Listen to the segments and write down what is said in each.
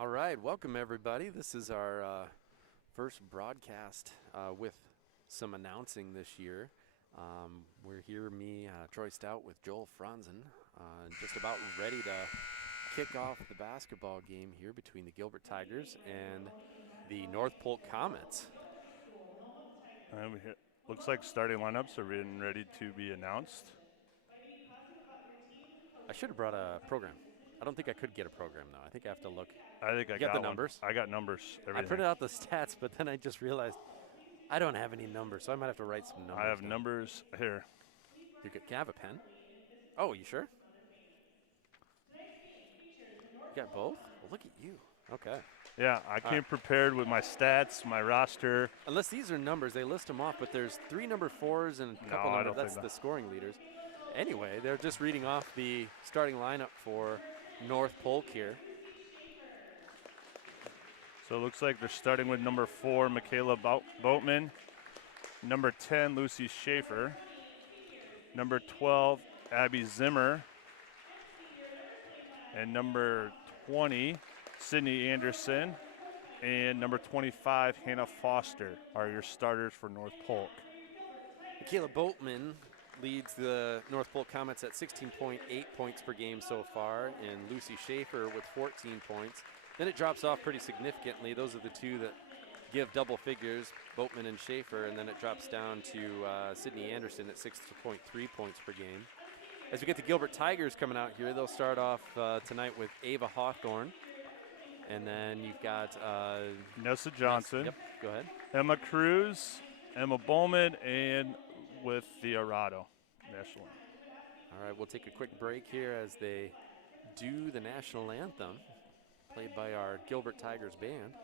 All right, welcome everybody. This is our first broadcast with some announcing this year. We're here, Troy Stout, with Joel Franzen, just about ready to kick off the basketball game here between the Gilbert Tigers and the North Polk Comets. Looks like starting lineups are getting ready to be announced. I should have brought a program. I don't think I could get a program, though. I think I have to look. I think I You got got the one. numbers? I got numbers, I everything. printed out the stats, but then I just realized I don't have any numbers, so I might have to write some numbers I have down. numbers here. Can I have a pen? Oh, you sure? You got both? Well, look at you. Okay. Yeah, I came prepared with my stats, my roster. Unless these are numbers, they list them off, but there's 3 number 4s and a couple No, I numbers. don't That's think the scoring leaders. Anyway, they're just reading off the starting lineup for North Polk here. So it looks like they're starting with number 4, Michaela Boatman. Number 10, Lucy Schaefer. Number 12, Abby Zimmer. And number 20, Sydney Anderson. And number 25, Hannah Foster are your starters for North Polk. Michaela Boatman leads the North Polk Comets at 16.8 points per game so far, and Lucy Schaefer with 14 points. Then it drops off pretty significantly. Those are the two that give double figures, Boatman and Schaefer, and then it drops down to Sydney Anderson at 6.3 points per game. As we get the Gilbert Tigers coming out here, they'll start off tonight with Ava Hawthorne. And then you've got Nessa Johnson. Yep, go ahead. Emma Cruz, Emma Bowman, and with the Arado National. All right, we'll take a quick break here as they do the national anthem, played by our Gilbert Tigers band.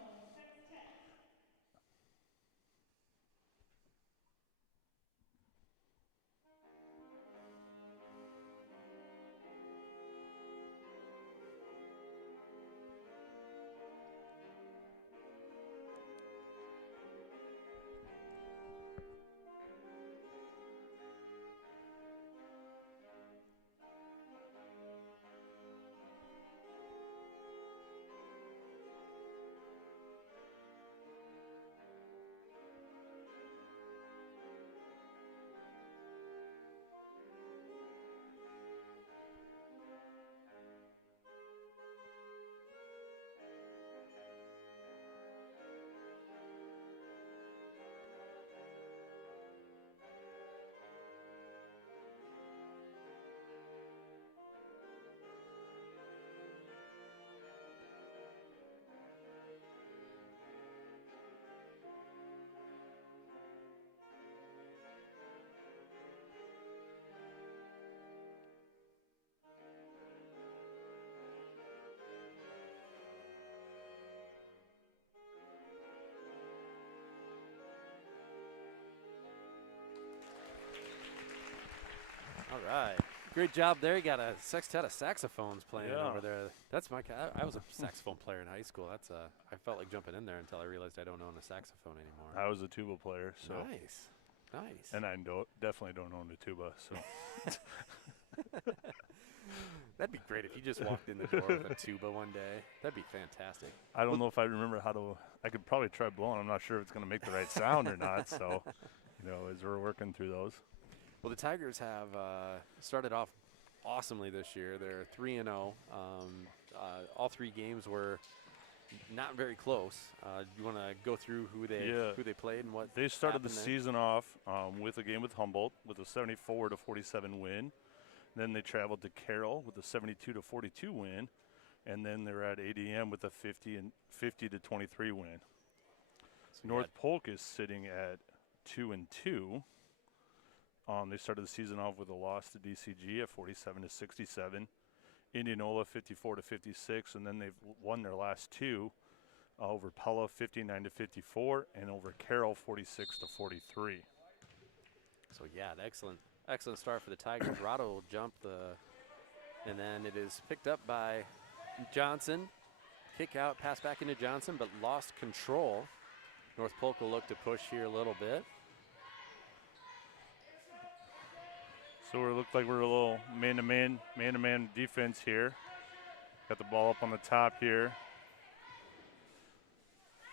All right. Great job there. You got a sextet of saxophones playing over there. That's I was a saxophone player in high school. I felt like jumping in there until I realized I don't own a saxophone anymore. I was a tuba player, so. Nice. And I definitely don't own a tuba, so. That'd be great if you just walked in the door with a tuba one day. That'd be fantastic. I don't know if I remember how to. I could probably try blowing. I'm not sure if it's going to make the right sound or not. So, as we're working through those. Well, the Tigers have started off awesomely this year. They're 3-0. All 3 games were not very close. You want to go through who they played and what they started the there? season off with a game with Humboldt with a 74-47 win. Then they traveled to Carroll with a 72-42 win, and then they're at ADM with a 50-23 win. So North Polk is sitting at 2-2. They started the season off with a loss to DCG at 47-67, Indianola 54-56, and then they've won their last 2 over Pella 59-54 and over Carroll 46-43. So yeah, an excellent start for the Tigers. Rado will jump and then it is picked up by Johnson. Kick out, pass back into Johnson, but lost control. North Polk will look to push here a little bit. So it looks like we're a little man-to-man defense here. Got the ball up on the top here.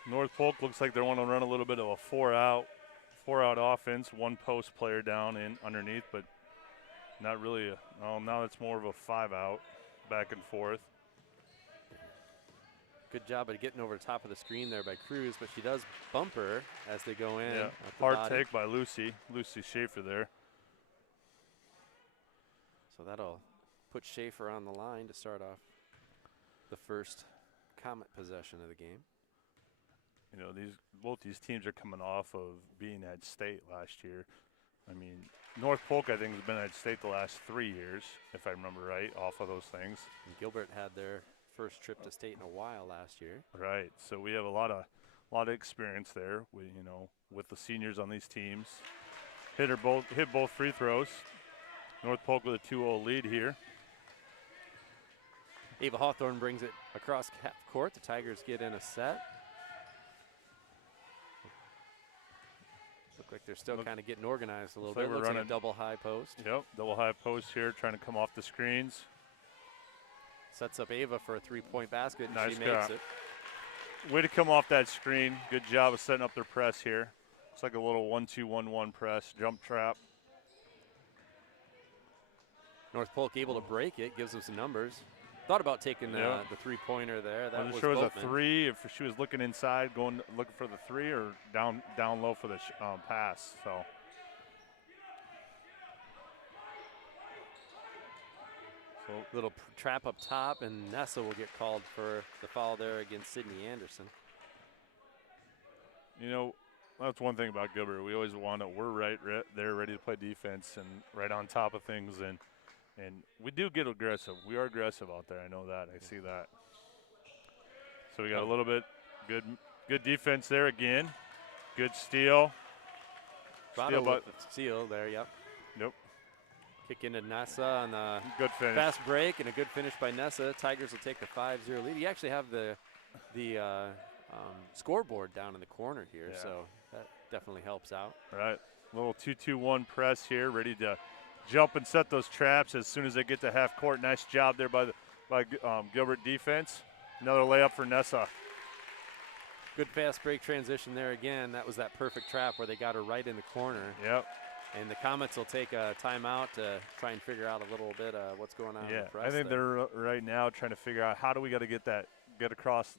North Polk looks like they want to run a little bit of a four-out offense, one post player down in underneath, but not really. Now it's more of a 5-out, back and forth. Good job of getting over the top of the screen there by Cruz, but she does bump her as they go in. Yeah, hard take by Lucy Schaefer there. So that'll put Schaefer on the line to start off the first Comet possession of the game. You know, both these teams are coming off of being at state last year. I mean, North Polk, I think, has been at state the last 3 years, if I remember right, off of those things. And Gilbert had their first trip to state in a while last year. Right. So we have a lot of experience there. With the seniors on these teams. Hit both free throws. North Polk with a 2-0 lead here. Ava Hawthorne brings it across half court. The Tigers get in a set. Look like they're still kind of getting organized a little bit. Looks like a double high post. Yep, double high post here, trying to come off the screens. Sets up Ava for a three-point basket, and nice she makes it. Way to come off that screen. Good job of setting up their press here. It's like a little 1-2-1-1 press, jump trap. North Polk able to break it, gives them some numbers. Thought about taking the three-pointer there. That was sure it was Boatman. a three. If she was looking inside, looking for the three, or down low for the pass. So little trap up top, and Nessa will get called for the foul there against Sydney Anderson. You know, that's one thing about Gilbert. We always we're right there, ready to play defense and right on top of things, and we do get aggressive. We are aggressive out there. I know that. I see that. So we got a little bit good defense there again. Good steal. Steal there, yep. Yep. Kick into Nessa on the good finish. Fast break and a good finish by Nessa. Tigers will take the 5-0 lead. You actually have the scoreboard down in the corner here, so that definitely helps out. Right. Little 2-2-1 press here, ready to jump and set those traps as soon as they get to half court. Nice job there by Gilbert defense. Another layup for Nessa. Good fast break transition there again. That was that perfect trap where they got her right in the corner. Yep. And the Comets will take a timeout to try and figure out a little bit what's going on. Yeah, in the press I think there. they're right now trying to figure out how do we got to get across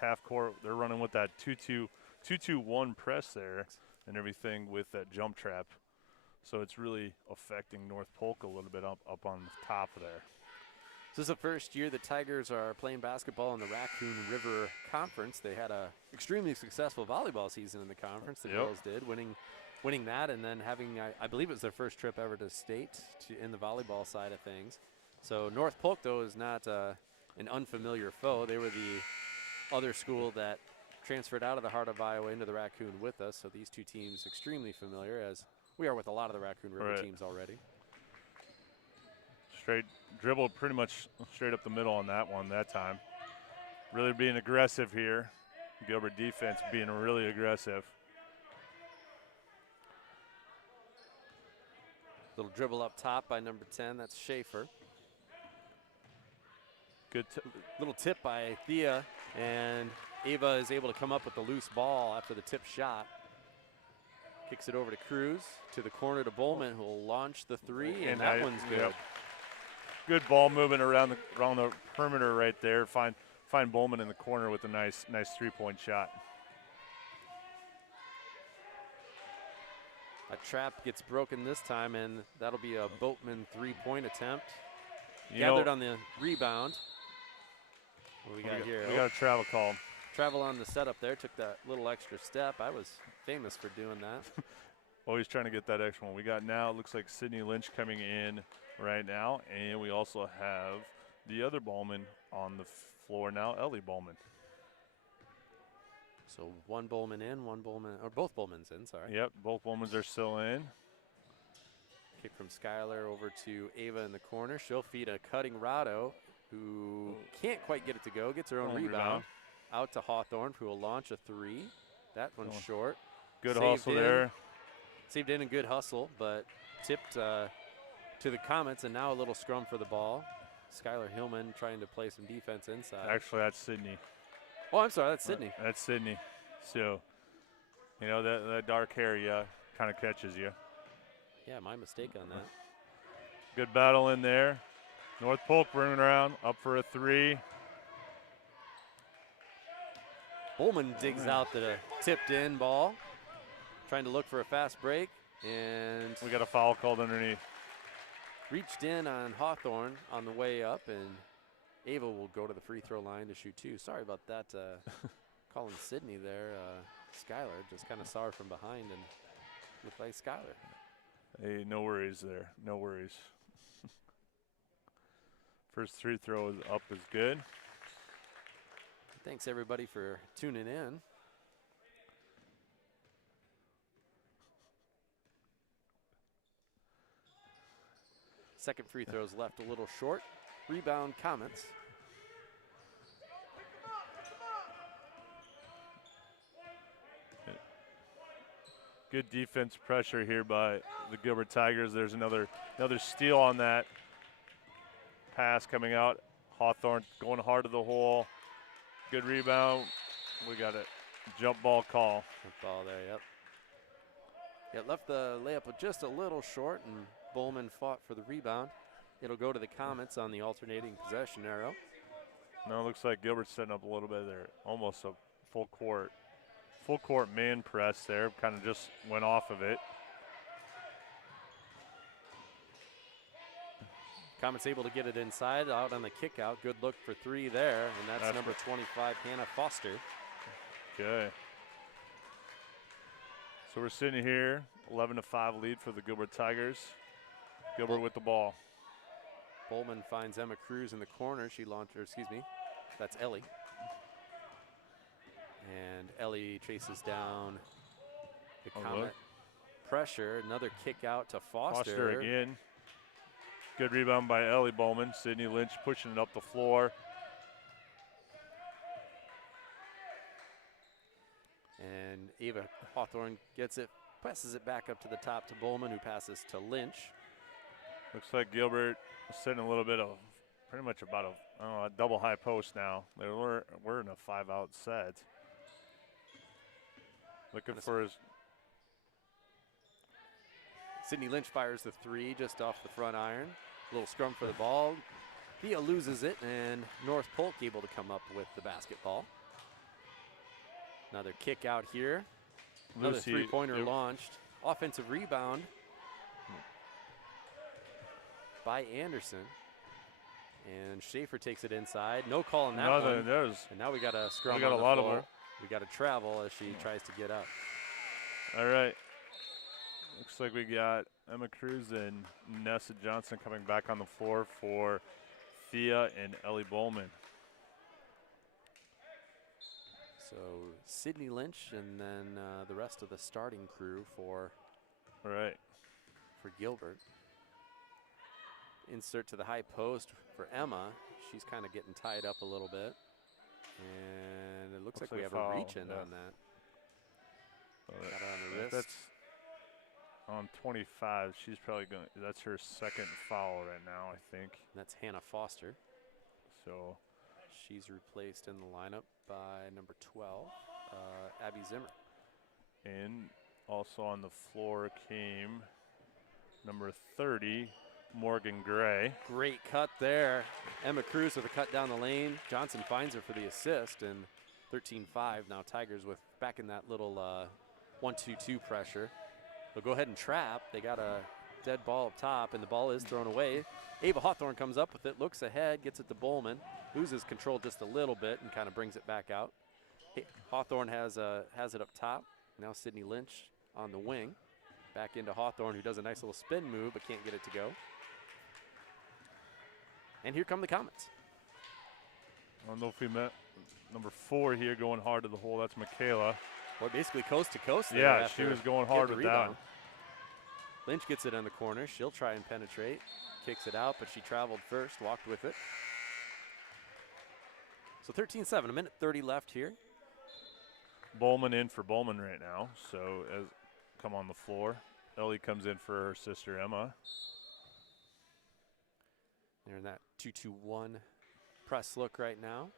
half court. They're running with that 2-2-1 press there and everything with that jump trap. So it's really affecting North Polk a little bit up on the top of there. This is the first year the Tigers are playing basketball in the Raccoon River Conference. They had a extremely successful volleyball season in the conference. The girls did, winning that, and then having, I believe it was their first trip ever to state in the volleyball side of things. So North Polk, though, is not an unfamiliar foe. They were the other school that transferred out of the heart of Iowa into the Raccoon with us. So these two teams extremely familiar, as we are with a lot of the Raccoon River teams already. Straight dribble pretty much straight up the middle on that one that time. Really being aggressive here. Gilbert defense being really aggressive. Little dribble up top by number 10. That's Schaefer. Good little tip by Thea, and Ava is able to come up with the loose ball after the tip shot. Kicks it over to Cruz, to the corner to Bowman, who will launch the three, and that one's good. Yep. Good ball movement around the perimeter right there. Find Bowman in the corner with a nice three-point shot. A trap gets broken this time, and that'll be a Boatman three-point attempt. Gathered on the rebound. What we got here? We got a travel call. Travel on the setup there, took that little extra step. I was famous for doing that. Always trying to get that extra one. We got now, it looks like Sydney Lynch coming in right now, and we also have the other Bowman on the floor now, Ellie Bowman. So one Bowman in, one Bowman, or both Bowmans in, sorry. Yep, both Bowmans are still in. Kick from Skylar over to Ava in the corner. She'll feed a cutting Rado, who can't quite get it to go, gets her own rebound. Out to Hawthorne, who will launch a three. That one's short. Good hustle there. Saved in a good hustle, but tipped to the Comets, and now a little scrum for the ball. Skylar Hillman trying to play some defense inside. Actually, that's Sydney. Oh, I'm sorry, that's Sydney. That's Sydney. So, you know, that dark hair, yeah, kind of catches you. Yeah, my mistake on that. Good battle in there. North Polk running around, up for a 3. Bowman digs out the tipped in ball, trying to look for a fast break, and We got a foul called underneath. reached in on Hawthorne on the way up, and Ava will go to the free throw line to shoot 2. Sorry about that, calling Sydney there. Skylar just kind of saw her from behind and looked like Skylar. Hey, no worries there. No worries. First free throw is up is good. Thanks, everybody, for tuning in. Second free throw's left a little short. Rebound, Comets. Good defense pressure here by the Gilbert Tigers. There's another steal on that pass coming out. Hawthorne going hard to the hole. Good rebound. We got a jump ball call. Jump ball there, yep. Yeah, left the layup just a little short, and Bowman fought for the rebound. It'll go to the Comets on the alternating possession arrow. Now it looks like Gilbert's setting up a little bit there. Almost a full court man press there. Kind of just went off of it. Comets able to get it inside, out on the kick out. Good look for 3 there, and that's number 25, Hannah Foster. Okay. So we're sitting here, 11-5 lead for the Gilbert Tigers. Gilbert with the ball. Bowman finds Emma Cruz in the corner. She launched, or excuse me, that's Ellie. And Ellie chases down the Comet. Pressure, another kick out to Foster. Foster again. Good rebound by Ellie Bowman. Sydney Lynch pushing it up the floor. And Ava Hawthorne gets it, passes it back up to the top to Bowman, who passes to Lynch. Looks like Gilbert is setting a little bit of, pretty much about a double high post now. We're in a 5-out set. Looking for his. Sydney Lynch fires the 3 just off the front iron. A little scrum for the ball. Thea loses it, and North Polk able to come up with the basketball. Another kick out here. Another Lucy, three-pointer launched. Offensive rebound by Anderson. And Schaefer takes it inside. No call on that one. And now we got a scrum on the floor. We got to travel as she tries to get up. All right. Looks like we got Emma Cruz and Nessa Johnson coming back on the floor for Thea and Ellie Bowman. So Sydney Lynch and then the rest of the starting crew for Gilbert. Insert to the high post for Emma. She's kind of getting tied up a little bit. And it looks like we have a reach in on that. Got her on the wrist. That's on 25. She's probably going. That's her second foul right now, I think. That's Hannah Foster. So she's replaced in the lineup by number 12, Abby Zimmer. And also on the floor came number 30, Morgan Gray. Great cut there. Emma Cruz with a cut down the lane. Johnson finds her for the assist, and 13-5. Now Tigers with back in that little 1-2-2 pressure. They'll go ahead and trap. They got a dead ball up top, and the ball is thrown away. Ava Hawthorne comes up with it, looks ahead, gets it to Bowman, loses control just a little bit and kind of brings it back out. Hawthorne has it up top. Now Sydney Lynch on the wing. Back into Hawthorne, who does a nice little spin move but can't get it to go. And here come the Comets. I don't know if we met number 4 here going hard to the hole. That's Michaela. Well, basically coast to coast there. Yeah, she was going hard with that. Lynch gets it in the corner. She'll try and penetrate. Kicks it out, but she traveled first, walked with it. So 13-7, a minute 30 left here. Bowman in for Bowman right now. So come on the floor. Ellie comes in for her sister Emma. They're in that 2-2-1 press look right now.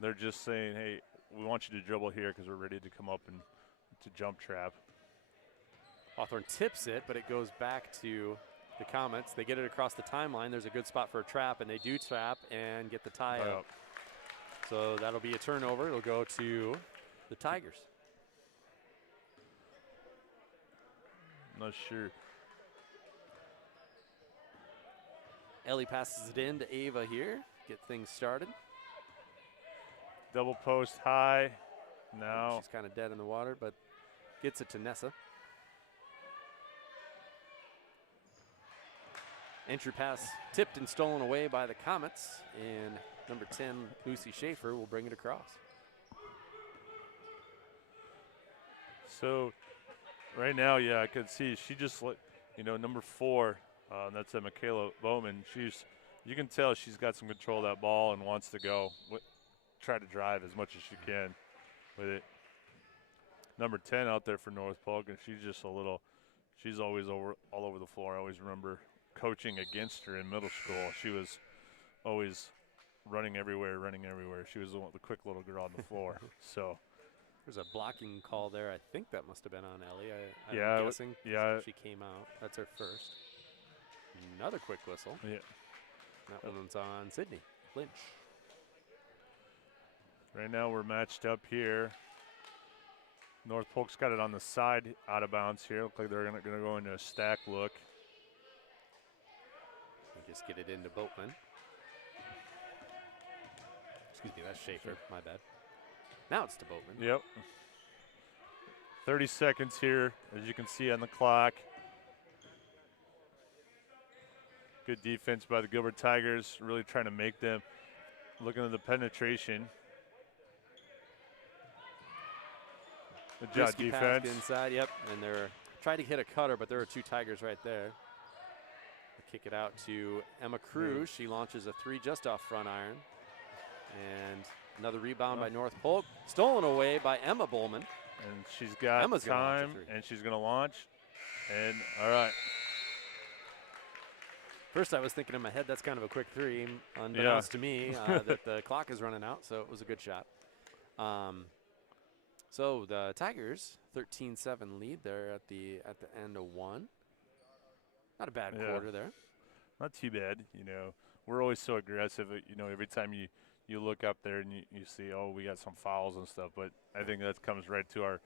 they're just saying, hey, we want you to dribble here because we're ready to come up and to jump trap. Hawthorne tips it, but it goes back to the Comets. They get it across the timeline. There's a good spot for a trap, and they do trap and get the tie up. So that'll be a turnover. It'll go to the Tigers. Not sure. Ellie passes it in to Ava here. Get things started. Double post high. Now she's kind of dead in the water, but gets it to Nessa. Entry pass tipped and stolen away by the Comets, and number 10, Lucy Schaefer, will bring it across. So right now, yeah, I could see she just, number 4, that's Michaela Bowman. You can tell she's got some control of that ball and wants to go, try to drive as much as she can with it. Number 10 out there for North Polk, and she's always all over the floor. I always remember coaching against her in middle school. She was always running everywhere. She was the quick little girl on the floor. So there's a blocking call there. I think that must have been on Ellie. I'm guessing. Yeah. She came out. That's her first. Another quick whistle. Yeah. That one's on Sydney Lynch. Right now we're matched up here. North Polk's got it on the side out of bounds here. Looks like they're going to go into a stack look. Just get it into Boatman. Excuse me, that's Schaefer. My bad. Now it's to Boatman. Yep. 30 seconds here, as you can see on the clock. Good defense by the Gilbert Tigers, really trying to make them looking at the penetration. Good job, Risky defense. Pass inside, yep. And they're trying to hit a cutter, but there are 2 Tigers right there. Kick it out to Emma Cruz. She launches a 3 just off front iron. And another rebound by North Polk. Stolen away by Emma Bowman. And she's got Emma's time, and she's going to launch. And all right. First, I was thinking in my head, that's kind of a quick 3, unbeknownst to me, that the clock is running out, so it was a good shot. So the Tigers, 13-7 lead there at the end of 1. Not a bad quarter there. Not too bad. We're always so aggressive. Every time you look up there and you see, oh, we got some fouls and stuff. But I think that comes right to our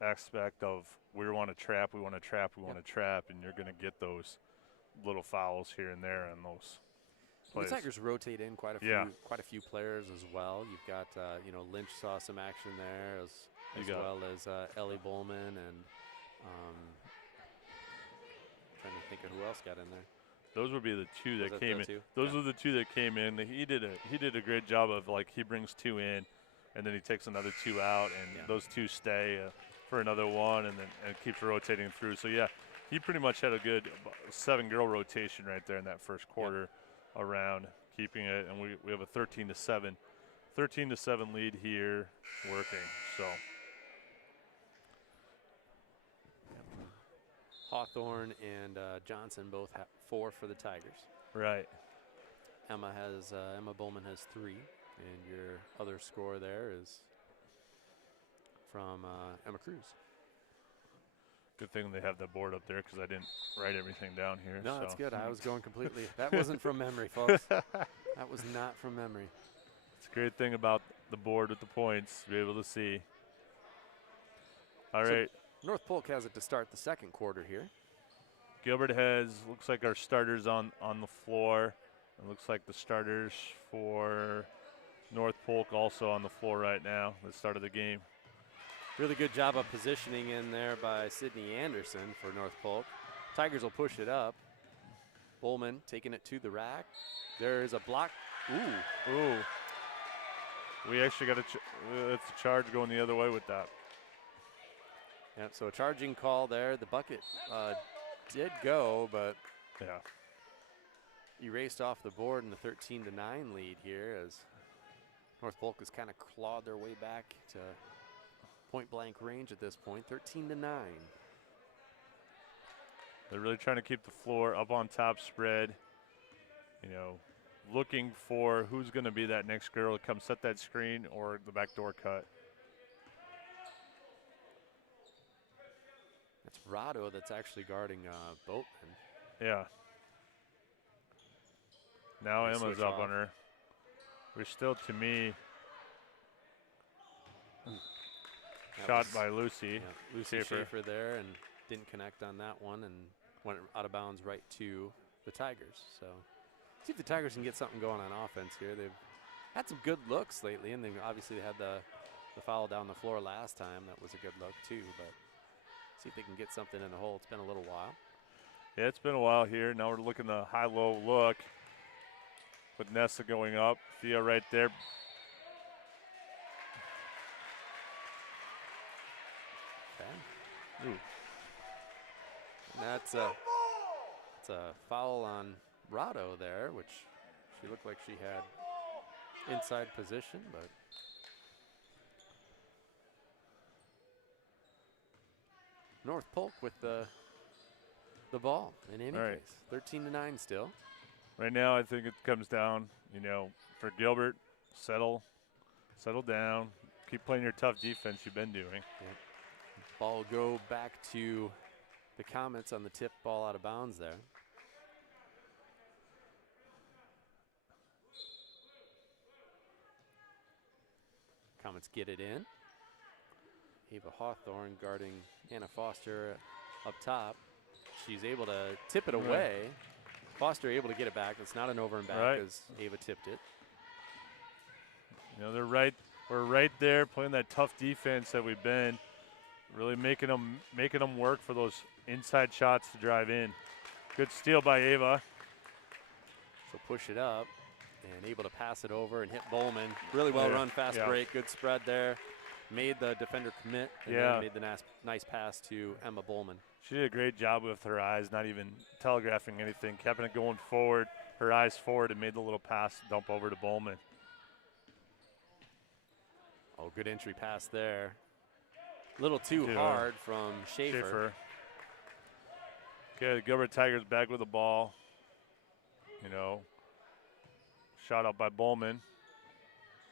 aspect of we want to trap, and you're going to get those little fouls here and there and those plays. The Tigers rotate in quite a few players as well. You've got Lynch saw some action there as well as Ellie Bowman and trying to think of who else got in there. Those would be the 2 that came in. Those were the 2 that came in. He did a great job of he brings 2 in, and then he takes another 2 out, and those 2 stay for another 1, and keeps rotating through. So he pretty much had a good 7-girl rotation right there in that first quarter around keeping it, and we have a 13-7 lead here working. So. Hawthorne and Johnson both have 4 for the Tigers. Right. Emma Bowman has 3, and your other score there is from Emma Cruz. Good thing they have the board up there because I didn't write everything down here. No, that's good. I was going completely. That wasn't from memory, folks. That was not from memory. It's a great thing about the board with the points to be able to see. All right. North Polk has it to start the second quarter here. Gilbert looks like our starters on the floor. It looks like the starters for North Polk also on the floor right now at the start of the game. Really good job of positioning in there by Sydney Anderson for North Polk. Tigers will push it up. Bowman taking it to the rack. There is a block. Ooh. We actually got it's a charge going the other way with that. Yep, so a charging call there. The bucket did go, but erased off the board in the 13-9 lead here as North Polk has kind of clawed their way back to point-blank range at this point, 13-9. They're really trying to keep the floor up on top spread. looking for who's going to be that next girl to come set that screen or the backdoor cut. That's Rado that's actually guarding Boatman. Yeah. Now Nice Emma's switch up off. on her. We're still, to me, That shot was- by Lucy. Yeah, Lucy Schaefer. Schaefer there, and didn't connect on that one, and went out of bounds right to the Tigers. So see if the Tigers can get something going on offense here. They've had some good looks lately, and they obviously had the foul down the floor last time. That was a good look too, but see if they can get something in the hole. It's been a little while. Yeah, it's been a while here. Now we're looking at a high-low look with Nessa going up. Thea right there. Okay. Ooh. And that's a foul on Rado there, which she looked like she had inside position, but North Polk with the ball in any All right. case. 13-9 still. Right now, I think it comes down, for Gilbert, settle down, keep playing your tough defense you've been doing. Yep. Ball will go back to the Comets on the tip ball out of bounds there. Comets get it in. Ava Hawthorne guarding Anna Foster up top. She's able to tip it away. Foster able to get it back. It's not an over and back as Ava tipped it. We're right there playing that tough defense that we've been, really making them work for those inside shots to drive in. Good steal by Ava. So push it up and able to pass it over and hit Bowman. Really well run, fast break, good spread there. Made the defender commit and then made the nice pass to Emma Bowman. She did a great job with her eyes, not even telegraphing anything, keeping it going forward, her eyes forward, and made the little pass dump over to Bowman. Oh, good entry pass there. A little too hard from Schaefer. Okay, the Gilbert Tigers back with the ball. Shot up by Bowman.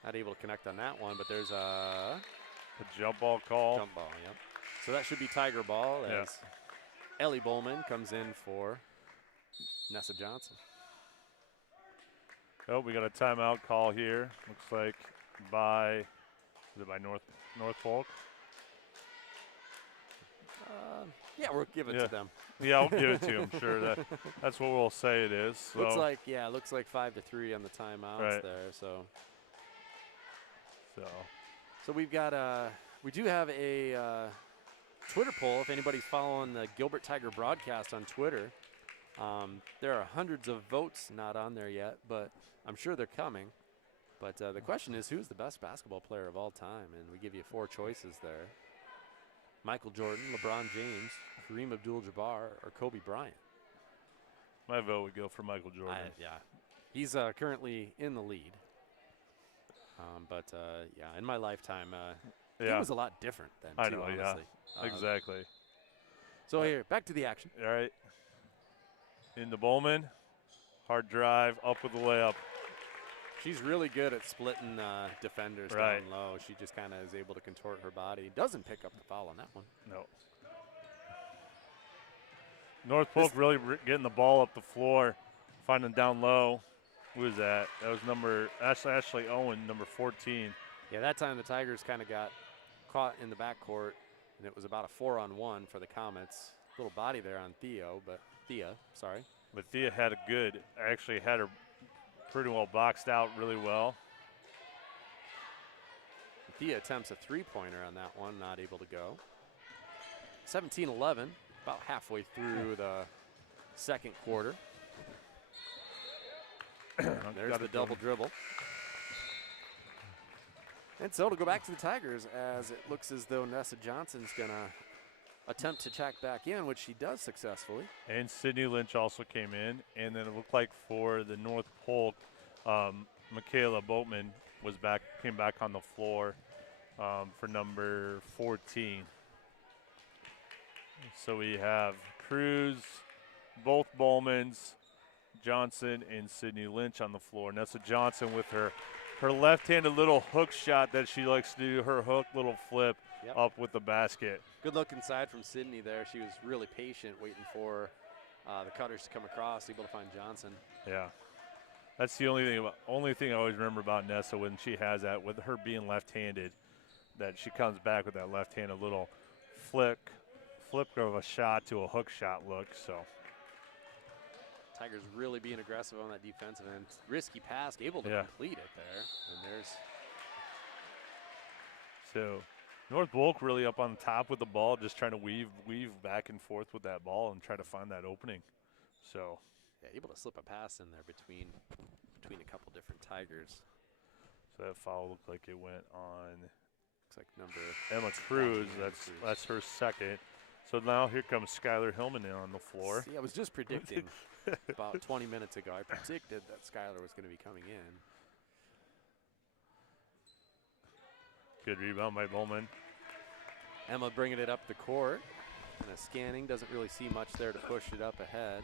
Not able to connect on that one, but there's a jump ball call. Jump ball, yep. So that should be Tiger ball as Ellie Bowman comes in for Nessa Johnson. Oh, we got a timeout call here. Looks like by North Polk? Yeah, we'll give it to them. Yeah, I'll give it to them. Sure, that's what we'll say it is. So. Looks like 5-3 on the timeouts there. So we've got we do have a Twitter poll. If anybody's following the Gilbert Tiger broadcast on Twitter, there are hundreds of votes not on there yet, but I'm sure they're coming. But the question is, who's the best basketball player of all time? And we give you 4 choices there. Michael Jordan, LeBron James, Kareem Abdul-Jabbar, or Kobe Bryant. My vote would go for Michael Jordan. He's currently in the lead. But in my lifetime, he was a lot different then, too, I know, honestly. Exactly. So here, back to the action. All right. Into Bowman. Hard drive, up with the layup. She's really good at splitting defenders down low. She just kind of is able to contort her body. Doesn't pick up the foul on that one. No. North Polk really getting the ball up the floor, finding down low. Who was that? That was Ashley Owen, number 14. Yeah, that time the Tigers kind of got caught in the backcourt, and it was about a 4-on-1 for the Comets. Little body there on Thea, sorry. But Thea had actually had her pretty well boxed out really well. Thea attempts a 3-pointer on that one, not able to go. 17-11, about halfway through the second quarter. There's the double dribble. And so to go back to the Tigers, as it looks as though Nessa Johnson's going to attempt to check back in, which she does successfully. And Sydney Lynch also came in. And then it looked like for the North Polk, Michaela Boatman came back on the floor for number 14. So we have Cruz, both Bowmans, Johnson and Sydney Lynch on the floor. Nessa Johnson with her left-handed little hook shot that she likes to do, her hook little flip up with the basket. Good look inside from Sydney there. She was really patient waiting for the cutters to come across, able to find Johnson. Yeah. That's the only thing I always remember about Nessa when she has that, with her being left-handed, that she comes back with that left-handed little flip of a shot to a hook shot look. So Tigers really being aggressive on that defensive end. Risky pass, able to complete it there. And there's so North Polk really up on top with the ball, just trying to weave back and forth with that ball and try to find that opening. So yeah, able to slip a pass in there between a couple different Tigers. So that foul looked like it went on. Looks like number Emma Cruz. That's her second. So now here comes Skylar Hillman in on the floor. See, I was just predicting about 20 minutes ago. I predicted that Skylar was going to be coming in. Good rebound by Bowman. Emma bringing it up the court. Kind of scanning, doesn't really see much there to push it up ahead.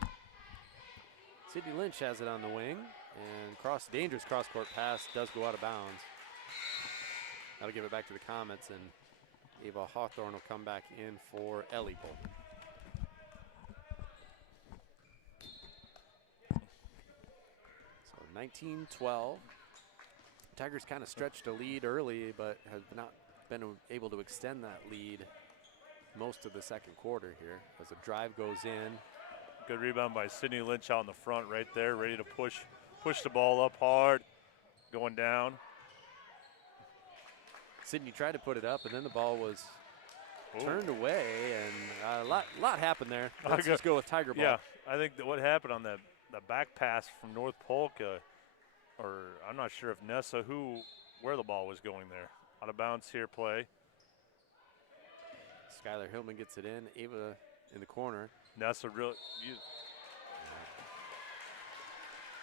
Sydney Lynch has it on the wing, and dangerous cross-court pass does go out of bounds. That'll give it back to the Comets, and Ava Hawthorne will come back in for Ellie Polk. So 19-12. Tigers kind of stretched a lead early, but have not been able to extend that lead most of the second quarter here as the drive goes in. Good rebound by Sydney Lynch out in the front right there, ready to push the ball up hard, going down. Sydney tried to put it up, and then the ball was turned away, and a lot happened there. Let's just go with Tiger ball. Yeah, I think that what happened on the back pass from North Polk, or I'm not sure if Nessa, where the ball was going there. Out of bounds here, play. Skylar Hillman gets it in. Ava in the corner. Nessa really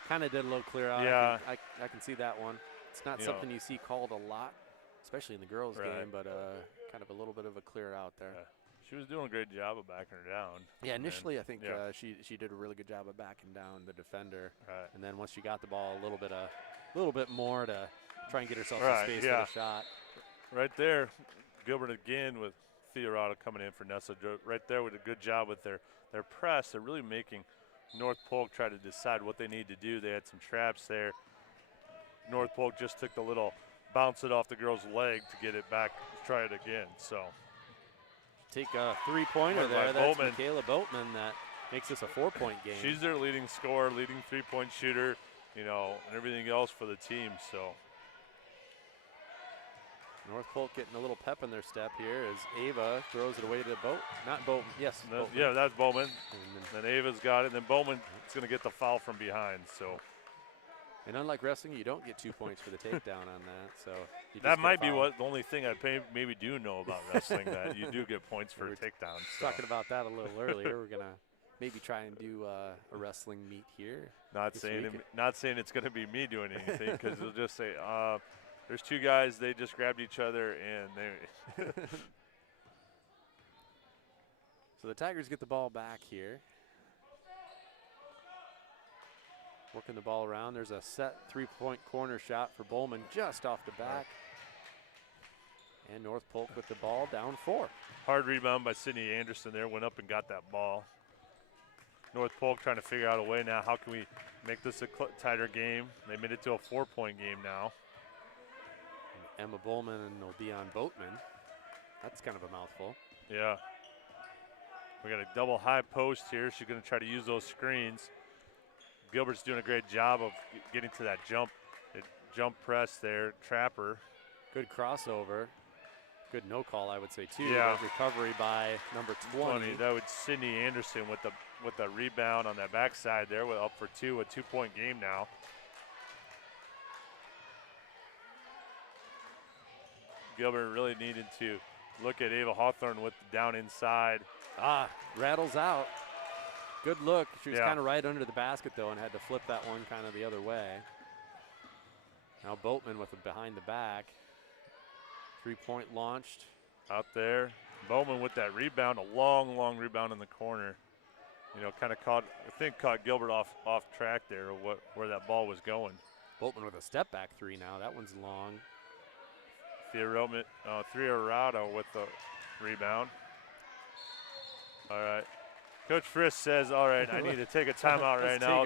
kind of did a little clear out. Yeah. I can see that one. It's not something you see called a lot, especially in the girls' game, but kind of a little bit of a clear out there. Yeah. She was doing a great job of backing her down. Yeah, initially I think she did a really good job of backing down the defender. Right. And then once she got the ball a little bit more to try and get herself some space for the shot. Right there, Gilbert again with Theorado coming in for Nessa. Right there with a good job with their press. They're really making North Polk try to decide what they need to do. They had some traps there. North Polk just took the little bounce it off the girl's leg to get it back, try it again. So take a three-pointer there. That's Michaela Boatman that makes this a 4-point game. She's their leading scorer, leading three-point shooter, and everything else for the team. So North Polk getting a little pep in their step here as Ava throws it away to Boatman. Yes, Boatman. Yeah, that's Bowman. And then Ava's got it, and then Bowman is going to get the foul from behind. So. And unlike wrestling, you don't get 2 points for the takedown on that. So that might be the only thing I maybe do know about wrestling, that you do get points for takedowns. So. Talking about that a little earlier, we're gonna maybe try and do a wrestling meet here. Not saying it's gonna be me doing anything, because they'll just say, "There's two guys. They just grabbed each other and they." So the Tigers get the ball back here. Working the ball around. There's a set three-point corner shot for Bowman just off the back. And North Polk with the ball down 4. Hard rebound by Sydney Anderson there. Went up and got that ball. North Polk trying to figure out a way now. How can we make this a tighter game? They made it to a 4-point game now. And Emma Bowman will be on Boatman. That's kind of a mouthful. Yeah. We got a double high post here. She's going to try to use those screens. Gilbert's doing a great job of getting to that jump press there. Trapper. Good crossover. Good no call, I would say, too. Yeah. That recovery by number 20. That was Sydney Anderson with the rebound on that backside there. We're up for 2, a 2-point game now. Gilbert really needed to look at Ava Hawthorne with the down inside. Rattles out. Good look. She was kind of right under the basket, though, and had to flip that one kind of the other way. Now Boatman with it behind the back. 3-point launched. Out there. Bowman with that rebound, a long, long rebound in the corner. kind of caught Gilbert off track there of where that ball was going. Boltman with a step back three now. That one's long. Theorado with the rebound. All right. Coach Frisk says, all right, I need to take a timeout right now.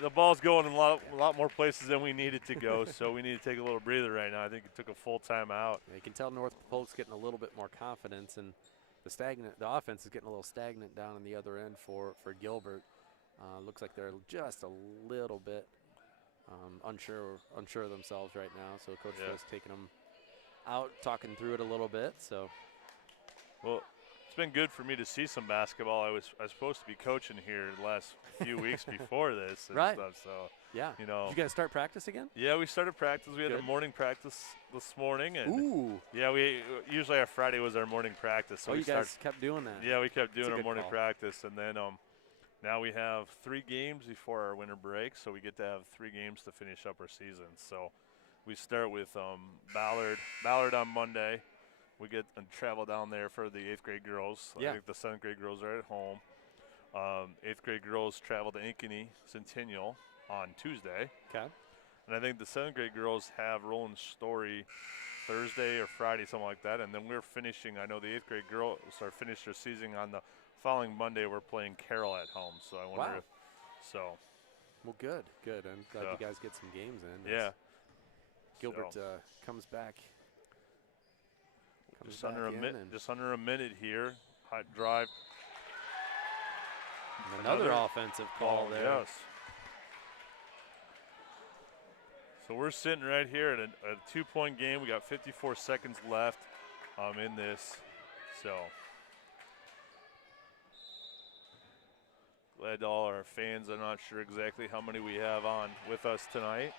The ball's going in a lot more places than we need it to go, so we need to take a little breather right now. I think it took a full timeout. Yeah, you can tell North Polk's getting a little bit more confidence, and the offense is getting a little stagnant down on the other end for Gilbert. Looks like they're just a little bit unsure of themselves right now. So Coach Frisk taking them out, talking through it a little bit. So, well, it's been good for me to see some basketball. I was supposed to be coaching here the last few weeks before this and stuff. So yeah, Did you guys start practice again? Yeah, we started practice. We had a morning practice this morning, and ooh, yeah, we usually our Friday was our morning practice. So you guys kept doing that. Yeah, we kept doing our morning call. practice, and then now we have 3 games before our winter break, so we get to have 3 games to finish up our season. So we start with Ballard on Monday. We get and travel down there for the 8th grade girls. Yeah. I think the 7th grade girls are at home. 8th grade girls travel to Ankeny Centennial on Tuesday. Okay. And I think the 7th grade girls have Roland Story Thursday or Friday, something like that. And then we're finishing, I know the 8th grade girls are finished their season on the following Monday. We're playing Carroll at home. So I wonder Well, good. I'm glad you guys get some games in. Yeah. Gilbert comes back. Just under a minute here. Hot drive. Another offensive call there. Yes. So we're sitting right here at a 2-point game. We got 54 seconds left in this. So glad all our fans. I'm not sure exactly how many we have on with us tonight.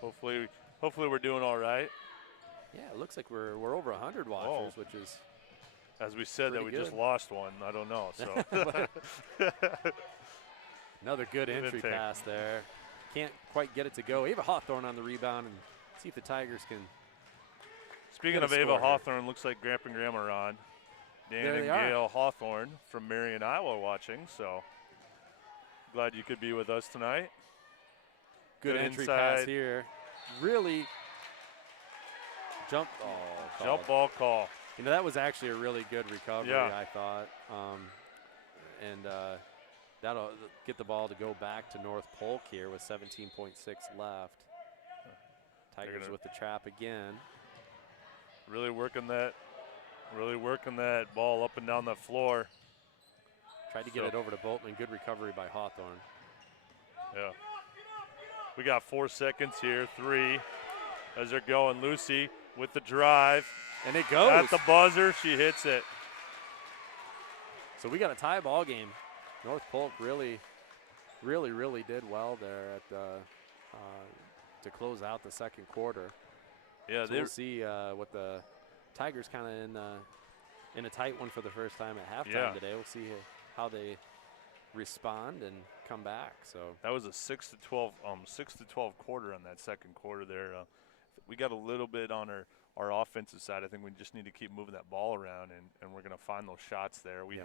Hopefully we're doing all right. Yeah, it looks like we're over 100 watchers, which is, as we said, that we good. just lost one. I don't know. So another good entry pass there. Can't quite get it to go. Ava Hawthorne on the rebound, and see if the Tigers can. Speaking of Ava Hawthorne, looks like Grandpa and Grandma are on. Dan and Gail Hawthorne from Marion, Iowa, watching. So glad you could be with us tonight. Good entry pass here. Really. Jump ball call. That was actually a really good recovery, I thought. That'll get the ball to go back to North Polk here with 17.6 left. Tigers with the trap again. Really working that ball up and down the floor. Tried to get it over to Boltman. Good recovery by Hawthorne. Yeah. We got 4 seconds here. 3 as they're going. Lucy with the drive. And it goes. At the buzzer, she hits it. So we got a tie ball game. North Polk really did well there at to close out the second quarter. Yeah, so we'll see what the Tigers kind of in a tight one for the first time at halftime today. We'll see how they respond and come back. So that was a 6 to 12 quarter on that second quarter there. We got a little bit on our offensive side. I think we just need to keep moving that ball around, and we're going to find those shots there. We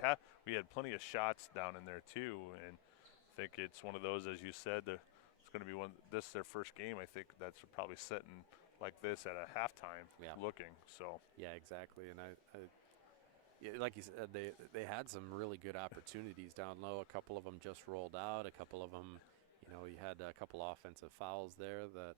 had plenty of shots down in there too, and I think it's one of those, as you said, it's going to be this is their first game. I think that's probably sitting like this at a halftime looking. So yeah, exactly. And I like you said, they had some really good opportunities down low. A couple of them just rolled out. A couple of them, you had a couple offensive fouls there that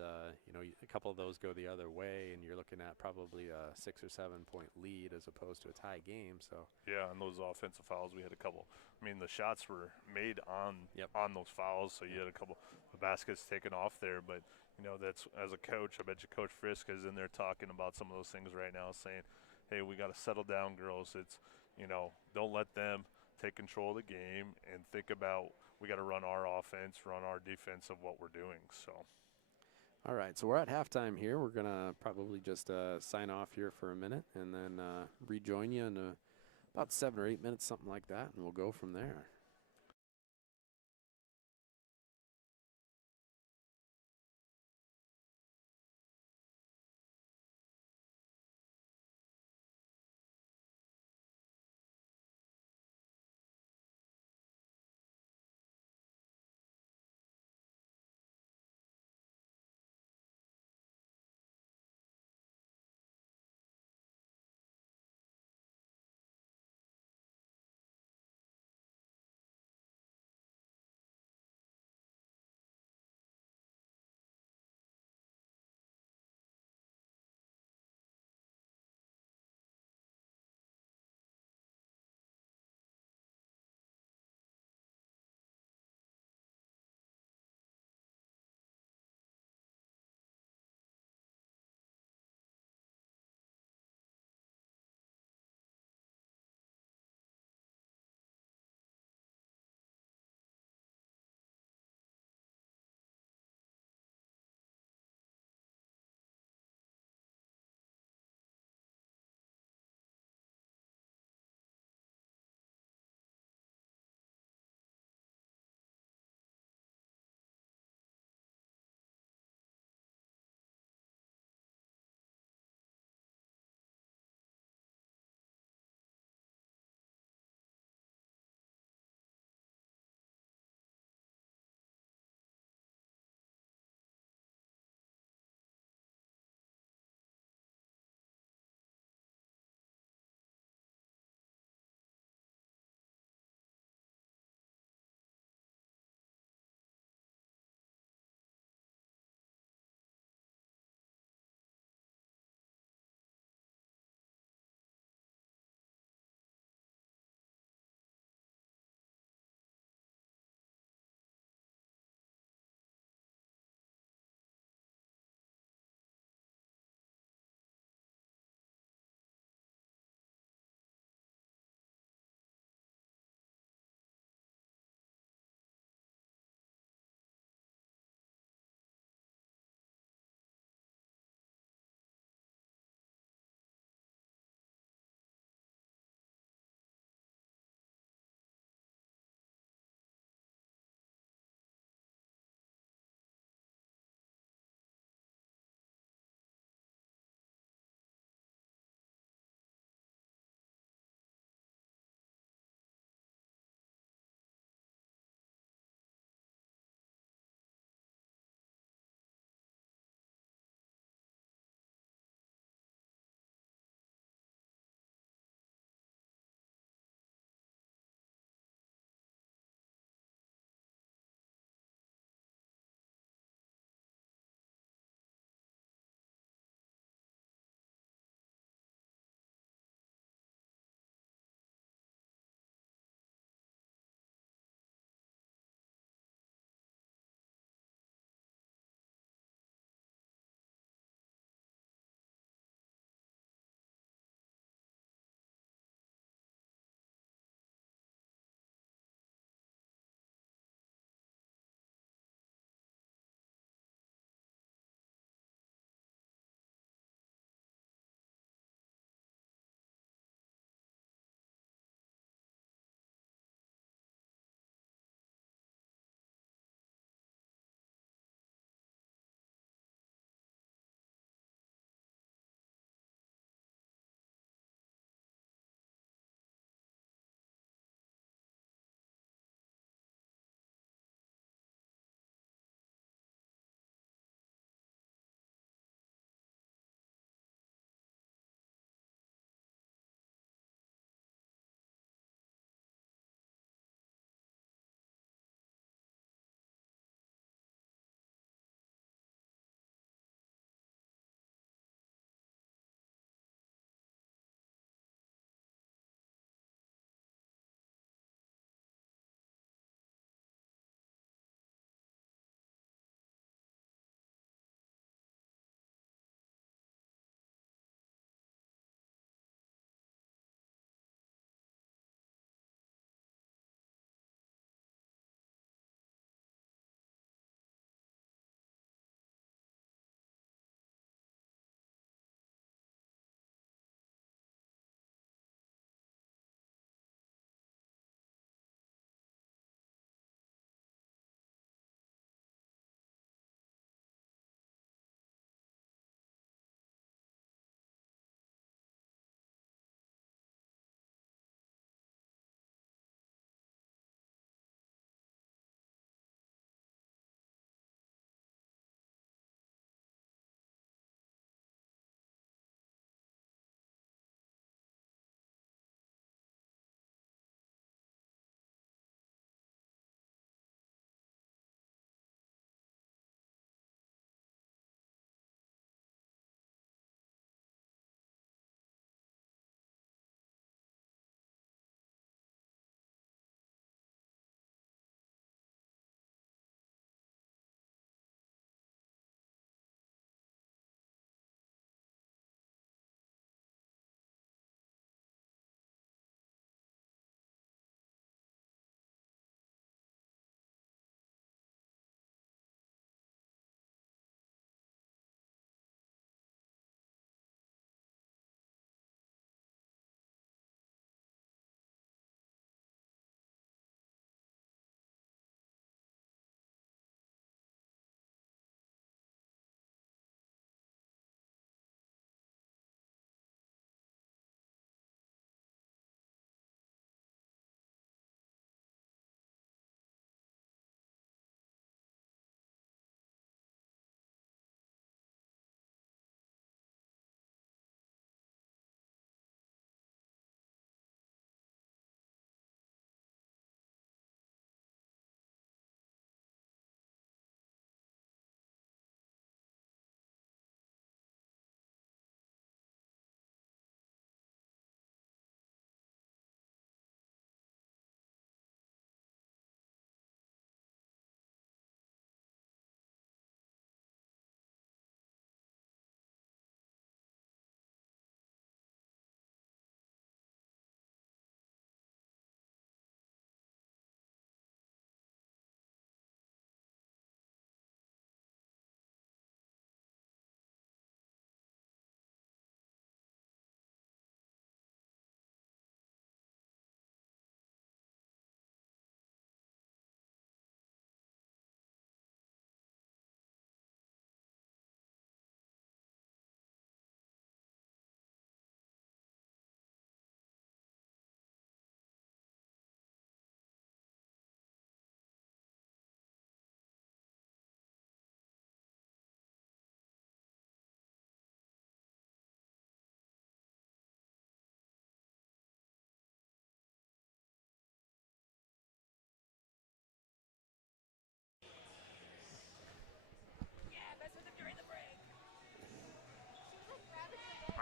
a couple of those go the other way, and you're looking at probably a 6 or 7 point lead as opposed to a tie game. So yeah, and those offensive fouls, we had a couple. I mean, the shots were made on those fouls, so you had a couple of baskets taken off there. But that's, as a coach, I bet you Coach Frisk is in there talking about some of those things right now, saying, "Hey, we got to settle down, girls. It's don't let them take control of the game, and think about we got to run our offense, run our defense of what we're doing." So. All right, so we're at halftime here. We're going to probably just sign off here for a minute and then rejoin you in about 7 or 8 minutes, something like that, and we'll go from there.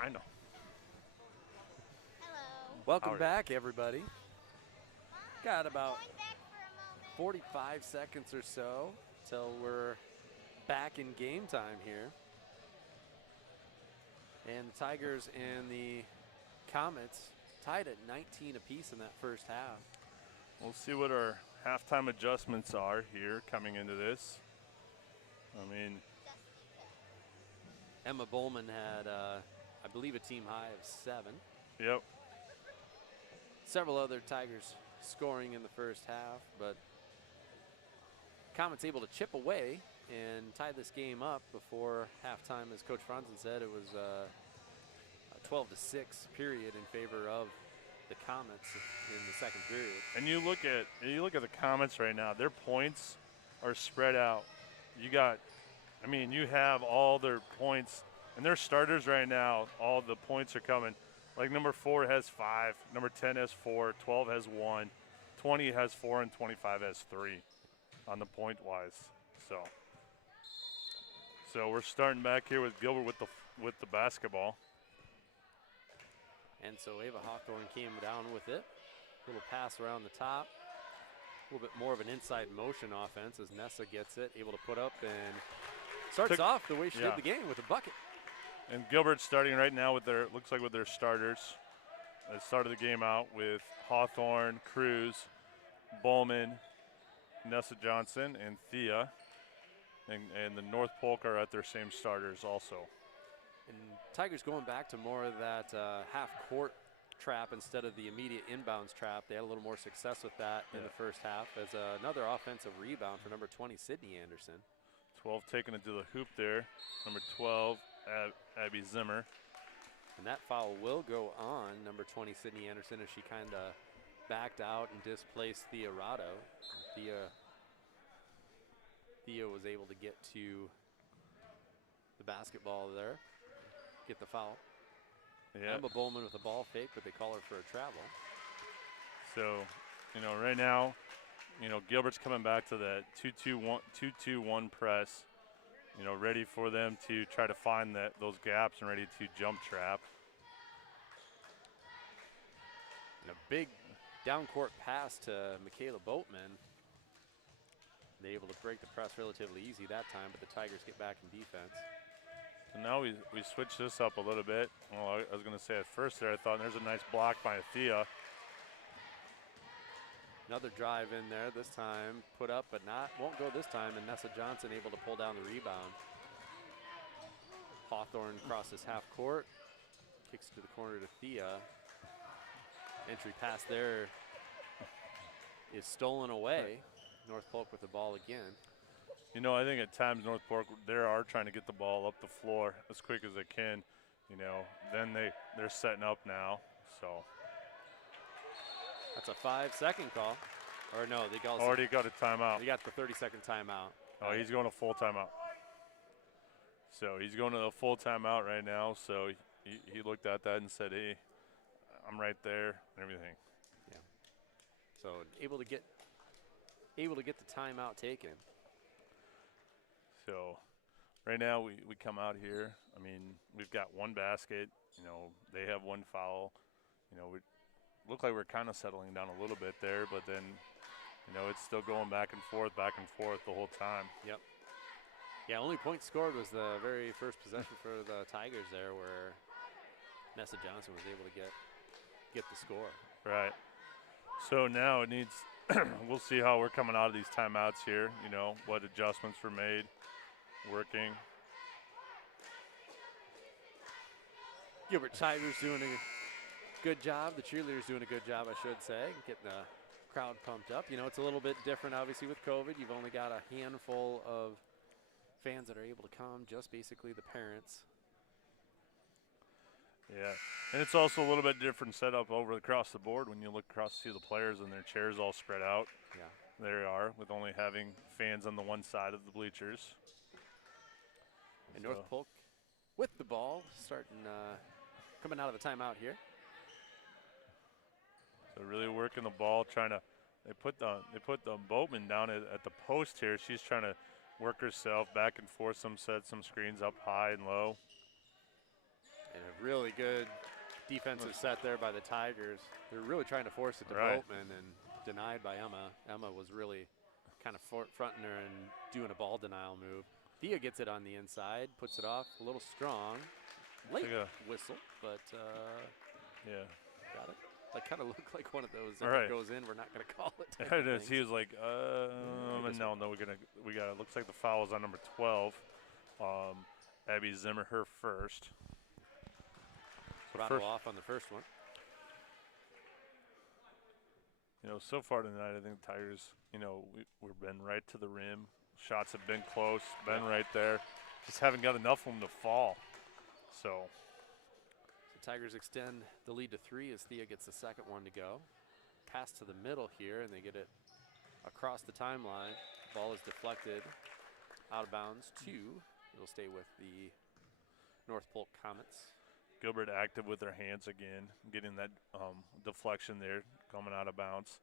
I know. Welcome Howdy. back, everybody. Got about 45 seconds or so till we're back in game time here. And the Tigers and the Comets tied at 19 apiece in that first half. We'll see what our halftime adjustments are here coming into this. I mean, Emma Bowman had, I believe, a team high of 7. yep. Several other Tigers scoring in the first half, but Comets able to chip away and tie this game up before halftime. As Coach Franzen said, it was a 12-6 period in favor of the Comets in the second period. And you look at the Comets right now. Their points are spread out. You have all their points, and their starters right now. All the points are coming. Like number 4 has 5, number 10 has 4, 12 has 1, 20 has 4, and 25 has 3 on the point wise. So we're starting back here with Gilbert with the basketball. And so Ava Hawthorne came down with it. Little pass around the top. A little bit more of an inside motion offense as Nessa gets it, able to put up and starts off the way she did the game with a bucket. And Gilbert's starting right now with their starters. They started the game out with Hawthorne, Cruz, Bowman, Nessa Johnson, and Thea. And the North Polk are at their same starters also. And Tigers going back to more of that half-court trap instead of the immediate inbounds trap. They had a little more success with that in the first half as another offensive rebound for number 20, Sydney Anderson. 12 taking it to the hoop there. Number 12, Abby Zimmer. And that foul will go on number 20, Sydney Anderson, as she kind of backed out and displaced Thea Rado. Thea was able to get to the basketball there, get the foul. Yeah. Emma Bowman with a ball fake, but they call her for a travel. So, right now, Gilbert's coming back to that 2-2-1 press, ready for them to try to find those gaps and ready to jump trap. And a big down-court pass to Michaela Boatman. They're able to break the press relatively easy that time, but the Tigers get back in defense. So now we switch this up a little bit. Well, I was going to say at first there, I thought there's a nice block by Thea. Another drive in there, this time put up, but won't go this time, and Nessa Johnson able to pull down the rebound. Hawthorne crosses half court, kicks to the corner to Thea. Entry pass there is stolen away. North Polk with the ball again. I think at times North Polk, they are trying to get the ball up the floor as quick as they can. Then they're setting up now. So that's a 5-second call. Or no, they already got a timeout. They got the 30-second timeout. Oh, he's going to full timeout. So he's going to a full timeout right now. So he looked at that and said, "Hey, I'm right there," and everything. Yeah. So able to get the timeout taken. So right now we come out here. We've got one basket. They have one foul. We look like we're kind of settling down a little bit there, but then, it's still going back and forth the whole time. Yep. Yeah, only point scored was the very first possession for the Tigers there, where Nessa Johnson was able to get the score. Right. So now it needs we'll see how we're coming out of these timeouts here, what adjustments were made, working. Gilbert Tigers doing a good job. The cheerleaders doing a good job, I should say, getting the crowd pumped up. It's a little bit different, obviously, with COVID. You've only got a handful of fans that are able to come, just basically the parents. Yeah, and it's also a little bit different setup across the board when you look across to see the players and their chairs all spread out. Yeah. There they are, with only having fans on the one side of the bleachers. And North Polk with the ball, coming out of the timeout here. So really working the ball, they put the Boatman down at the post here. She's trying to work herself back and forth, some screens up high and low. And a really good defensive set there by the Tigers. They're really trying to force it to Right. Boatman and denied by Emma. Emma was really kind of fronting her and doing a ball denial move. Thea gets it on the inside, puts it off a little strong. Late whistle, but yeah. got it. That kind of looked like one of those. If Right. it goes in, we're not going to call it. It is. He was like, no, we got it. Looks like the foul is on number 12. Abby Zimmer, her first. So Rattle off on the first one. You know, so far tonight, I think the Tigers, you know, we've been right to the rim. Shots have been close, been right there. Just haven't got enough of them to fall. So Tigers extend the lead to 3 as Thea gets the second one to go. Pass to the middle here, and they get it across the timeline. Ball is deflected out of bounds. 2. It'll stay with the North Polk Comets. Gilbert active with their hands again, getting that deflection there, coming out of bounds.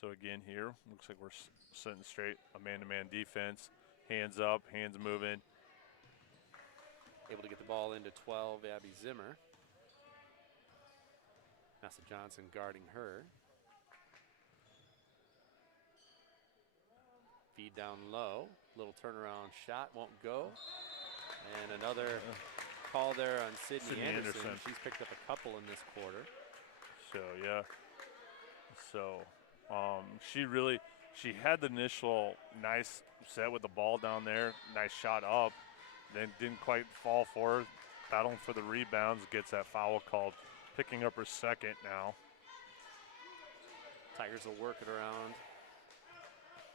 So again here, looks like we're sitting straight, a man-to-man defense. Hands up, hands moving. Able to get the ball into 12, Abby Zimmer. Nessa Johnson guarding her. Feed down low, little turnaround shot, won't go. And another call there on Sydney Anderson. She's picked up a couple in this quarter. So, yeah. So, she had the initial nice set with the ball down there, nice shot up, then didn't quite fall for her. Battling for the rebounds, gets that foul called, picking up her second now. Tigers will work it around.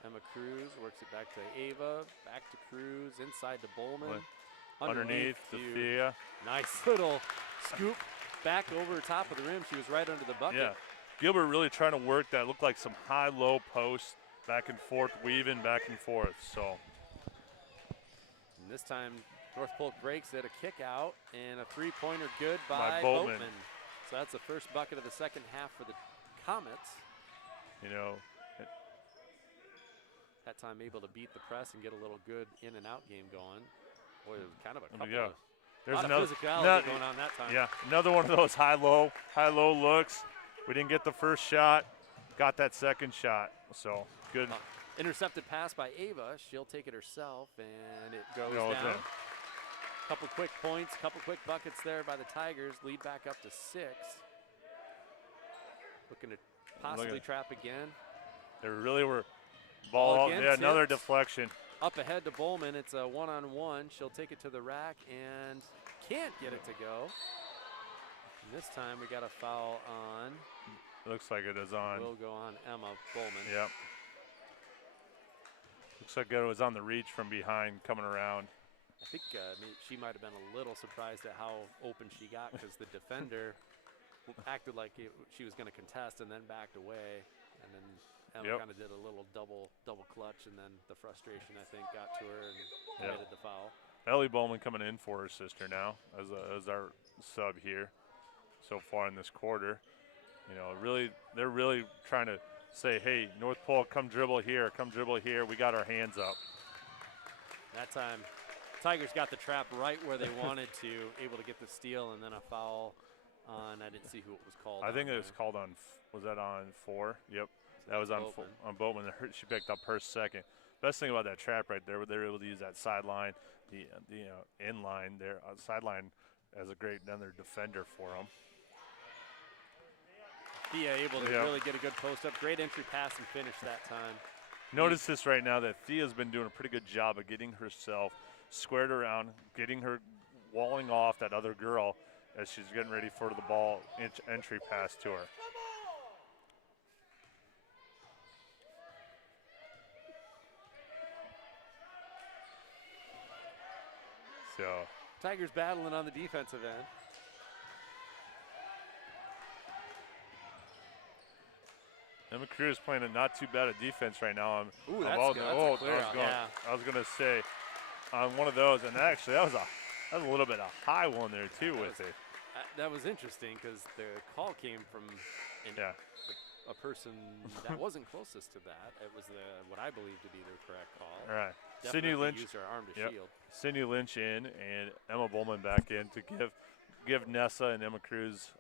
Emma Cruz works it back to Ava, back to Cruz, inside to Bowman. Underneath to Thea. Nice little scoop back over top of the rim. She was right under the bucket. Yeah. Gilbert really trying to work that. Looked like some high-low posts, back and forth, weaving back and forth. So. And this time, North Polk breaks it, a kick out, and a three-pointer good by Boatman. So that's the first bucket of the second half for the Comets. You know. That time able to beat the press and get a little good in and out game going. Boy, it was kind of a couple yeah. of, There's lot of physicality going on that time. Yeah, another one of those high-low looks. We didn't get the first shot, got that second shot. So good. Intercepted pass by Ava. She'll take it herself, and it goes down. Couple quick points, couple quick buckets there by the Tigers. Lead back up to 6. Looking to possibly trap again. They really were. Ball again, yeah, another deflection. Up ahead to Bowman. It's a one-on-one. She'll take it to the rack and can't get it to go. And this time we got a foul on. Looks like it is on. Will go on Emma Bowman. Yep. Looks like it was on the reach from behind coming around. I think she might have been a little surprised at how open she got because the defender acted like she was going to contest and then backed away. And then Emma kind of did a little double clutch, and then the frustration, I think, got to her and committed the foul. Ellie Bowman coming in for her sister now as our sub here so far in this quarter. You know, they're really trying to say, hey, North Polk, come dribble here. We got our hands up. That time, Tigers got the trap right where they wanted to, able to get the steal, and then a foul on, I didn't see who it was called. I think it was called on, was that on 4? Yep. That was on Boatman. She picked up her second. Best thing about that trap right there, they were able to use that sideline, the inline there, sideline as a great another defender for them. Thea able to really get a good post up. Great entry pass and finish that time. Notice this right now that Thea's been doing a pretty good job of getting herself squared around, getting her walling off that other girl as she's getting ready for the ball entry pass to her. So Tigers battling on the defensive end. Emma Cruz playing a not too bad at defense right now. Ooh, that's good. I was gonna say on one of those, and actually that was a little bit of high one there too with it. That was interesting because the call came from a person that wasn't closest to that. It was what I believe to be the correct call. All right. Definitely Sydney Lynch used her arm to shield. Sydney Lynch in and Emma Bowman back in to give Nessa and Emma Cruz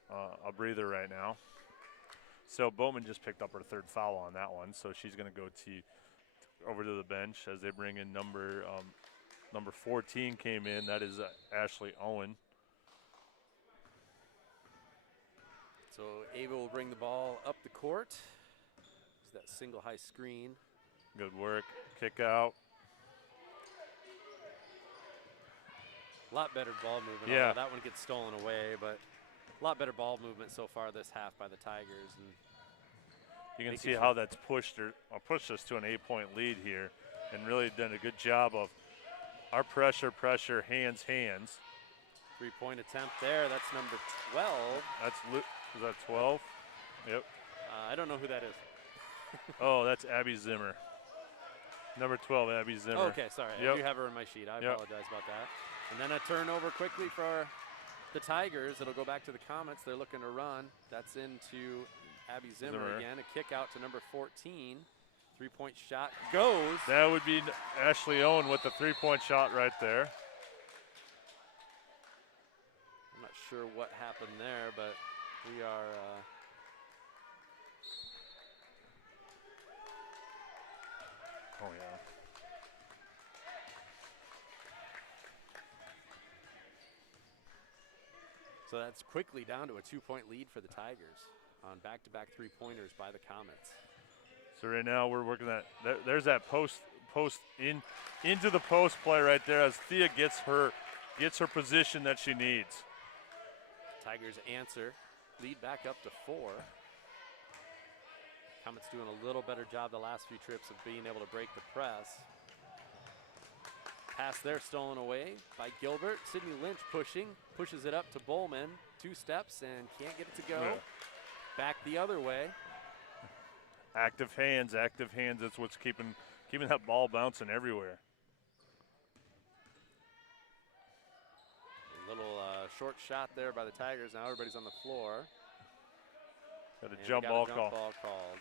a breather right now. So Boatman just picked up her 3rd foul on that one, so she's going to go over to the bench as they bring in number 14 came in. That is Ashley Owen. So Ava will bring the ball up the court. There's that single high screen. Good work. Kick out. A lot better ball movement. Yeah. That one gets stolen away, but a lot better ball movement so far this half by the Tigers. And you can see how that's pushed us to an 8-point lead here, and really done a good job of our pressure, hands. 3-point attempt there. That's number 12. Is that 12? Yep. I don't know who that is. Oh, that's Abby Zimmer. Number 12, Abby Zimmer. Oh, okay, sorry. Yep. I do have her in my sheet. I apologize about that. And then a turnover quickly for the Tigers. It'll go back to the Comets. They're looking to run. That's into Abby Zimmer again. A kick out to number 14. 3-point shot goes. That would be Ashley Owen with the 3-point shot right there. I'm not sure what happened there, but we are oh, yeah. So that's quickly down to a 2-point lead for the Tigers on back-to-back 3-pointers by the Comets. So right now we're working that. There's that post into the post play right there as Thea gets her position that she needs. Tigers answer, lead back up to 4. Comets doing a little better job the last few trips of being able to break the press. Pass there stolen away by Gilbert. Sydney Lynch pushes it up to Bowman. 2 steps and can't get it to go. Yeah. Back the other way. Active hands. That's what's keeping that ball bouncing everywhere. A little short shot there by the Tigers. Now everybody's on the floor. Got a jump ball call. Called.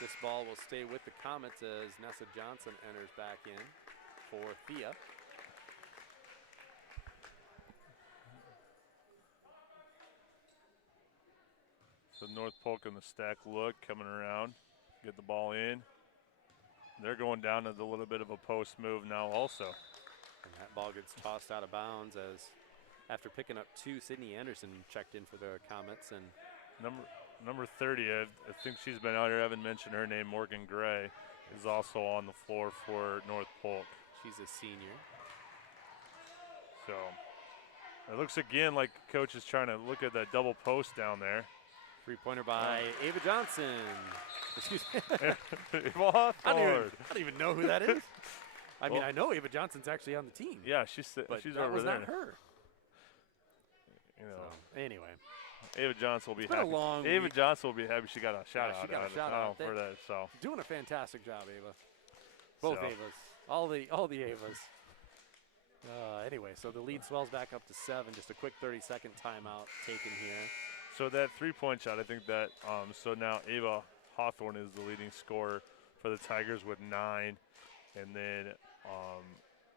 This ball will stay with the Comets as Nessa Johnson enters back in for Thea. So North Polk in the stack look, coming around, get the ball in. They're going down to a little bit of a post move now also. And that ball gets tossed out of bounds as after picking up 2, Sydney Anderson checked in for the Comets. And number 30, I think she's been out here. I haven't mentioned her name. Morgan Gray is also on the floor for North Polk. She's a senior. So it looks again like coach is trying to look at that double post down there. 3-pointer by Ava Johnson. Excuse me. Ava Hawthorne. I don't even know who that is. I mean, I know Ava Johnson's actually on the team. Yeah, she's that over was there. Not her. You know. So, anyway. Ava Johnson will be happy. Ava Johnson will be happy she got a shout out. She got a shout out for that. So doing a fantastic job, Ava. Both Avas. All the Avas. Anyway, so the lead swells back up to 7. Just a quick 30-second timeout taken here. So that 3-point shot, I think that so now Ava Hawthorne is the leading scorer for the Tigers with 9, and then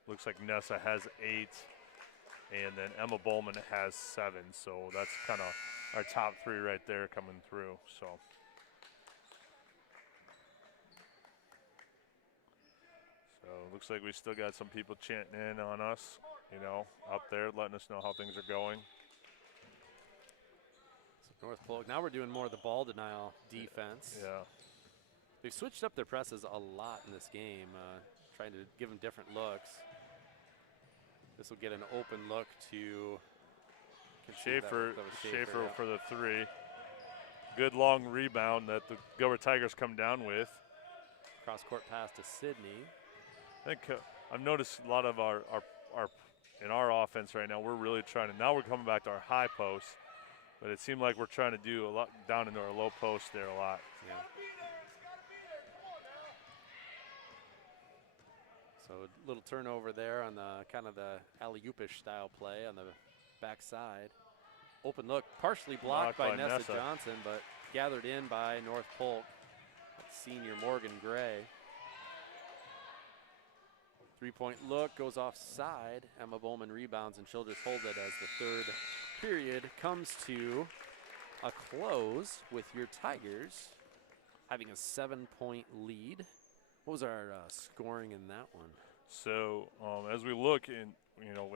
looks like Nessa has 8, and then Emma Bowman has 7. So that's kind of our top 3 right there coming through. So looks like we still got some people chanting in on us, out there, letting us know how things are going. So North Polk, now we're doing more of the ball denial defense. Yeah. They've switched up their presses a lot in this game, trying to give them different looks. This will get an open look to Schaefer for the 3. Good long rebound that the Gilbert Tigers come down with. Cross-court pass to Sydney. I think I've noticed a lot of our in our offense right now, we're really trying to, now we're coming back to our high post, but it seemed like we're trying to do a lot down into our low post there a lot. Yeah. So a little turnover there on the kind of the alley-oop-ish style play on the backside. Open look, partially blocked by Nessa Johnson, but gathered in by North Polk. That's senior Morgan Gray. Three-point look goes offside. Emma Bowman rebounds, and she'll just hold it as the third period comes to a close with your Tigers having a 7-point lead. What was our scoring in that one? So as we look in,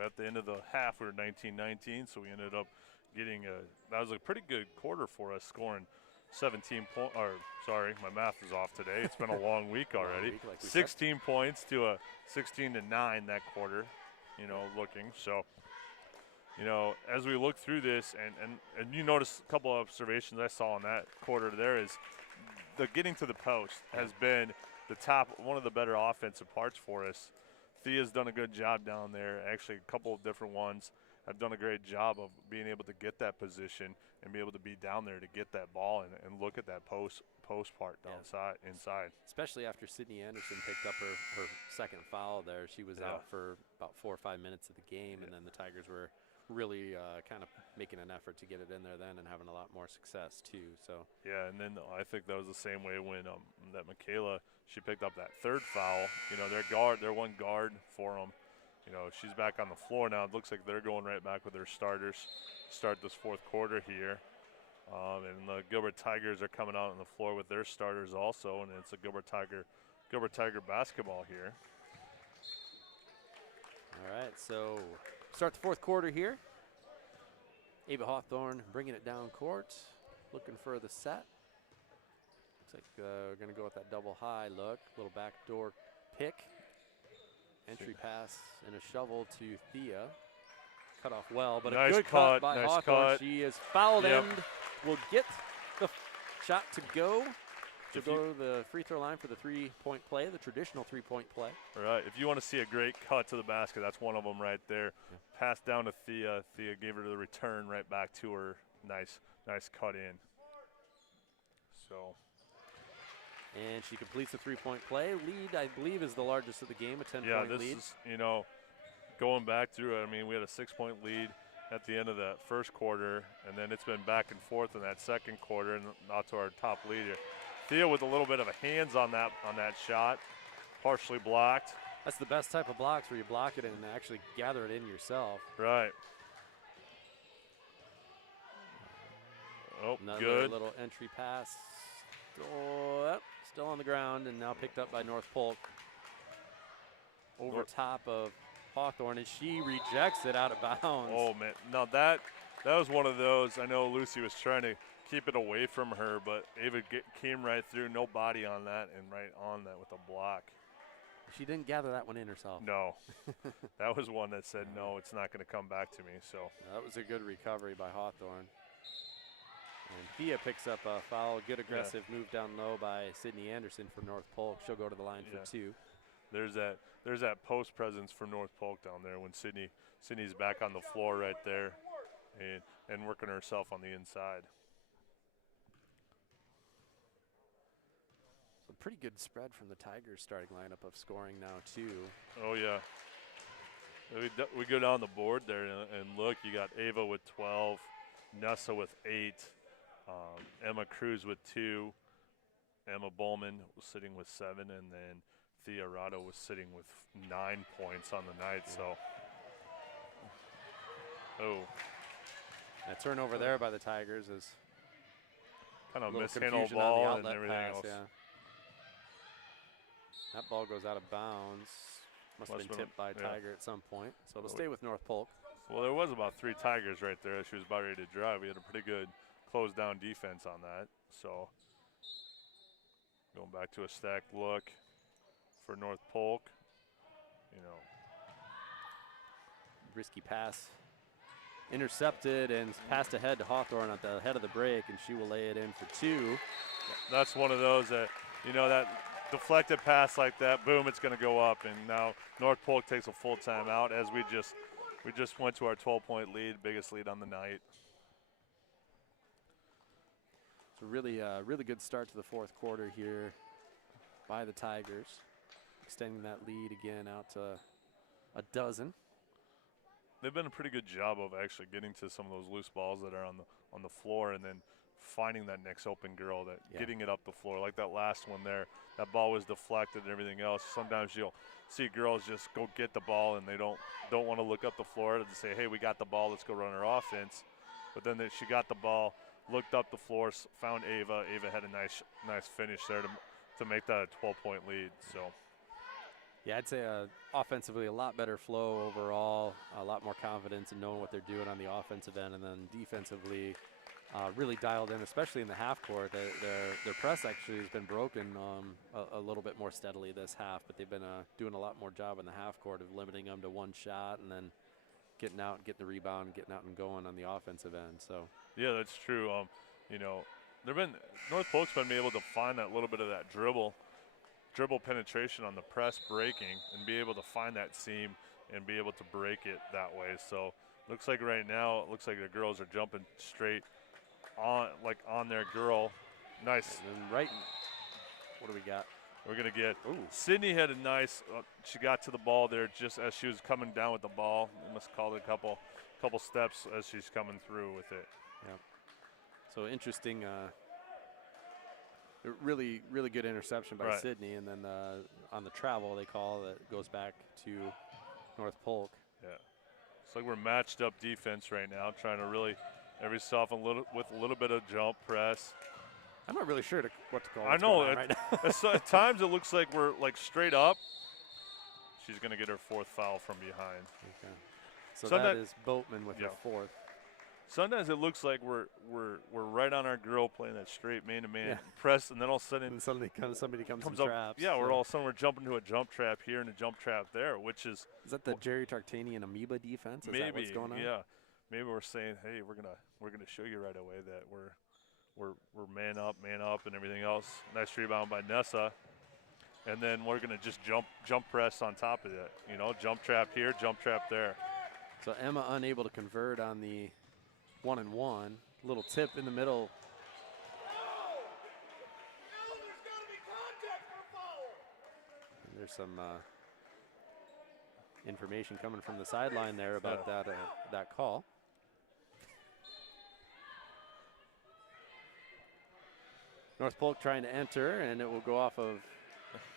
at the end of the half, we were 19-19, so we ended up getting that was a pretty good quarter for us, scoring 17 points. Or sorry, my math is off today. It's been a long week already. 16 points to a 16-9 that quarter. Looking so. As we look through this, and you notice a couple of observations I saw in that quarter there is the getting to the post has been one of the better offensive parts for us. Thea's done a good job down there. Actually, a couple of different ones have done a great job of being able to get that position and be able to be down there to get that ball and look at that post part inside. Especially after Sydney Anderson picked up her second foul there. She was out for about 4 or 5 minutes of the game, and then the Tigers were really kind of making an effort to get it in there then and having a lot more success too. So yeah, and then I think that was the same way when that Michaela, she picked up that third foul. Their one guard for them. She's back on the floor now. It looks like they're going right back with their starters. Start this fourth quarter here. And the Gilbert Tigers are coming out on the floor with their starters also, and it's a Gilbert Tiger basketball here. All right, so start the fourth quarter here. Ava Hawthorne bringing it down court, looking for the set. Looks like we're going to go with that double high look, little backdoor pick. Entry pass and a shovel to Thea. Cut off well, but nice a good cut by Hawthorne. She is fouled and will get the shot to go. She'll go to the free throw line for the three-point play, the traditional three-point play. All right, if you want to see a great cut to the basket, that's one of them right there. Yeah. Pass down to Thea. Thea gave her the return right back to her. Nice cut in. So. And she completes the three-point play. Lead, I believe, is the largest of the game, a 10-point lead. Yeah, this is, going back through it, we had a 6-point lead at the end of that first quarter, and then it's been back and forth in that second quarter, and not to our top lead here. Thea with a little bit of a hands on that shot, partially blocked. That's the best type of blocks, where you block it and actually gather it in yourself. Right. Oh, another good. Little entry pass. Oh, still on the ground, and now picked up by North Polk. Over top of Hawthorne, and she rejects it out of bounds. Oh, man. Now that was one of those. I know Lucy was trying to keep it away from her, but Ava came right through, no body on that, and right on that with a block. She didn't gather that one in herself. No. That was one that said, no, it's not going to come back to me. So that was a good recovery by Hawthorne. And Thea picks up a foul, good aggressive move down low by Sydney Anderson for North Polk. She'll go to the line for two. There's that post presence for North Polk down there when Sydney's back on the floor right there and working herself on the inside. So pretty good spread from the Tigers starting lineup of scoring now too. Oh yeah. We go down the board there and look, you got Ava with 12, Nessa with 8, Emma Cruz with 2, Emma Bowman was sitting with 7, and then Thea Rado was sitting with 9 points on the night. So, a turnover there by the Tigers is kind of mishandled ball and everything else. Yeah. That ball goes out of bounds. Must have been tipped by Tiger at some point. So it'll stay with North Polk. Well, there was about 3 Tigers right there as she was about ready to drive. We had a pretty good close down defense on that. So going back to a stacked look for North Polk. Risky pass. Intercepted and passed ahead to Hawthorne at the head of the break, and she will lay it in for 2. That's one of those that, that deflected pass like that, boom, it's going to go up. And now North Polk takes a full timeout as we just went to our 12-point lead, biggest lead on the night. It's a really good start to the fourth quarter here by the Tigers, extending that lead again out to a dozen. They've been a pretty good job of actually getting to some of those loose balls that are on the floor and then finding that next open girl, getting it up the floor. Like that last one there, that ball was deflected and everything else. Sometimes you'll see girls just go get the ball and they don't want to look up the floor to say, hey, we got the ball, let's go run our offense. But then she got the ball, looked up the floor, found Ava. Ava had a nice finish there to make that a 12-point lead. So. Yeah, I'd say offensively a lot better flow overall, a lot more confidence in knowing what they're doing on the offensive end, and then defensively really dialed in, especially in the half court. Their press actually has been broken a little bit more steadily this half, but they've been doing a lot more job in the half court of limiting them to one shot and then getting out and getting the rebound, getting out and going on the offensive end. So yeah, that's true. North Polk's been able to find that little bit of that dribble penetration on the press breaking and be able to find that seam and be able to break it that way. So looks like right now, it looks like the girls are jumping straight on their girl. Nice. And right, what do we got? We're going to get, Sydney had a nice, she got to the ball there just as she was coming down with the ball. We must call it a couple steps as she's coming through with it. Yeah. So interesting, really, really good interception by Sydney. And then on the travel, they call that goes back to North Polk. Yeah. It's like we're matched up defense right now, trying to really every so often with a little bit of jump press. I'm not really sure what to call. I know. Right now. At times it looks like we're like straight up. She's going to get her fourth foul from behind. Okay. So that is Boatman with her fourth. Sometimes it looks like we're right on our girl playing that straight man-to-man press, and then all of a sudden somebody comes and up. traps. Yeah, we're all of a sudden we're jumping to a jump trap here and a jump trap there, which is that the Jerry Tartanian amoeba defense? Is that what's going on? Yeah. Maybe we're saying, hey, we're gonna show you right away that we're man up, and everything else. Nice rebound by Nessa, and then we're gonna just jump press on top of it. Jump trap here, jump trap there. So Emma unable to convert on the 1-and-1. Little tip in the middle. And there's some information coming from the sideline there about that call. North Polk trying to enter, and it will go off of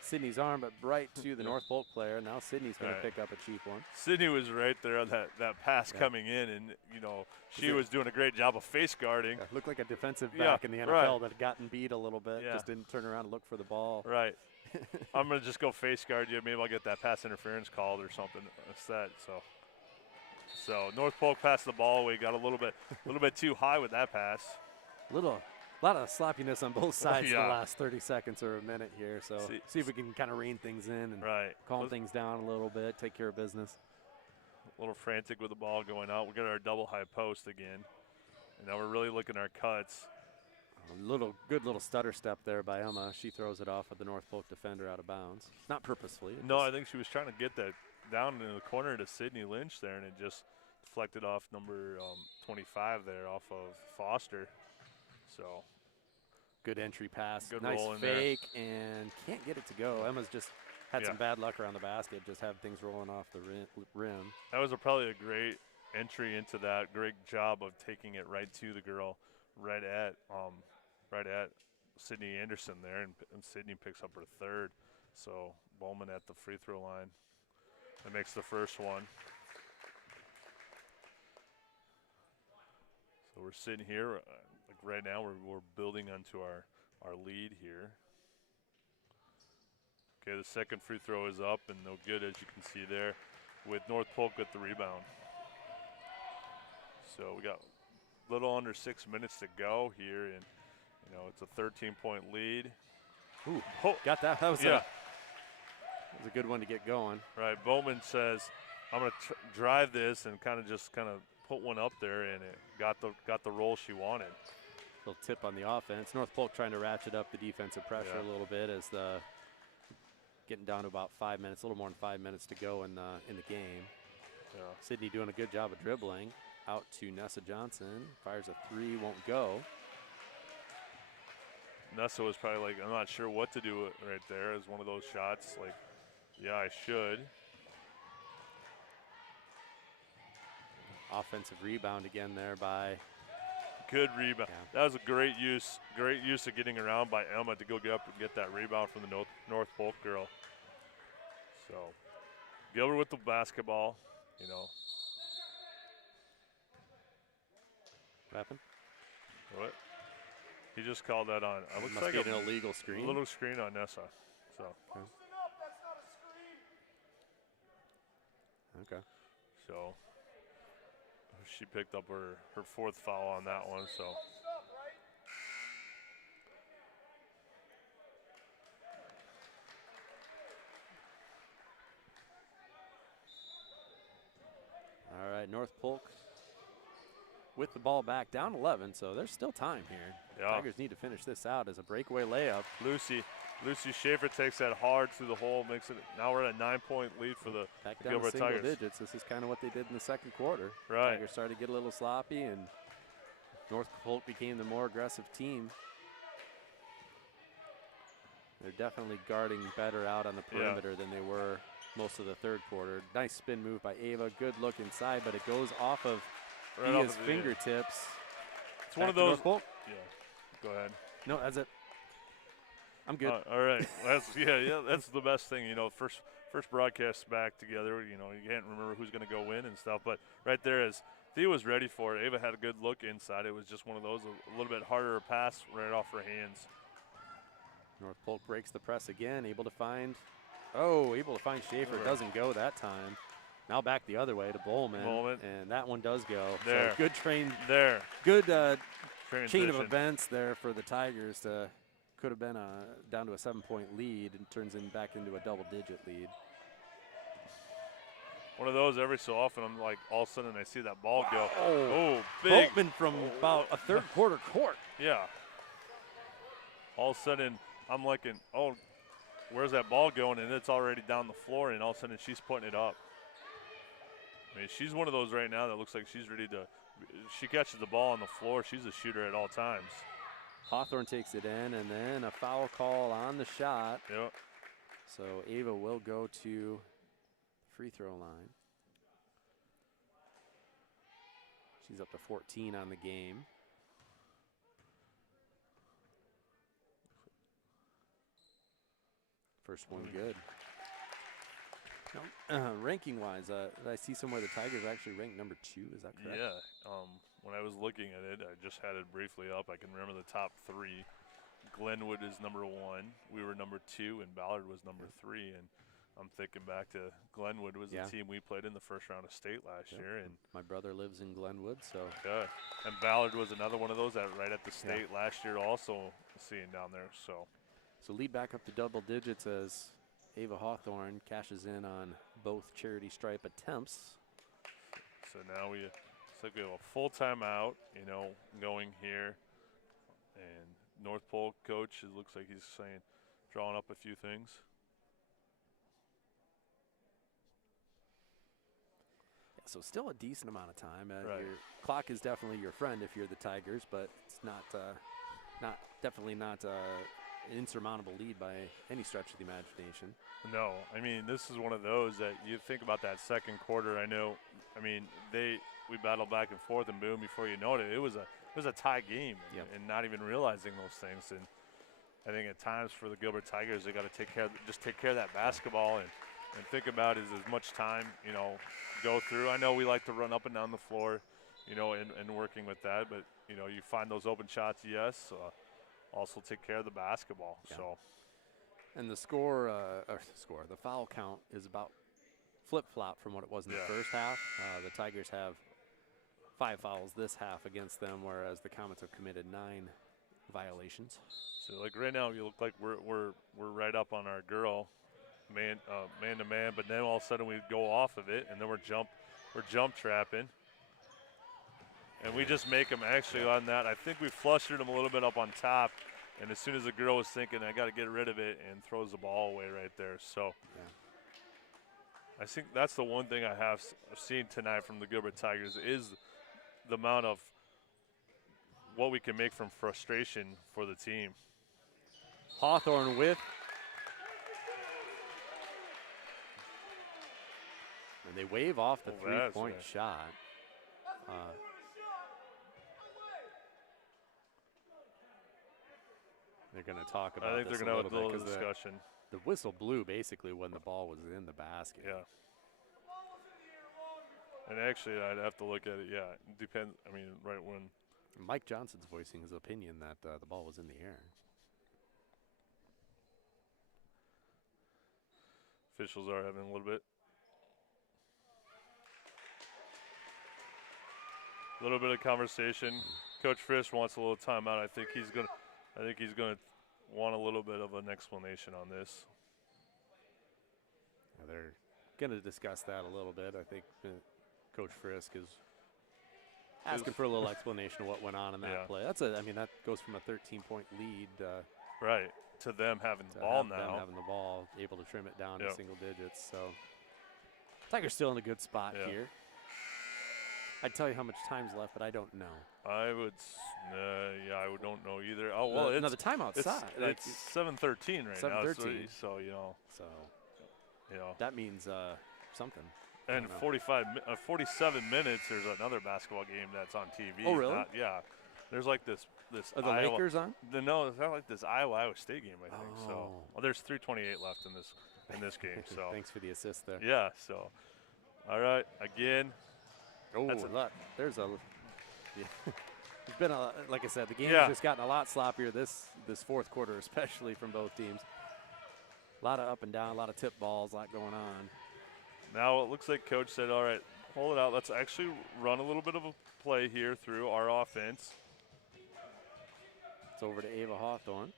Sydney's arm, but right to the North Polk player. Now Sydney's going to pick up a cheap one. Sydney was right there on that pass coming in, and she was doing a great job of face guarding. Looked like a defensive back in the NFL that had gotten beat a little bit. Just didn't turn around and look for the ball. Right. I'm going to just go face guard you. Maybe I'll get that pass interference called or something instead. So North Polk passed the ball away. Got a little bit too high with that pass. A lot of sloppiness on both sides in the last 30 seconds or a minute here. So see if we can kind of rein things in and calm things down a little bit, take care of business. A little frantic with the ball going out. We got our double high post again. And now we're really looking at our cuts. Good little stutter step there by Emma. She throws it off at the North Polk defender out of bounds. Not purposefully. No, I think she was trying to get that down in the corner to Sydney Lynch there, and it just deflected off number 25 there off of Foster. So good entry pass. Good nice roll in fake and can't get it to go. Emma's just had some bad luck around the basket, just have things rolling off the rim. That was probably a great entry into that. Great job of taking it right to the girl, right at Sydney Anderson there, and Sydney picks up her third. So Bowman at the free throw line. That makes the first one. So we're sitting here. Right now we're building onto our lead here. Okay, the second free throw is up and no good, as you can see there, with North Polk at the rebound. So we got a little under 6 minutes to go here, and it's a 13-point lead. Ooh, got that. That was a good one to get going. Right, Bowman says, I'm going to drive this and kind of put one up there, and it got the roll she wanted. Little tip on the offense. North Polk trying to ratchet up the defensive pressure a little bit as getting down to about 5 minutes, a little more than 5 minutes to go in the game. Yeah. Sydney doing a good job of dribbling. Out to Nessa Johnson. Fires a three, won't go. Nessa was probably like, I'm not sure what to do right there. It was one of those shots like, yeah, I should. Offensive rebound again there by good rebound. Yeah. That was a great use of getting around by Emma to go get up and get that rebound from the North Polk girl. So Gilbert with the basketball, you know. What happened? What? He just called that on. It looks Must like be an illegal screen. A little screen on Nessa. So. Okay. So she picked up her fourth foul on that one. So. All right, North Polk with the ball back, down 11, so there's still time here. Yeah. Tigers need to finish this out as a breakaway layup. Lucy Schaefer takes that hard through the hole, makes it. Now we're at a 9-point lead for the Back down Gilbert to single Tigers. digits. This is kind of what they did in the second quarter. Right. Tigers started to get a little sloppy, and North Polk became the more aggressive team. They're definitely guarding better out on the perimeter than they were most of the third quarter. Nice spin move by Ava. Good look inside, but it goes off of Ia's fingertips. It's one of those. Yeah. Go ahead. No, that's it. I'm good. All right. That's the best thing. You know, first broadcast back together. You know, you can't remember who's going to go win and stuff. But right there, as Thea was ready for it, Ava had a good look inside. It was just one of those, a little bit harder pass right off her hands. North Polk breaks the press again, able to find Schaefer. Right. Doesn't go that time. Now back the other way to Bowman. And that one does go. There. So good train. There. Good chain of Transition. events there for the Tigers. Could have been down to a 7-point lead and turns back into a double-digit lead. One of those every so often, I'm like, all of a sudden I see that ball go. Oh, big. Boatman from about a third quarter court. Yeah. All of a sudden, I'm looking, where's that ball going? And it's already down the floor, and all of a sudden she's putting it up. I mean, she's one of those right now that looks like she's ready to – she catches the ball on the floor. She's a shooter at all times. Hawthorne takes it in, and then a foul call on the shot. Yep. So Ava will go to free throw line. She's up to 14 on the game. First one good. Now, ranking-wise, did I see somewhere the Tigers are actually ranked number 2? Is that correct? Yeah. When I was looking at it, I just had it briefly up. I can remember the top 3. Glenwood is number 1. We were number 2, and Ballard was number 3. And I'm thinking back to Glenwood was the team we played in the first round of state last year. And my brother lives in Glenwood, so. Yeah. And Ballard was another one of those that right at the state last year also seeing down there. So lead back up to double digits as Ava Hawthorne cashes in on both charity stripe attempts. So now we have a full timeout, going here. And North Polk coach, it looks like he's drawing up a few things. Yeah, so still a decent amount of time. Right. Your clock is definitely your friend if you're the Tigers, but it's definitely not an insurmountable lead by any stretch of the imagination. No, I mean, this is one of those that you think about that second quarter. We battled back and forth, and boom, before you know it, it was a tie game, and not even realizing those things. And I think at times for the Gilbert Tigers, they got to take care of that basketball and think about is as much time go through. I know we like to run up and down the floor, and working with that, but you find those open shots, yes. Also take care of the basketball. Yeah. So. And the the foul count is about flip-flop from what it was in the first half. The Tigers have 5 fouls this half against them, whereas the Comets have committed 9 violations. So like right now, you look like we're right up on our girl, man to man, but then all of a sudden we go off of it, and then we're jump trapping. And we just make them actually on that. I think we flustered them a little bit up on top. And as soon as the girl was thinking, I got to get rid of it, and throws the ball away right there. So I think that's the one thing I have seen tonight from the Gilbert Tigers is the amount of what we can make from frustration for the team. Hawthorne with. And they wave off the three-point shot. they're going to talk about I think this they're going to have a little bit, 'cause discussion. The whistle blew basically when the ball was in the basket. Yeah. And actually, I'd have to look at it. Yeah, it depends. I mean, right when. Mike Johnson's voicing his opinion that the ball was in the air. Officials are having a little bit of conversation. Coach Frisch wants a little timeout. I think he's gonna want a little bit of an explanation on this. Yeah, they're going to discuss that a little bit. I think Coach Frisch is asking for a little explanation of what went on in that play. I mean, that goes from a 13-point lead. Right, to them having the to ball them now. having the ball, able to trim it down to single digits. So Tigers still in a good spot here. I'd tell you how much time's left, but I don't know. I would, I don't know either. Oh, well, it's another time outside. It's 7:13 right 7:13. now. So that means something. And 47 minutes. There's another basketball game that's on TV. Oh, really? Yeah. There's like this. Are the Lakers on? No, it's not like this Iowa State game. I think so. Oh. Well, there's 3:28 left in this game. So thanks for the assist there. Yeah. So, all right. Again. Oh, there's a. Yeah. It's been like I said, the game has just gotten a lot sloppier this fourth quarter, especially from both teams. A lot of up and down, a lot of tip balls, a lot going on. Now it looks like Coach said, all right, hold it out. Let's actually run a little bit of a play here through our offense. It's over to Ava Hawthorne.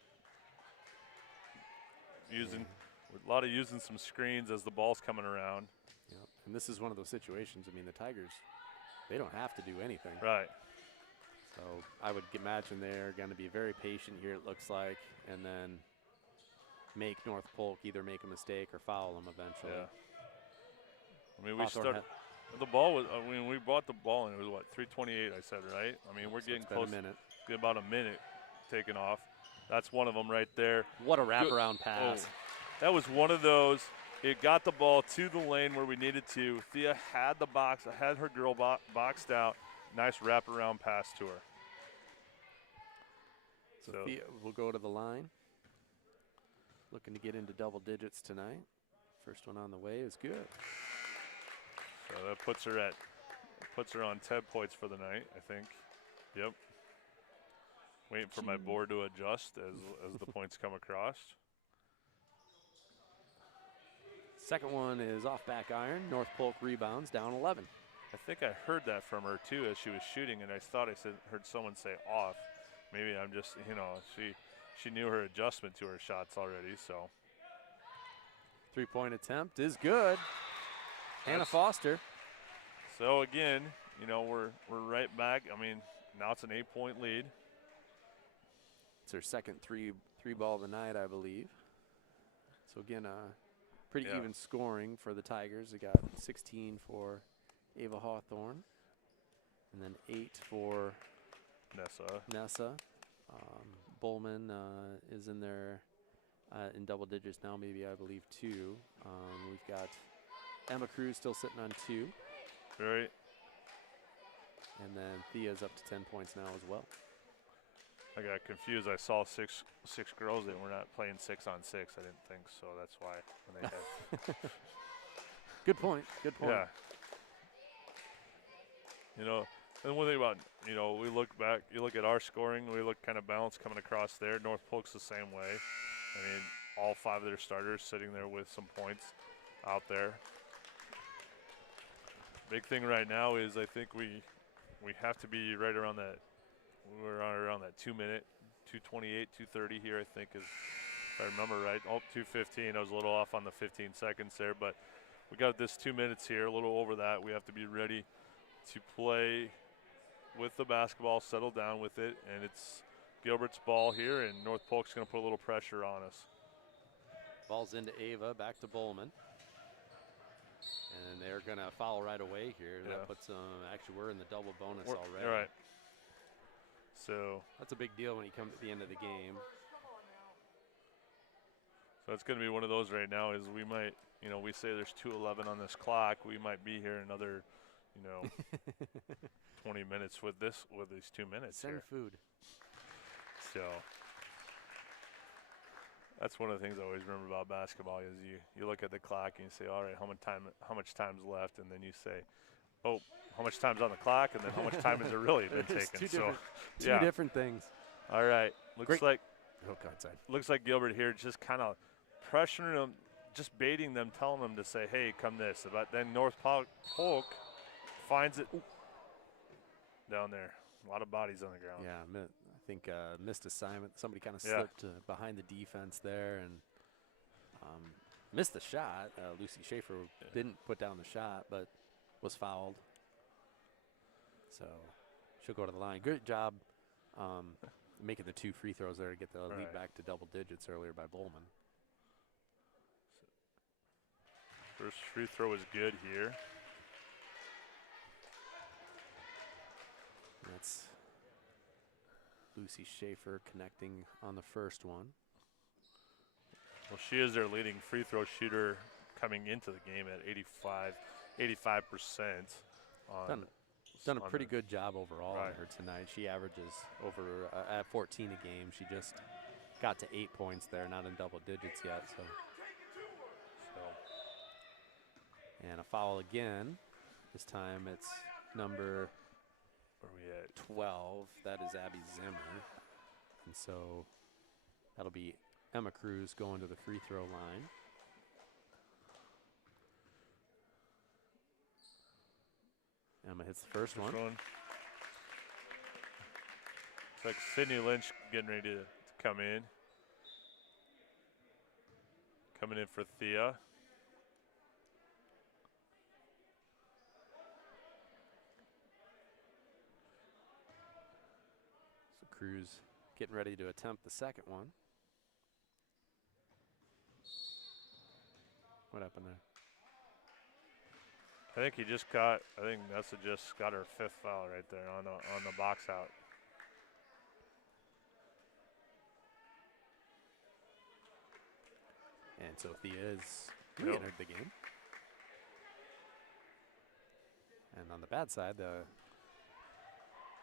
A lot of using some screens as the ball's coming around. Yep. And this is one of those situations. I mean, the Tigers, they don't have to do anything. Right. So I would imagine they're going to be very patient here, it looks like, and then make North Polk either make a mistake or foul them eventually. Yeah. I mean, the ball was, we bought the ball and it was what, 3:28 I said, right? I mean, we're getting close. About a minute taken off. That's one of them right there. What a wraparound pass. Oh, that was one of those. It got the ball to the lane where we needed to. Thea had the box, had her girl boxed out. Nice wraparound pass to her. So Thea will go to the line. Looking to get into double digits tonight. First one on the way is good. So that puts her on 10 points for the night, I think. Yep. Waiting for my board to adjust as the points come across. Second one is off back iron. North Polk rebounds, down 11. I think I heard that from her too as she was shooting, and I thought heard someone say off. Maybe I'm just, she knew her adjustment to her shots already. So 3-point attempt is good. Hannah Foster. So again, we're right back. I mean, now it's an 8-point lead. It's her second three ball of the night, I believe. So again, pretty even scoring for the Tigers. They got 16 for Ava Hawthorne, and then 8 for Nessa. Bowman is in there in double digits now, maybe I believe 2. We've got Emma Cruz still sitting on 2. Right. And then Thea's up to 10 points now as well. I got confused. I saw six girls that were not playing 6 on 6. I didn't think so. That's why when they had. Good point. Good point. Yeah. And one thing about, we look back, you look at our scoring, we look kind of balanced coming across there. North Polk's the same way. I mean, all 5 of their starters sitting there with some points out there. Big thing right now is I think we have to be right around that. We're around that 2 minute, 2:28, 2:30 here, I think, is, if I remember right. 2:15. I was a little off on the 15 seconds there, but we got this 2 minutes here, a little over that. We have to be ready to play with the basketball, settle down with it, and it's Gilbert's ball here, and North Polk's going to put a little pressure on us. Ball's into Ava, back to Bowman. And they're going to foul right away here. Yeah. That puts actually, we're in the double bonus already. All right. So that's a big deal when you come to the end of the game. So it's going to be one of those right now is we might, we say there's 2:11 on this clock. We might be here another, 20 minutes with these 2 minutes. Send here. Food. So That's one of the things I always remember about basketball is you look at the clock and you say, all right, how much time's left, and then you say, oh, how much time's on the clock, and then how much time has it really been taken? Two different things. All right, looks Great. like Oh, go outside. looks like Gilbert here just kind of pressuring them, just baiting them, telling them to say, hey, come this. But then North Polk finds it down there. A lot of bodies on the ground. Yeah, I think missed assignment. Somebody kind of Yeah. slipped behind the defense there and missed the shot. Lucy Schaefer didn't put down the shot, but was fouled. So she'll go to the line. Good job making the 2 free throws there to get the lead back to double digits earlier by Bowman. First free throw is good here. That's Lucy Schaefer connecting on the first one. Well, she is their leading free throw shooter coming into the game at 85%. Done a pretty good job overall on Right. her tonight. She averages over at 14 a game. She just got to 8 points there, not in double digits yet. So. And a foul again. This time it's number Where are we at? 12. That is Abby Zimmer. And so that'll be Emma Cruz going to the free throw line. Emma hits the first one. Looks like Sydney Lynch getting ready to come in. Coming in for Thea. So Cruz getting ready to attempt the second one. What happened there? I think Nessa just got her 5th foul right there on the box out. And so Thea is re-entered the game. And on the bad side,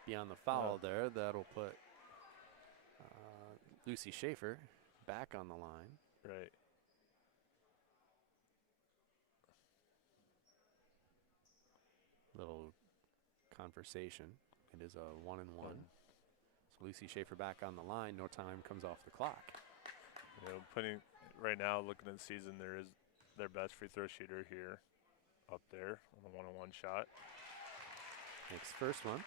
beyond the foul there, that'll put Lucy Schaefer back on the line. Right. Little conversation. It is a 1-1. So Lucy Schaefer back on the line. No time comes off the clock. Right now, looking at the season, there is their best free throw shooter here, up there on the 1-on-1 shot. Makes first one.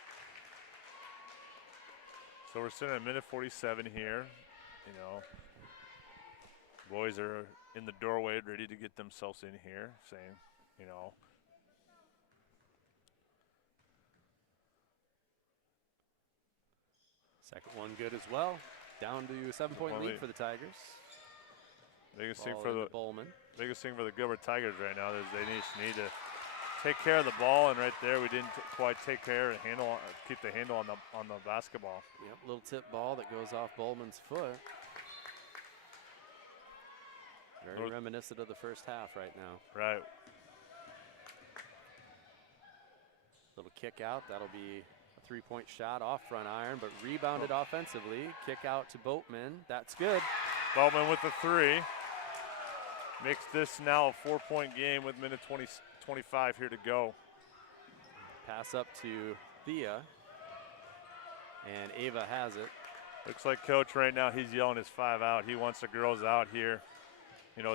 So we're sitting at minute 47 here. Boys are in the doorway, ready to get themselves in here, saying, Second one good as well. Down to a 7-point lead for the Tigers. Biggest Ball thing for the Bowman. biggest thing for the Gilbert Tigers right now is they need to take care of the ball, and right there we didn't quite take care and keep the handle on the basketball. Yep, little tip ball that goes off Bowman's foot. Very reminiscent of the first half right now. Right. Little kick out. That'll be a 3-point shot off front iron, but rebounded offensively. Kick out to Boatman. That's good. Boatman with the 3. Makes this now a 4-point game with minute 25 here to go. Pass up to Thea. And Ava has it. Looks like Coach right now, he's yelling his 5 out. He wants the girls out here.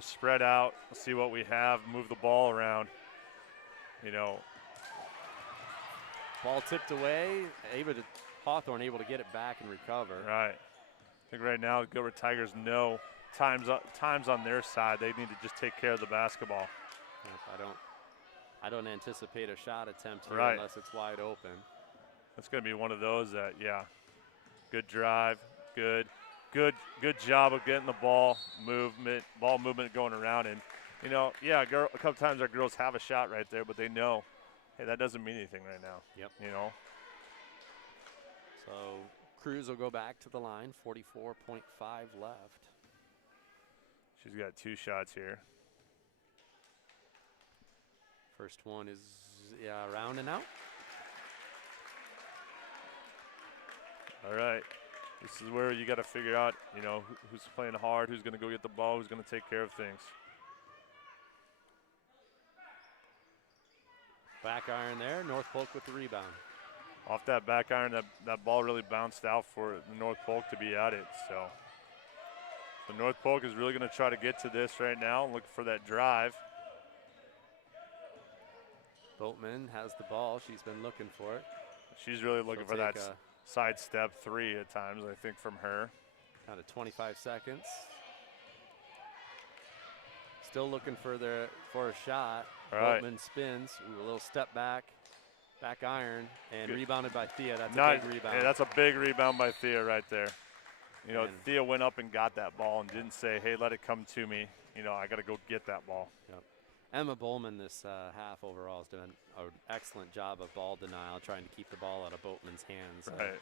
Spread out, see what we have, move the ball around. Ball tipped away. Hawthorne able to get it back and recover. Right. I think right now Gilbert Tigers know time's on their side. They need to just take care of the basketball. Yep, I don't anticipate a shot attempt here unless it's wide open. That's going to be one of those that, good drive, good job of getting the ball movement going around. And, a couple times our girls have a shot right there, but they know, hey, that doesn't mean anything right now. Yep. So Cruz will go back to the line, 44.5 left. She's got 2 shots here. First one is, round and out. All right. This is where you got to figure out, who's playing hard, who's going to go get the ball, who's going to take care of things. Back iron there. North Polk with the rebound. Off that back iron, that ball really bounced out for the North Polk to be at it. So North Polk is really going to try to get to this right now, looking for that drive. Boatman has the ball. She's been looking for it. She's really looking for that sidestep three at times, I think, from her. Down to 25 seconds. Still looking for a shot. All right. Boatman spins. Ooh, a little step back. Back iron. And Good. Rebounded by Thea. That's a big rebound. Yeah, that's a big rebound by Thea right there. Thea went up and got that ball and didn't say, hey, let it come to me. I got to go get that ball. Yep. Emma Bowman this half overall has done an excellent job of ball denial, trying to keep the ball out of Boatman's hands. Right.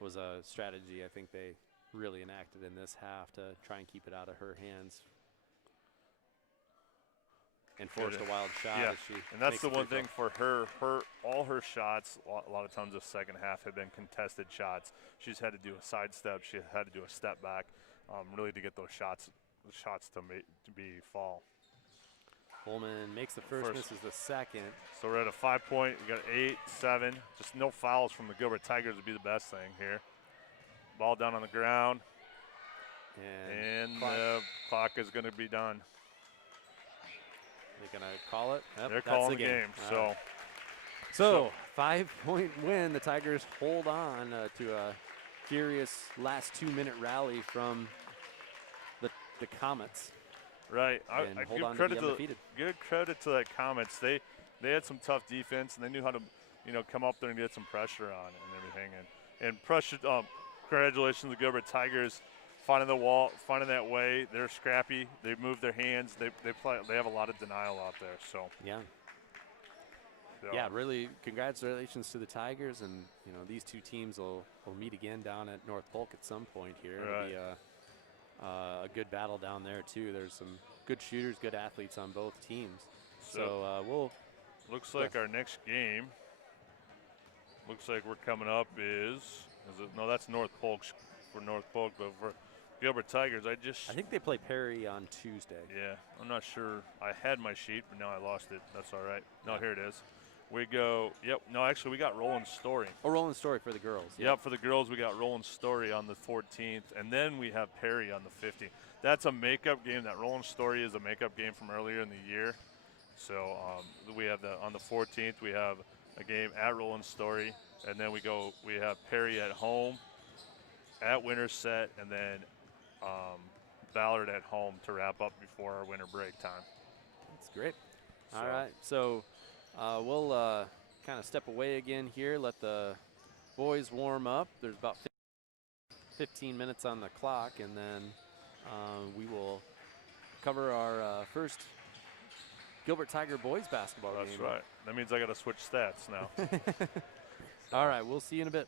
Was a strategy I think they really enacted in this half to try and keep it out of her hands. And forced a wild shot. Yeah, as she and that's makes the the one free thing throw. for her. All her shots, a lot of times the second half have been contested shots. She's had to do a sidestep. She had to do a step back, really to get those shots to be fall. Coleman makes the first, misses the second. So we're at a 5-point. We got 8, 7. Just no fouls from the Gilbert Tigers would be the best thing here. Ball down on the ground, and the clock is going to be done. They're going to call it. Yep, They're calling the game. So 5-point win. The Tigers hold on to a furious last 2-minute rally from the Comets. Right. I hold on give credit to that Comets. They had some tough defense, and they knew how to come up there and get some pressure on it and everything. And pressure. Congratulations to the Gilbert Tigers. Finding the wall, finding that way. They're scrappy. They move their hands. They play. They have a lot of denial out there. So yeah, really congratulations to the Tigers, and these two teams will meet again down at North Polk at some point here. Right. It'll be a good battle down there too. There's some good shooters, good athletes on both teams. So we'll. Looks like our next game. Looks like we're coming up no, that's North Polk for North Polk, but for Gilbert Tigers, I think they play Perry on Tuesday. Yeah, I'm not sure. I had my sheet, but now I lost it. That's all right. No, here it is. We go, no, actually, we got Roland Story. Oh, Roland Story for the girls. Yep, for the girls, we got Roland Story on the 14th, and then we have Perry on the 15th. That's a makeup game. That Roland Story is a makeup game from earlier in the year. So we have on the 14th, we have a game at Roland Story, and then we have Perry at home, at Winterset, and then Ballard at home to wrap up before our winter break time. That's great. All right, so we'll kind of step away again here, let the boys warm up. There's about 15 minutes on the clock, and then we will cover our first Gilbert Tiger boys basketball game. That's right. That means I got to switch stats now. All right, we'll see you in a bit.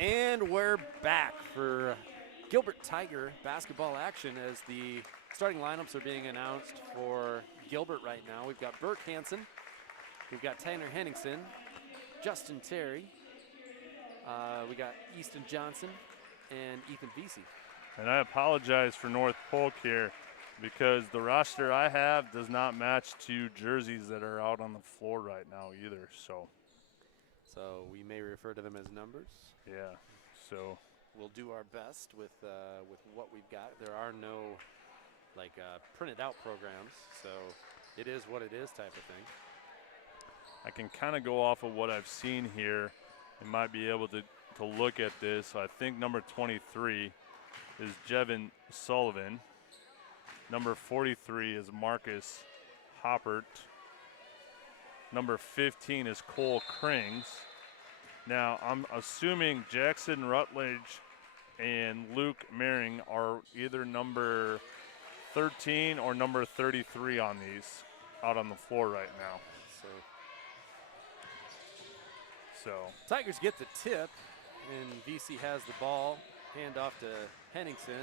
And we're back for Gilbert Tiger basketball action as the starting lineups are being announced for Gilbert right now. We've got Burke Hansen, we've got Tanner Henningsen, Justin Terry, we got Easton Johnson, and Ethan Vesey. And I apologize for North Polk here because the roster I have does not match to jerseys that are out on the floor right now either. So we may refer to them as numbers. Yeah, so we'll do our best with what we've got. There are no printed out programs, so it is what it is type of thing. I can kind of go off of what I've seen here and might be able to look at this. So I think number 23 is Jevin Sullivan. Number 43 is Marcus Hoppert. Number 15 is Cole Krings. Now, I'm assuming Jackson Rutledge and Luke Mehring are either number 13 or number 33 on these out on the floor right now. So Tigers get the tip, and VC has the ball. Hand off to Henningsen.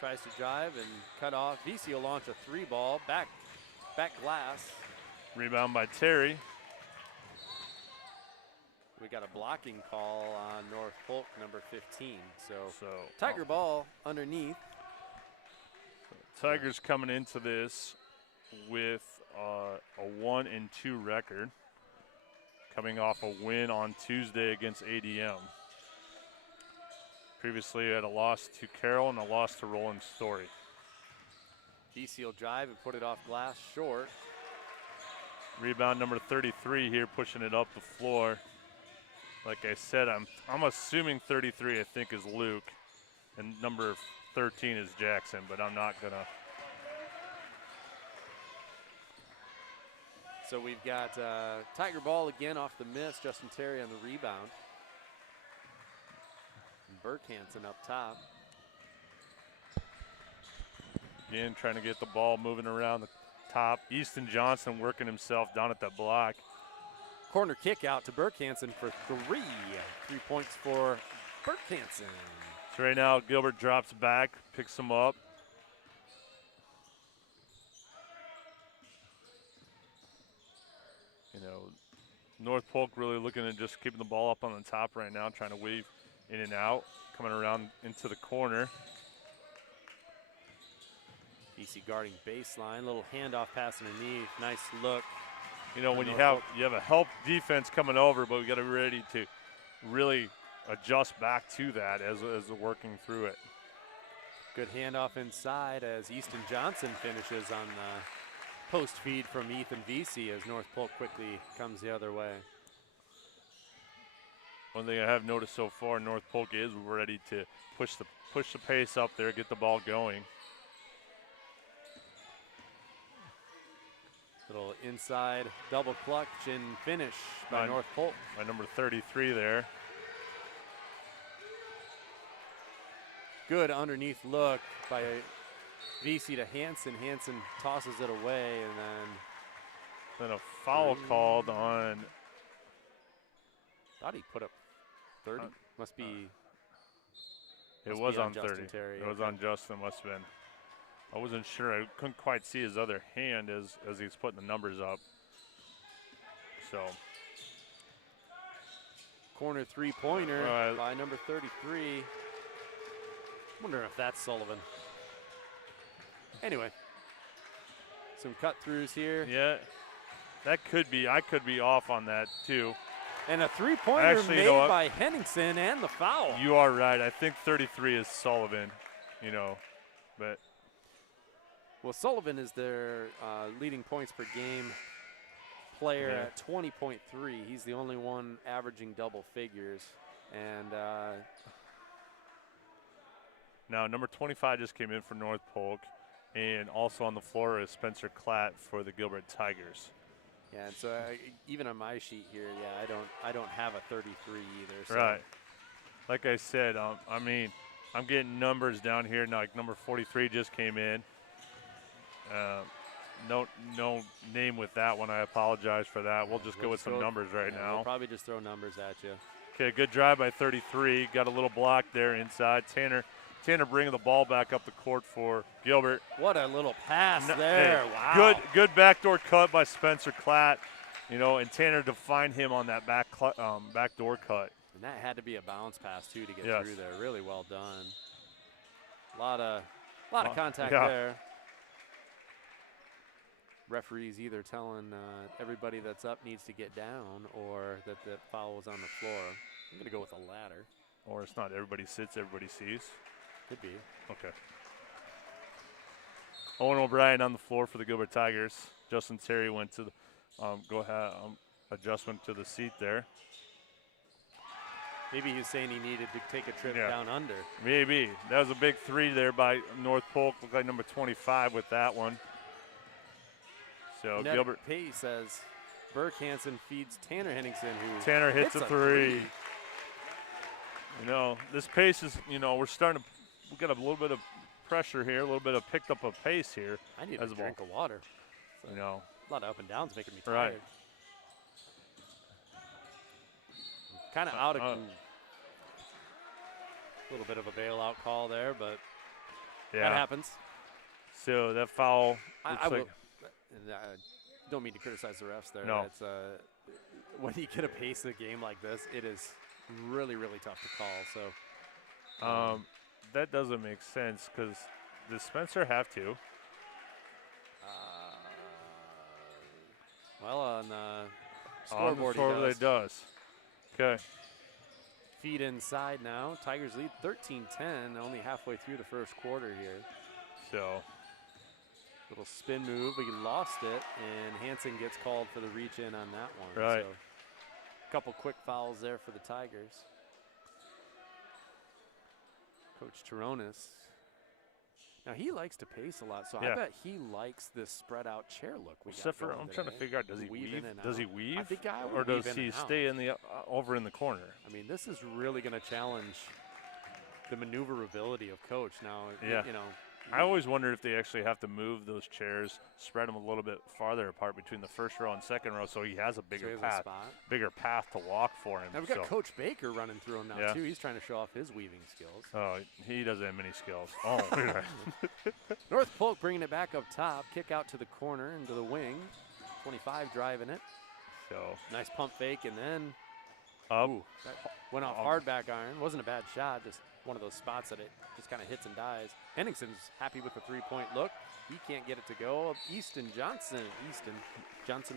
Tries to drive and cut off. VC will launch a three ball. Back glass. Rebound by Terry. We got a blocking call on North Polk, number 15. So Tiger ball underneath. Tigers coming into this with a 1-2 record, coming off a win on Tuesday against ADM. Previously had a loss to Carroll and a loss to Roland Story. VC will drive and put it off glass short. Rebound number 33 here, pushing it up the floor. Like I said, I'm assuming 33 I think is Luke, and number 13 is Jackson, but I'm not gonna. So we've got Tiger ball again off the miss. Justin Terry on the rebound. Burke Hansen up top. Again, trying to get the ball moving around the top. Easton Johnson working himself down at that block. Corner kick out to Burke Hansen for 3. 3 points for Burke Hansen. So right now, Gilbert drops back, picks him up. You know, North Polk really looking at just keeping the ball up on the top right now, trying to weave in and out, coming around into the corner. VC guarding baseline, little handoff pass underneath, nice look. You know, when you have a help defense coming over, but we got to be ready to really adjust back to that as we're working through it. Good handoff inside as Easton Johnson finishes on the post feed from Ethan Vesey as North Polk quickly comes the other way. One thing I have noticed so far, North Polk is ready to push the pace up there, get the ball going. Little inside double clutch and finish by North Polk. By number 33 there. Good underneath look by VC to Hansen. Hansen tosses it away, and then a foul called on. Thought he put up 30. Must be. It was on 30. Terry. It was on Justin. Must have been. I wasn't sure. I couldn't quite see his other hand as he's putting the numbers up. So. Corner three-pointer by number 33. Wonder if that's Sullivan. Anyway, some cut-throughs here. Yeah, that could be. I could be off on that too. And a three-pointer made by Henningsen and the foul. You are right. I think 33 is Sullivan, you know, but. Well, Sullivan is their leading points per game player at 20.3. He's the only one averaging double figures. And now number 25 just came in for North Polk, and also on the floor is Spencer Klatt for the Gilbert Tigers. Yeah, and so even on my sheet here, I don't have a 33 either. So. Right. Like I said, I mean, I'm getting numbers down here. Now, like number 43 just came in. No name with that one. I apologize for that. We'll just go with some numbers right now. We'll probably just throw numbers at you. Okay, good drive by 33. Got a little block there inside. Tanner bringing the ball back up the court for Gilbert. What a little pass there. Hey, Wow. Good backdoor cut by Spencer Klatt. And Tanner to find him on that backdoor cut. And that had to be a bounce pass, too, to get Yes. through there. Really well done. A lot of contact there. Referees either telling everybody that's up needs to get down or that the foul was on the floor. I'm going to go with the latter. Or it's not everybody sits, everybody sees. Could be. Okay. Owen O'Brien on the floor for the Gilbert Tigers. Justin Terry went to the adjustment to the seat there. Maybe he's saying he needed to take a trip down under. Maybe. That was a big three there by North Polk. Looked like number 25 with that one. So Gilbert Pace says Burke Hansen feeds Tanner Henningsen, who Tanner hits a three. This pace is, we got a little bit of pressure here, a little bit of picked up a pace here. I need a drink of water. So, a lot of up and downs making me tired. Right. Kind of out of a little bit of a bailout call there, but that happens. So that foul. I don't mean to criticize the refs there. No. It's, when you get a pace of a game like this, it is really, really tough to call. So that doesn't make sense because does Spencer have to? Well, on scoreboard, it does. Okay. Feed inside now. Tigers lead 13-10, only halfway through the first quarter here. So. Little spin move, but he lost it, and Hansen gets called for the reach in on that one. Right. So a couple quick fouls there for the Tigers. Coach Taronis. Now he likes to pace a lot, so I bet he likes this spread out chair look we got going I'm trying to figure out, does he weave? Does he weave? I think or does he stay in the over in the corner? I mean, this is really going to challenge the maneuverability of Coach. Now, I always wonder if they actually have to move those chairs, spread them a little bit farther apart between the first row and second row, so he has a bigger path to walk for him. Now we've got Coach Baker running through him now too. He's trying to show off his weaving skills. Oh, he doesn't have many skills. Oh, North Polk bringing it back up top, kick out to the corner into the wing. 25 driving it. So nice pump fake and then that went off hard back iron. Wasn't a bad shot, just one of those spots that it just kind of hits and dies. Henningsen's happy with the three-point look. He can't get it to go. Easton Johnson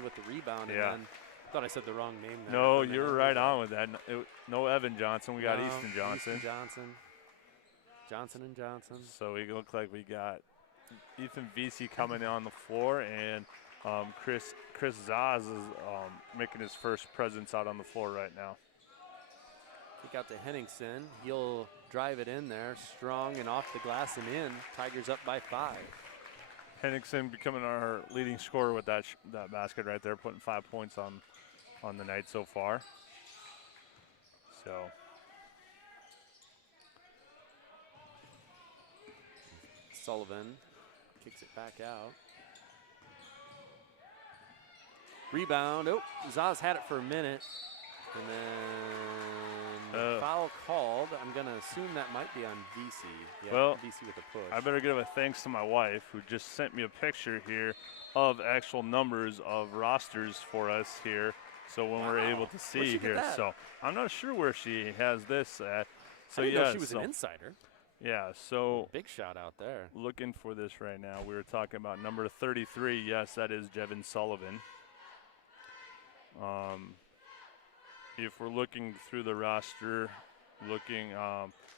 with the rebound. And then thought I said the wrong name there. No, you're right on with that. No Evan Johnson. We got Easton Johnson. Johnson and Johnson. So we look like we got Ethan Vesey coming on the floor, and Chris Zaz is making his first presence out on the floor right now. Kick out to Henningsen. He'll drive it in there, strong and off the glass and in. Tigers up by 5. Henningsen becoming our leading scorer with that basket right there, putting 5 points on the night so far. So. Sullivan kicks it back out. Rebound. Oh, Zaz had it for a minute. And then foul called. I'm going to assume that might be on VC. Yeah, well, VC with a push. I better give a thanks to my wife who just sent me a picture here of actual numbers of rosters for us here. So when we're able to see here. So I'm not sure where she has this at. So I didn't know she was an insider. Yeah, so big shot out there. Looking for this right now. We were talking about number 33. Yes, that is Jevin Sullivan. If we're looking through the roster,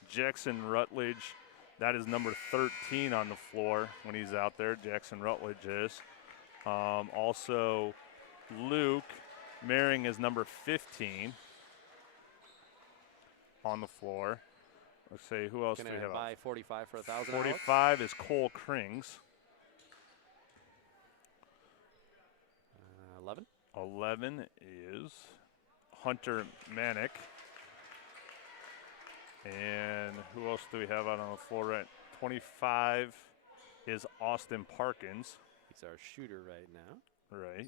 Jackson Rutledge, that is number 13 on the floor when he's out there. Jackson Rutledge is. Also, Luke Maring is number 15 on the floor. Let's see, who else do we have? Buy 45 for 1,000. 45 is Cole Krings. 11. 11 is Hunter Manick. And who else do we have out on the floor? Right, 25 is Austin Parkins. He's our shooter right now. Right.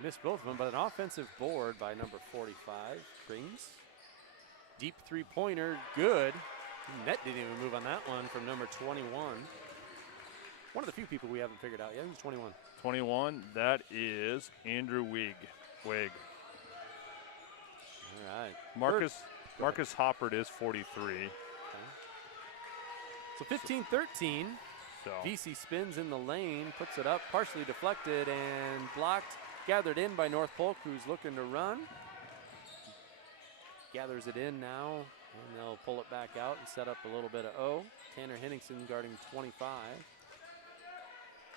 Missed both of them, but an offensive board by number 45, Krings. Deep three-pointer, good. Net didn't even move on that one from number 21. One of the few people we haven't figured out yet. Who's 21? 21, that is Andrew Wig. All right. Marcus Hoppert is 43. Okay. So 15-13. So VC spins in the lane, puts it up, partially deflected and blocked. Gathered in by North Polk, who's looking to run. Gathers it in now, and they'll pull it back out and set up a little bit of O. Tanner Henningsen guarding 25.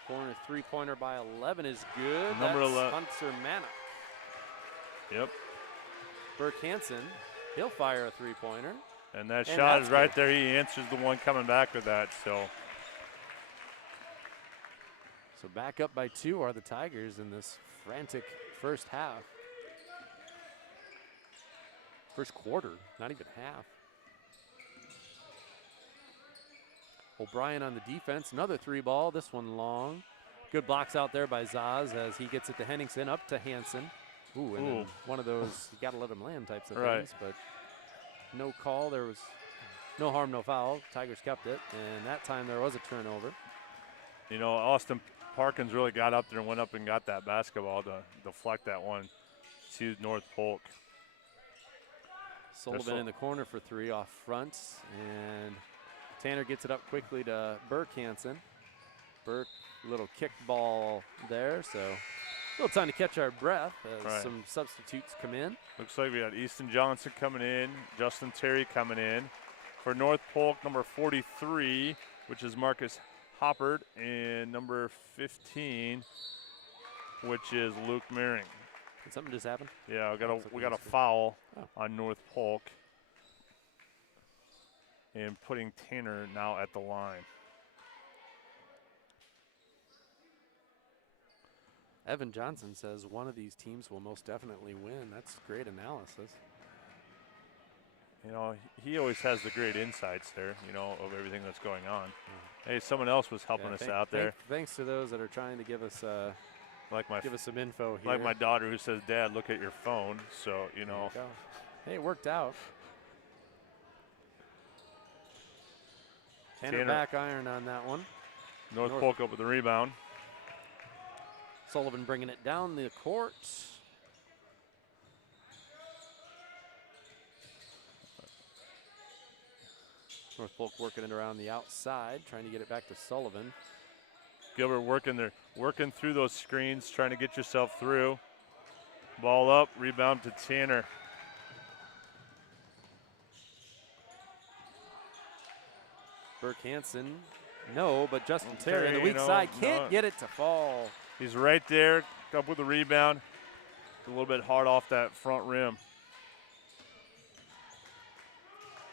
Corner three-pointer by 11 is good. Number That's 11. Hunter Manick. Yep. Burke Hansen, he'll fire a three-pointer. And that And shot that's is right good. there. He answers the one coming back with that. So Back up by 2 are the Tigers in this frantic first half. First quarter, not even half. O'Brien on the defense, another 3-ball, this one long. Good blocks out there by Zaz as he gets it to Henningsen, up to Hansen. Ooh, and then one of those, you gotta let him land types of things, but no call. There was no harm, no foul. Tigers kept it, and that time there was a turnover. You know, Austin Parkins really got up there and went up and got that basketball to deflect that one to North Polk. Sullivan in the corner for 3 off front, and Tanner gets it up quickly to Burke Hansen. Burke, little kick ball there, so a little time to catch our breath as some substitutes come in. Looks like we got Easton Johnson coming in, Justin Terry coming in. For North Polk, number 43, which is Marcus Hoppert, and number 15, which is Luke Mehring. Did something just happen? Yeah, we got a foul on North Polk, and putting Tanner now at the line. Evan Johnson says one of these teams will most definitely win. That's great analysis. You know, he always has the great insights there, you know, of everything that's going on. Hey, someone else was helping us out there. Thanks to those that are trying to give us some info here. Like my daughter who says, "Dad, look at your phone." So, you know. Hey, it worked out. Tanner back iron on that one. North Polk up with the rebound. Sullivan bringing it down the court. North Polk working it around the outside, trying to get it back to Sullivan. Gilbert working through those screens, trying to get yourself through. Ball up, rebound to Tanner. Burke Hansen, no, but Justin Terry on the weak side can't get it to fall. He's right there, up with the rebound. A little bit hard off that front rim.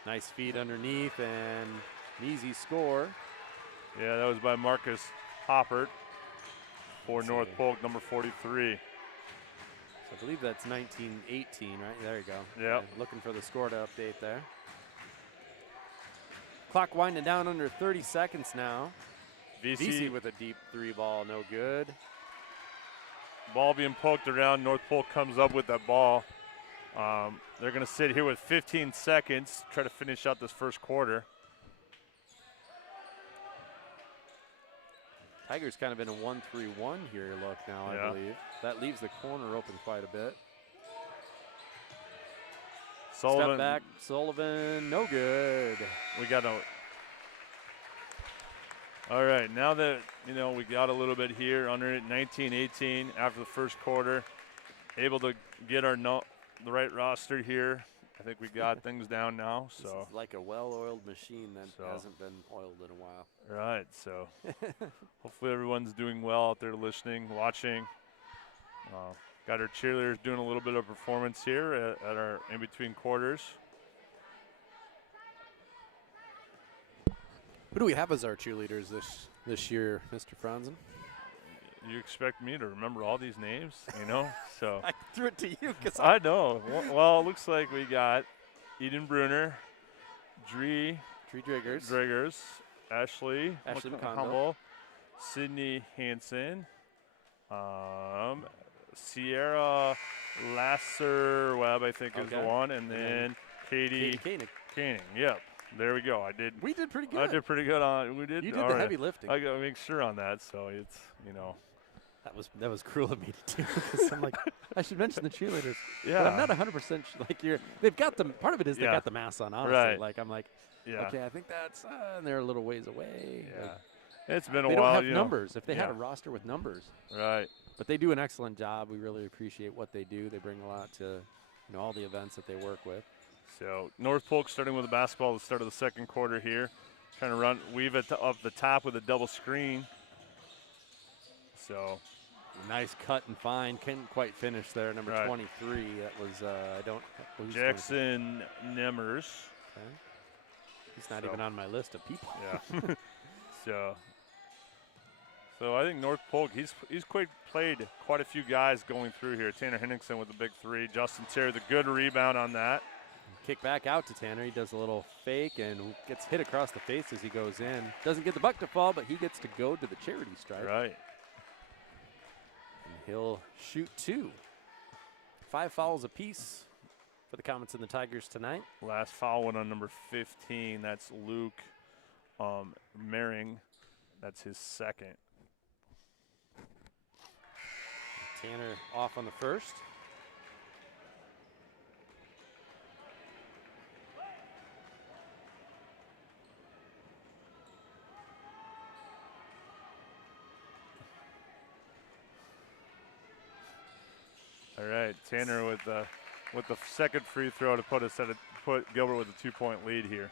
Nice feed underneath and an easy score. Yeah, that was by Marcus Hoppert for North Polk, number 43. So I believe that's 19-18, right? There you go. Yeah. Looking for the score to update there. Clock winding down under 30 seconds now. VC with a deep 3-ball, no good. Ball being poked around. North Polk comes up with that ball. They're going to sit here with 15 seconds, try to finish out this first quarter. Tigers kind of in a 1-3-1 here look now, I believe. That leaves the corner open quite a bit. Sullivan. Step back, Sullivan, no good. We got a. All right, now that, you know, we got a little bit here under it, 19-18 after the first quarter, able to get the right roster here. I think we got things down now. So this is like a well-oiled machine that hasn't been oiled in a while. Right, so hopefully everyone's doing well out there listening, watching. Got our cheerleaders doing a little bit of performance here at our in-between quarters. Who do we have as our cheerleaders this year, Mr. Franzen? You expect me to remember all these names, you know? So I threw it to you because I know. Well, it looks like we got Eden Bruner, Dree Driggers, Ashley McConville, Sydney Hansen, Sierra Lasser-Webb, I think, is the one, and then Katie Koenig. Yep. There we go. We did pretty good. I did pretty good on. We did. You did the heavy lifting. I got to make sure on that. So it's That was cruel of me to do because I'm like I should mention the cheerleaders. Yeah. But I'm not 100% they've got the part of it is they got the mask on. Honestly, right. Like I'm like okay, I think that's and they're a little ways away. Yeah. Like, It's been a they while. They don't have numbers. If they had a roster with numbers. Right. But they do an excellent job. We really appreciate what they do. They bring a lot to all the events that they work with. So North Polk starting with the basketball at the start of the second quarter here. Trying to weave it up the top with a double screen. So nice cut and find. Couldn't quite finish there. Number 23. That was Jackson Nemmers. Okay. He's not even on my list of people. Yeah. So I think North Polk, he's played quite a few guys going through here. Tanner Henningsen with the big three. Justin Terry, the good rebound on that. Kick back out to Tanner. He does a little fake and gets hit across the face as he goes in. Doesn't get the buck to fall, but he gets to go to the charity stripe. Right. And he'll shoot 2. 5 fouls apiece for the Comets and the Tigers tonight. Last foul went on number 15. That's Luke Mering. That's his second. Tanner off on the first. All right, Tanner with the second free throw to put Gilbert with a 2-point lead here.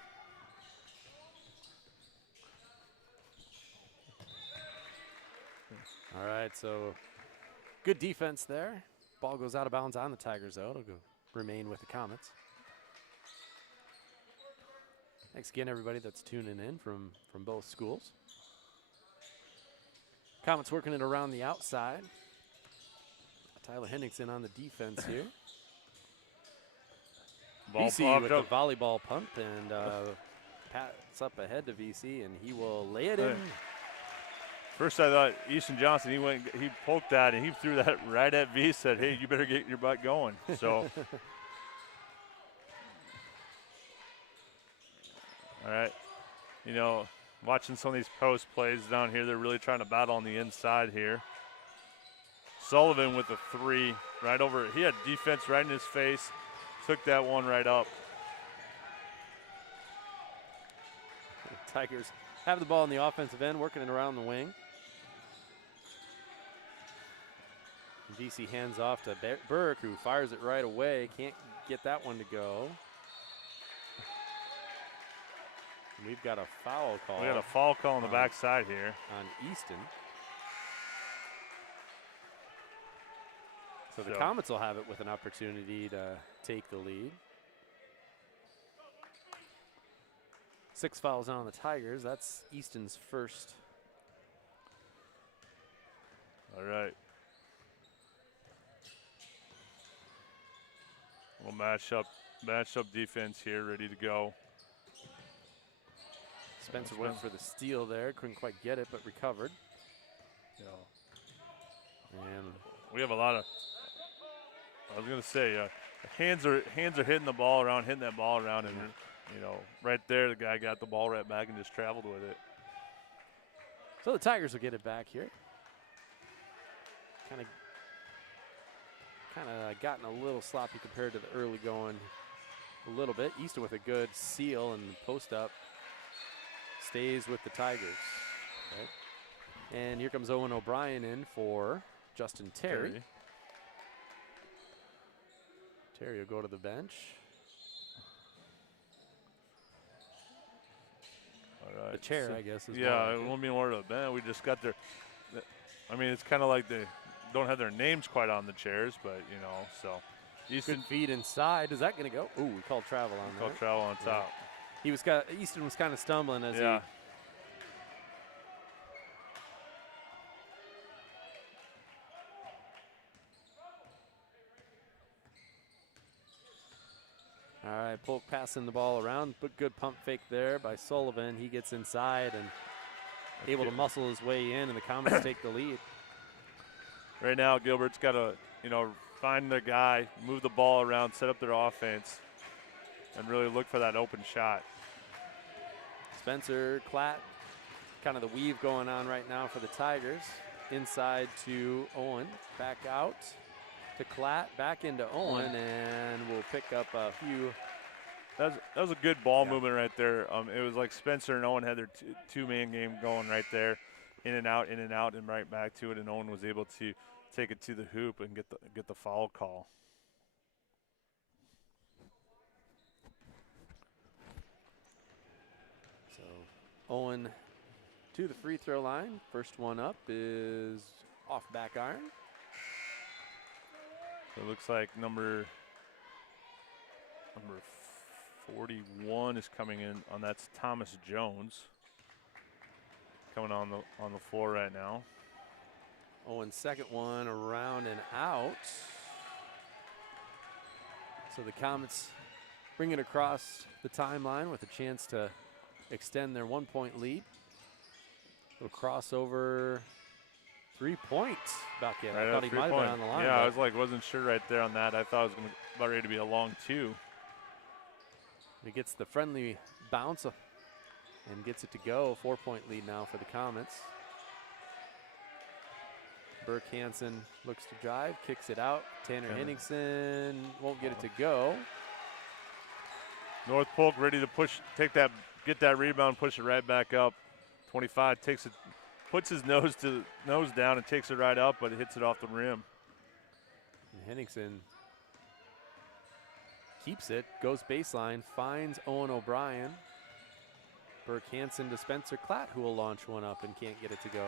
All right, so good defense there. Ball goes out of bounds on the Tigers, though. It'll remain with the Comets. Thanks again, everybody that's tuning in from both schools. Comets working it around the outside. Tyler Henningsen on the defense here. VC with the volleyball punt and pats up ahead to VC, and he will lay it in. First I thought Easton Johnson, he poked that and he threw that right at V, said, hey, you better get your butt going. So, all right, watching some of these post plays down here, they're really trying to battle on the inside here. Sullivan with the 3 right over. He had defense right in his face, took that one right up. Tigers have the ball in the offensive end, working it around the wing. VC hands off to Burke, who fires it right away. Can't get that one to go. And we've got a foul call. We got a foul call on the backside here. On Easton. So the Comets will have it with an opportunity to take the lead. 6 fouls on the Tigers. That's Easton's first. All right. We'll match up defense here, ready to go. Spencer went for the steal there. Couldn't quite get it, but recovered. And we have a lot of, I was going to say, hands are hitting the ball around, and right there the guy got the ball right back and just traveled with it. So the Tigers will get it back here. Kind of gotten a little sloppy compared to the early going a little bit. Easton with a good seal and post up stays with the Tigers. Okay. And here comes Owen O'Brien in for Justin Terry. Terry will go to the bench. All right. The chair, I guess. Is it won't be more to the bench. We just got their. I mean, it's kind of like they don't have their names quite on the chairs, but so. Easton good feed inside. Is that going to go? Ooh, we called travel on that. Called travel on top. Easton was kind of stumbling as he. All right, Polk passing the ball around, but good pump fake there by Sullivan. He gets inside and able to muscle his way in, and the Comets take the lead. Right now, Gilbert's got find the guy, move the ball around, set up their offense, and really look for that open shot. Spencer Klatt, kind of the weave going on right now for the Tigers. Inside to Owen, back out to Klatt, back into Owen, and we'll pick up a few. That was a good ball movement right there. It was like Spencer and Owen had their two-man game going right there, in and out, and right back to it, and Owen was able to take it to the hoop and get the foul call. So Owen to the free throw line. First one up is off back iron. So it looks like number 41 is coming in on. That's Thomas Jones coming on the floor right now. Owen's second one around and out. So the Comets bring it across the timeline with a chance to extend their 1-point lead. Little crossover, 3-point bucket. Right, I thought he might have been on the line. Yeah, I was wasn't sure right there on that. I thought it was about ready to be a long two. He gets the friendly bounce and gets it to go. 4-point lead now for the Comets. Burke Hansen looks to drive, kicks it out. Tanner Henningsen won't get it to go. North Polk ready to push, get that rebound, push it right back up. 25 takes it, puts his nose down and takes it right up, but it hits it off the rim. And Henningsen keeps it, goes baseline, finds Owen O'Brien. Burke Hansen to Spencer Klatt, who will launch one up and can't get it to go.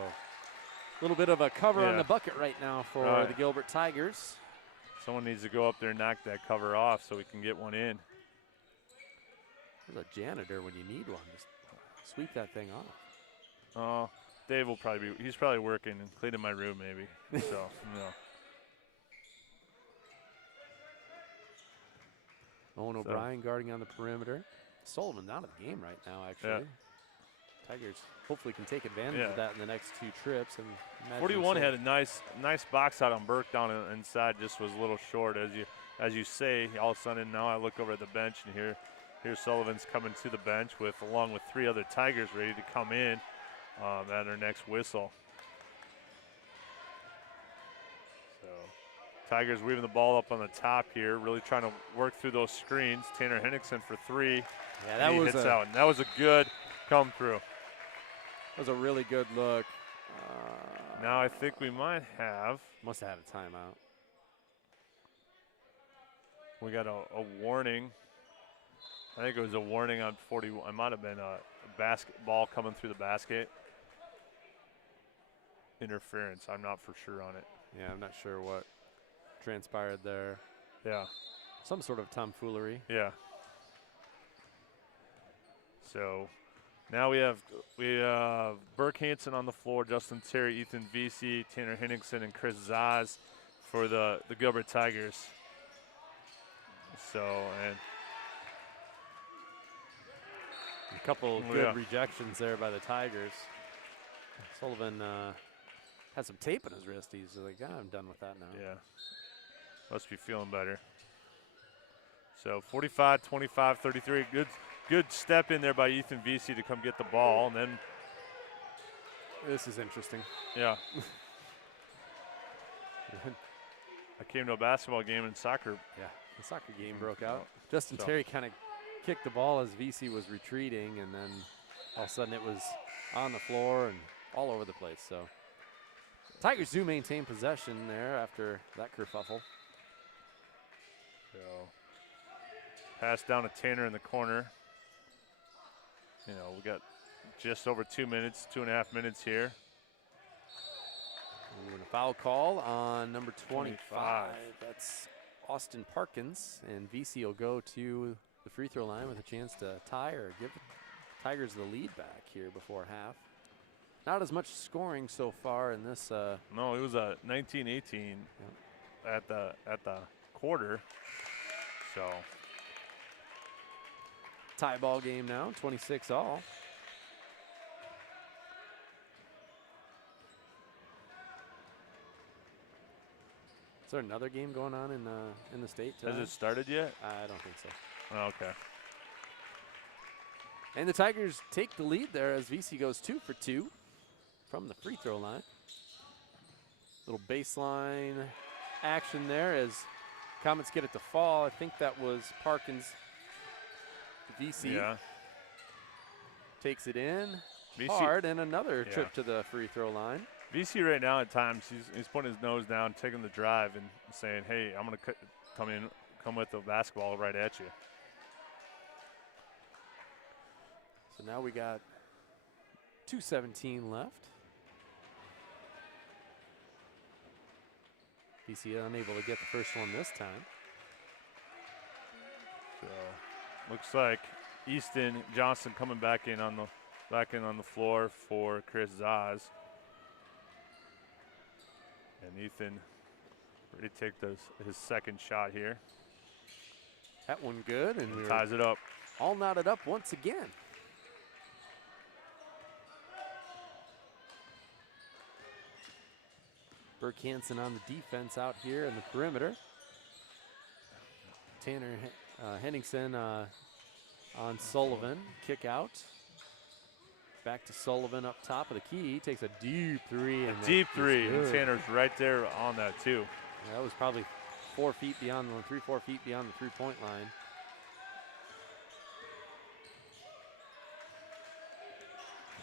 A little bit of a cover on the bucket right now for the Gilbert Tigers. Someone needs to go up there and knock that cover off so we can get one in. There's a janitor when you need one. Just sweep that thing off. Oh, Dave will he's probably working and cleaning my room maybe. So, Owen O'Brien guarding on the perimeter. Sullivan's out of the game right now, actually. Yeah. Tigers hopefully can take advantage of that in the next two trips. And 41 had a nice box out on Burke down inside, just was a little short. As you say, all of a sudden now I look over at the bench and here Sullivan's coming to the bench along with 3 other Tigers ready to come in at our next whistle. So Tigers weaving the ball up on the top here, really trying to work through those screens. Tanner Henningsen for 3. Yeah, that was hits out. And that was a good come through. That was a really good look. Now I think we might have. Must have had a timeout. We got a warning. I think it was a warning on 41. It might have been a basketball coming through the basket. Interference. I'm not for sure on it. Yeah, I'm not sure what transpired there. Yeah. Some sort of tomfoolery. Yeah. So now we have Burke Hansen on the floor, Justin Terry, Ethan Vesey, Tanner Henningsen, and Chris Zaz for the Gilbert Tigers. So, and a couple good rejections there by the Tigers. Sullivan has some tape in his wrist. He's like, I'm done with that now. Yeah. Must be feeling better. So 45, 25, 33. Good step in there by Ethan Vesey to come get the ball. And then this is interesting. Yeah. I came to a basketball game and soccer. Yeah, the soccer game broke out. Justin Terry kind of kicked the ball as Vesey was retreating, and then all of a sudden it was on the floor and all over the place. So Tigers do maintain possession there after that kerfuffle. So pass down to Tanner in the corner. We got just over 2 minutes, 2.5 minutes here. And a foul call on number 25. That's Austin Parkins, and VC will go to the free throw line with a chance to tie or give the Tigers the lead back here before half. Not as much scoring so far in this. No, it was a 19-18 at the quarter. So tie ball game now, 26 all. there another game going on in the state tonight? Has it started yet? I don't think so. Oh, okay. And the Tigers take the lead there as VC goes 2 for 2 from the free throw line. Little baseline action there as Comets get it to fall. I think that was Parkins. VC takes it in hard, and another trip to the free throw line. VC right now at times he's putting his nose down, taking the drive, and saying, "Hey, I'm going to come with the basketball right at you." So now we got 2:17 left. VC unable to get the first one this time. So looks like Easton Johnson coming back in on the floor for Chris Zaz. And Ethan ready to take his second shot here. That one good, and we ties it up. All knotted up once again. Burke Hansen on the defense out here in the perimeter. Tanner Henningsen on Sullivan. Kick out. Back to Sullivan up top of the key. He takes a deep three. And Tanner's right there on that too. Yeah, that was probably 4 feet beyond, 3-4 feet beyond the three-point line.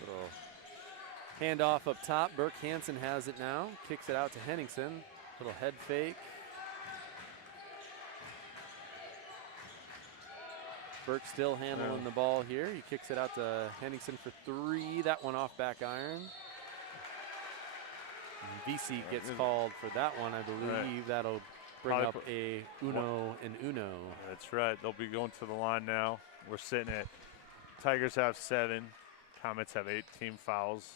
Little handoff up top. Burke Hansen has it now. Kicks it out to Henningsen. Little head fake. Burke still handling the ball here. He kicks it out to Henningsen for 3. That one off back iron. And VC gets called for that one, I believe. Right. That'll bring up a uno and uno. That's right. They'll be going to the line now. We're sitting at Tigers have 7. Comets have 8 team fouls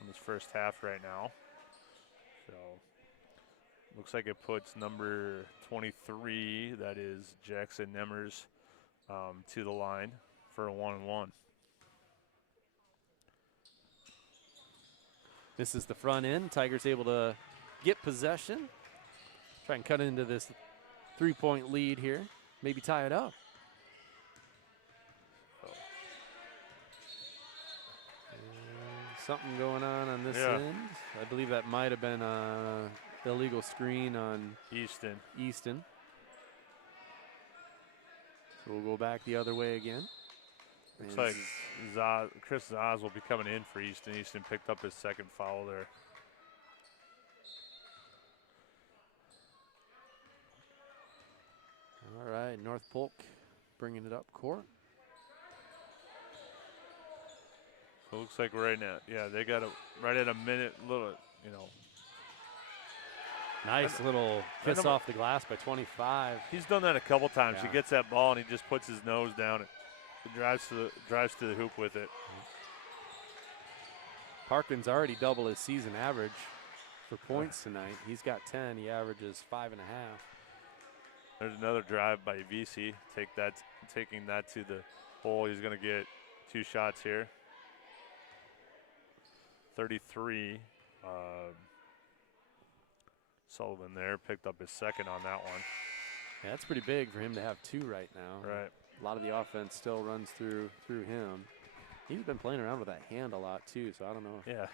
in this first half right now. So looks like it puts number 23, that is Jackson Nemmers, to the line for a 1-and-1. This is the front end. Tigers able to get possession. Try and cut into this 3-point lead here. Maybe tie it up. Something going on this end. I believe that might have been an illegal screen on Easton. So we'll go back the other way again. Looks like Chris Zaz will be coming in for Easton. Easton picked up his second foul there. All right, North Polk bringing it up court. So it looks like right now, they got right at a minute, Nice little kiss off the glass by 25. He's done that a couple times. He gets that ball and he just puts his nose down and drives to the hoop with it. Parkins already double his season average for points tonight. He's got 10. He averages 5.5. There's another drive by VC. Taking that to the hole. He's going to get 2 shots here. 33. Sullivan there picked up his second on that one. Yeah, that's pretty big for him to have 2 right now. Right. A lot of the offense still runs through him. He's been playing around with that hand a lot too, so I don't know if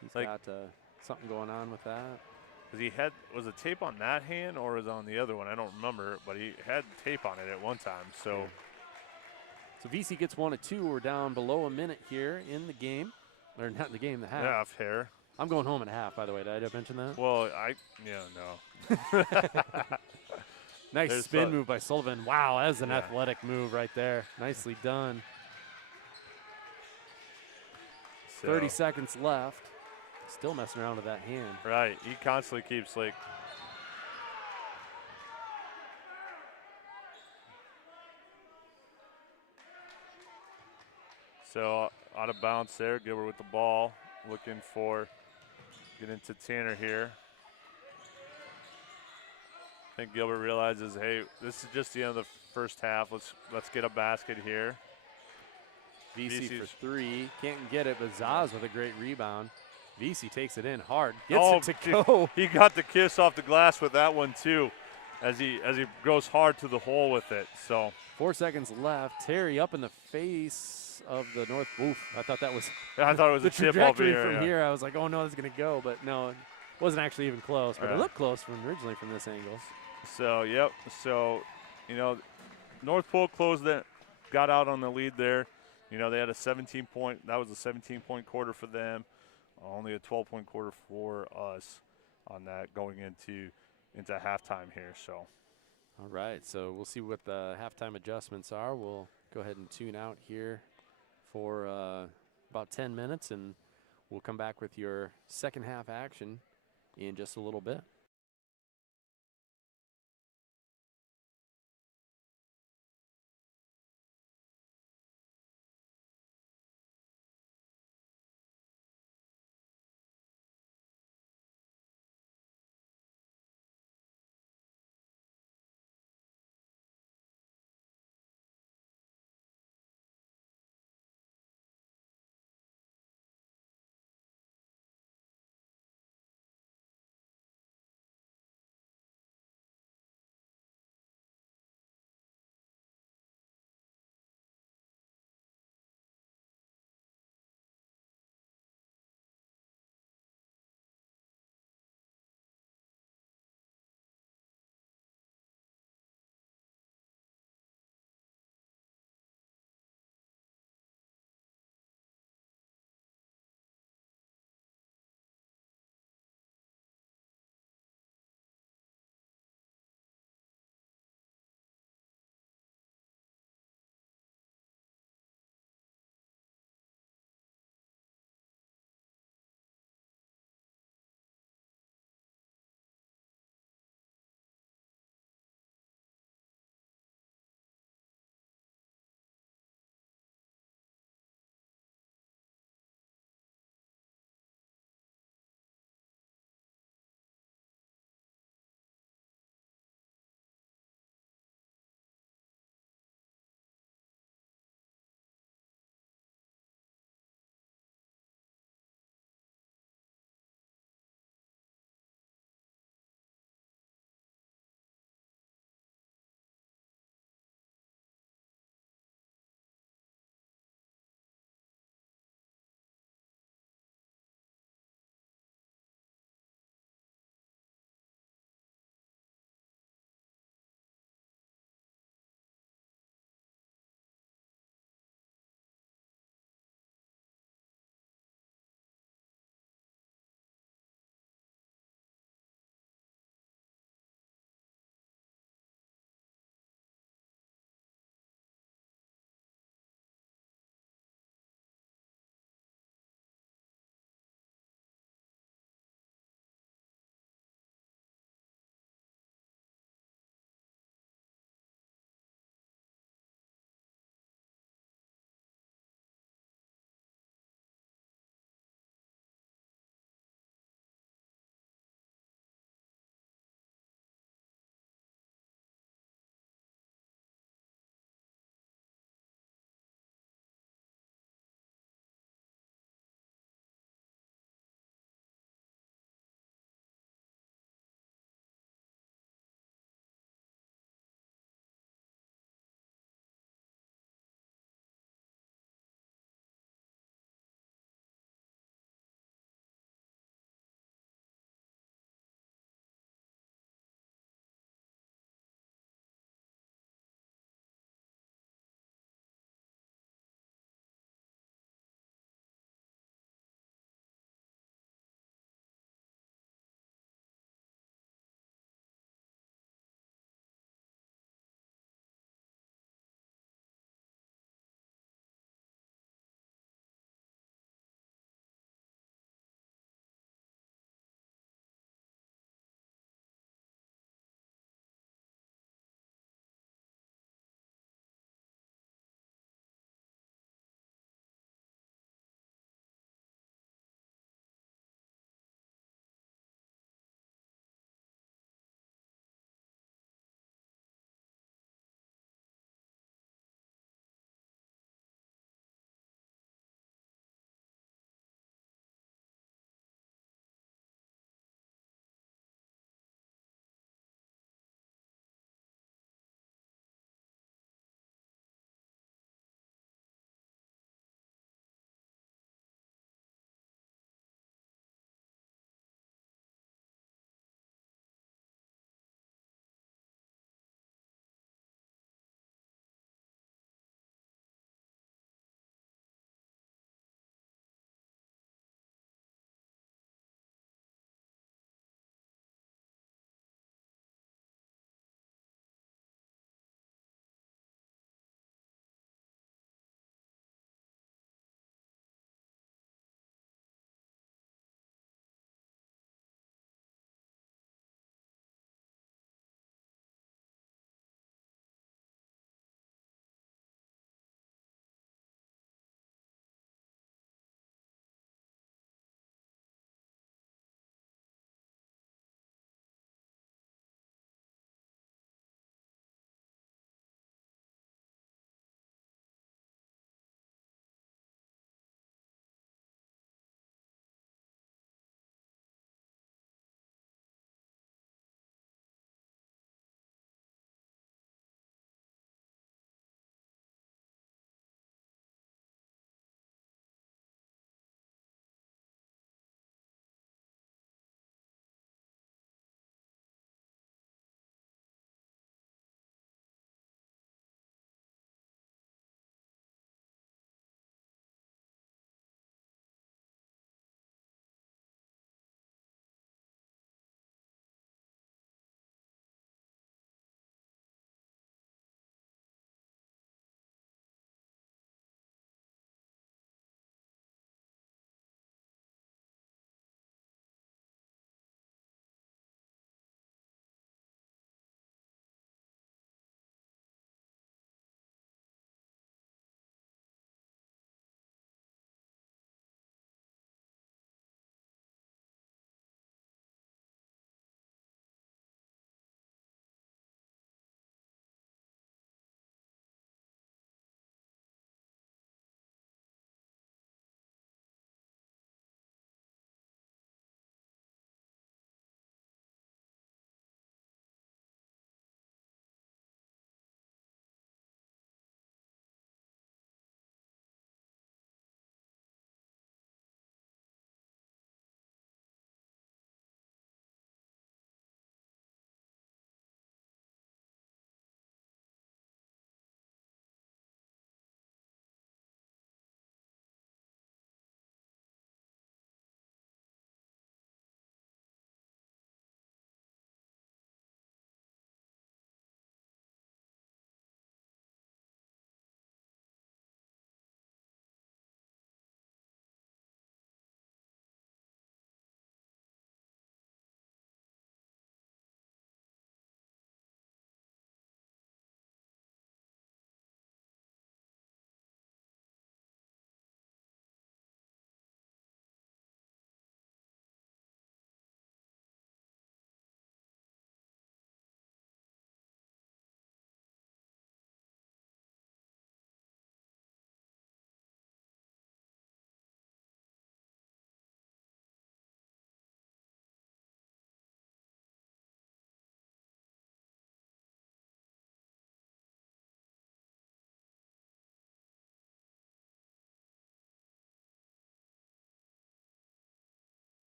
he's got something going on with that. Because was it tape on that hand or was it on the other one? I don't remember, but he had tape on it at one time. So VC gets 1 of 2. We're down below a minute here in the game. Or not in the game, the half. Half here. I'm going home at half, by the way. Did I mention that? Well, no. Nice spin move by Sullivan. Wow, that's an athletic move right there. Nicely done. 30 seconds left. Still messing around with that hand. Right. He constantly keeps So out of bounds there. Gilbert with the ball. Looking for get into Tanner here. I think Gilbert realizes, hey, this is just the end of the first half. Let's get a basket here. VC for 3. Can't get it, but Zaz with a great rebound. VC takes it in hard. Gets Oh, it to go. he got the kiss off the glass with that one too, as he goes hard to the hole with it. So 4 seconds left. Terry up in the face of the North. Oof, I thought that was I thought it was the a chip over trajectory here. from Yeah. here. I was like, oh no, it's going to go. But no, it wasn't actually even close. But Yeah. it looked close from originally from this angle. So, yep. So, North Polk closed that, got out on the lead there. They had a 17-point. That was a 17-point quarter for them. Only a 12-point quarter for us on that going into halftime here. So. All right, so we'll see what the halftime adjustments are. We'll go ahead and tune out here for about 10 minutes, and we'll come back with your second half action in just a little bit.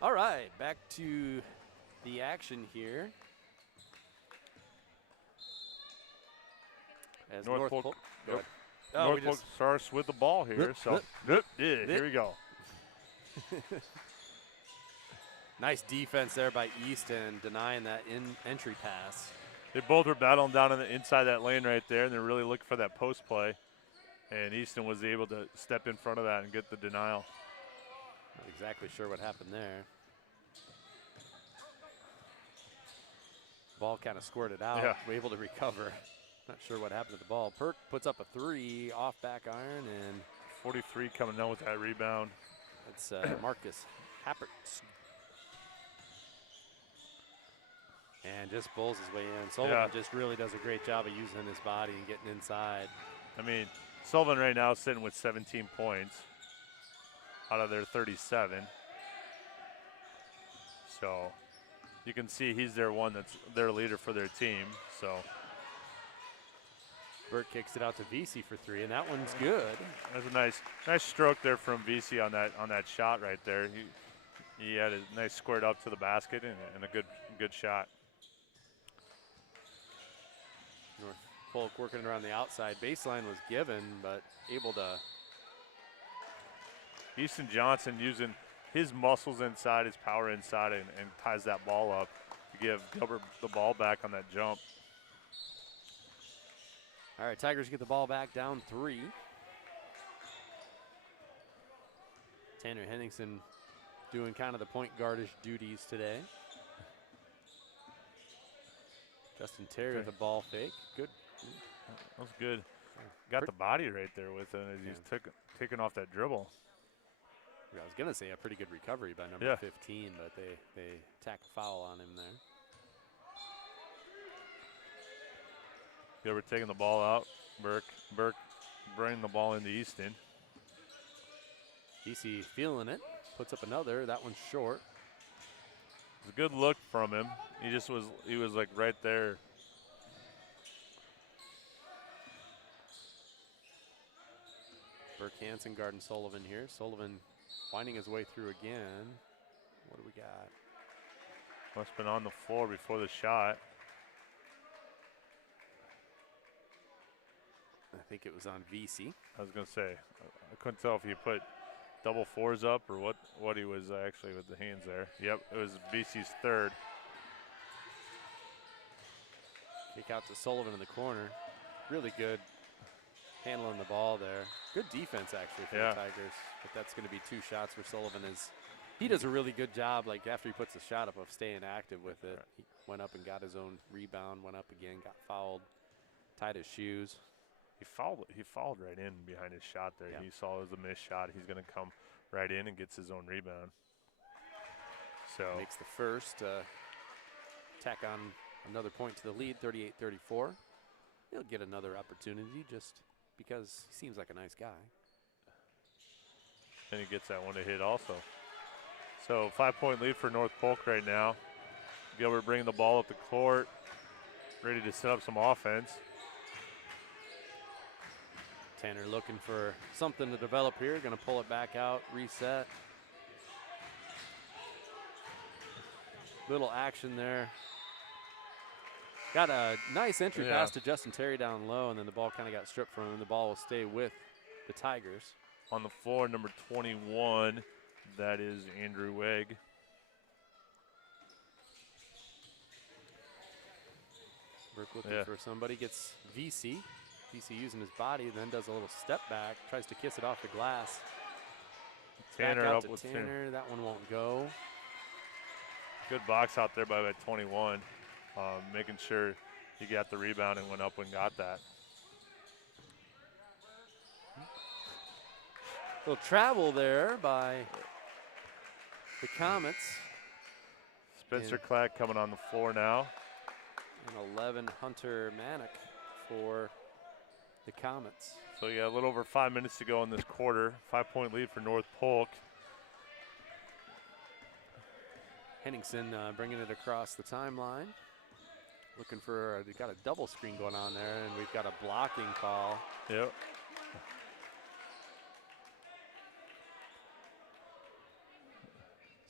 All right, back to the action here. As North Polk, Polk. Go yep. ahead. Oh, North Polk starts with the ball here. Here we go. Nice defense there by Easton, denying that entry pass. They both were battling down on the inside that lane right there, and they're really looking for that post play. And Easton was able to step in front of that and get the denial. Not exactly sure what happened there. Ball kind of squirted out. Yeah. We're able to recover. Not sure what happened to the ball. Perk puts up a 3 off back iron, and 43 coming down with that rebound. it's Marcus Happerts. And just bowls his way in. Sullivan just really does a great job of using his body and getting inside. I mean, Sullivan right now is sitting with 17 points out of their 37. So you can see he's their one that's their leader for their team. So Burt kicks it out to VC for 3, and that one's good. that's a nice stroke there from VC on that shot right there. He had a nice squared up to the basket and a good shot. North Polk working around the outside. Baseline was given, but able to. Easton Johnson using his muscles inside, his power inside, and ties that ball up to give Gilbert the ball back on that jump. All right, Tigers get the ball back, down 3. Tanner Henningsen doing kind of the point guardish duties today. Justin Terry with a ball fake. Good. That was good. Got the body right there with him as he's taking off that dribble. I was going to say a pretty good recovery by number 15, but they tack a foul on him there. Gilbert taking the ball out. Burke bringing the ball into Easton. DC feeling it. Puts up another. That one's short. It's a good look from him. He was like right there. Burke Hansen guarding Sullivan here. Sullivan winding his way through again. What do we got? Must have been on the floor before the shot. I think it was on VC. I was going to say, I couldn't tell if he put double 4s up or what he was actually with the hands there. Yep, it was VC's third. Kick out to Sullivan in the corner. Really good handling the ball there. Good defense actually for the Tigers. But that's going to be 2 shots where Sullivan he does a really good job, like after he puts the shot up, of staying active with it. He went up and got his own rebound, went up again, got fouled, tied his shoes. He fouled right in behind his shot there. Yeah. He saw it was a missed shot. He's going to come right in and gets his own rebound. So makes the first, tack on another point to the lead, 38-34. He'll get another opportunity just because he seems like a nice guy. And he gets that one to hit also. So 5-point lead for North Polk right now. Gilbert bringing the ball up the court, ready to set up some offense. Tanner looking for something to develop here. Going to pull it back out, reset. Little action there. Got a nice entry pass to Justin Terry down low, and then the ball kind of got stripped from him. The ball will stay with the Tigers. On the floor, number 21, that is Andrew Wegg. Burke looking for somebody, gets VC. VC using his body, then does a little step back, tries to kiss it off the glass. Tanner back out up to with Tanner. That one won't go. Good box out there by 21, making sure he got the rebound and went up and got that. Little travel there by the Comets. Spencer Clack coming on the floor now. And 11, Hunter Manick for the Comets. So you got a little over 5 minutes to go in this quarter. 5-point lead for North Polk. Henningsen bringing it across the timeline. Looking for, they've got a double screen going on there, and we've got a blocking call. Yep.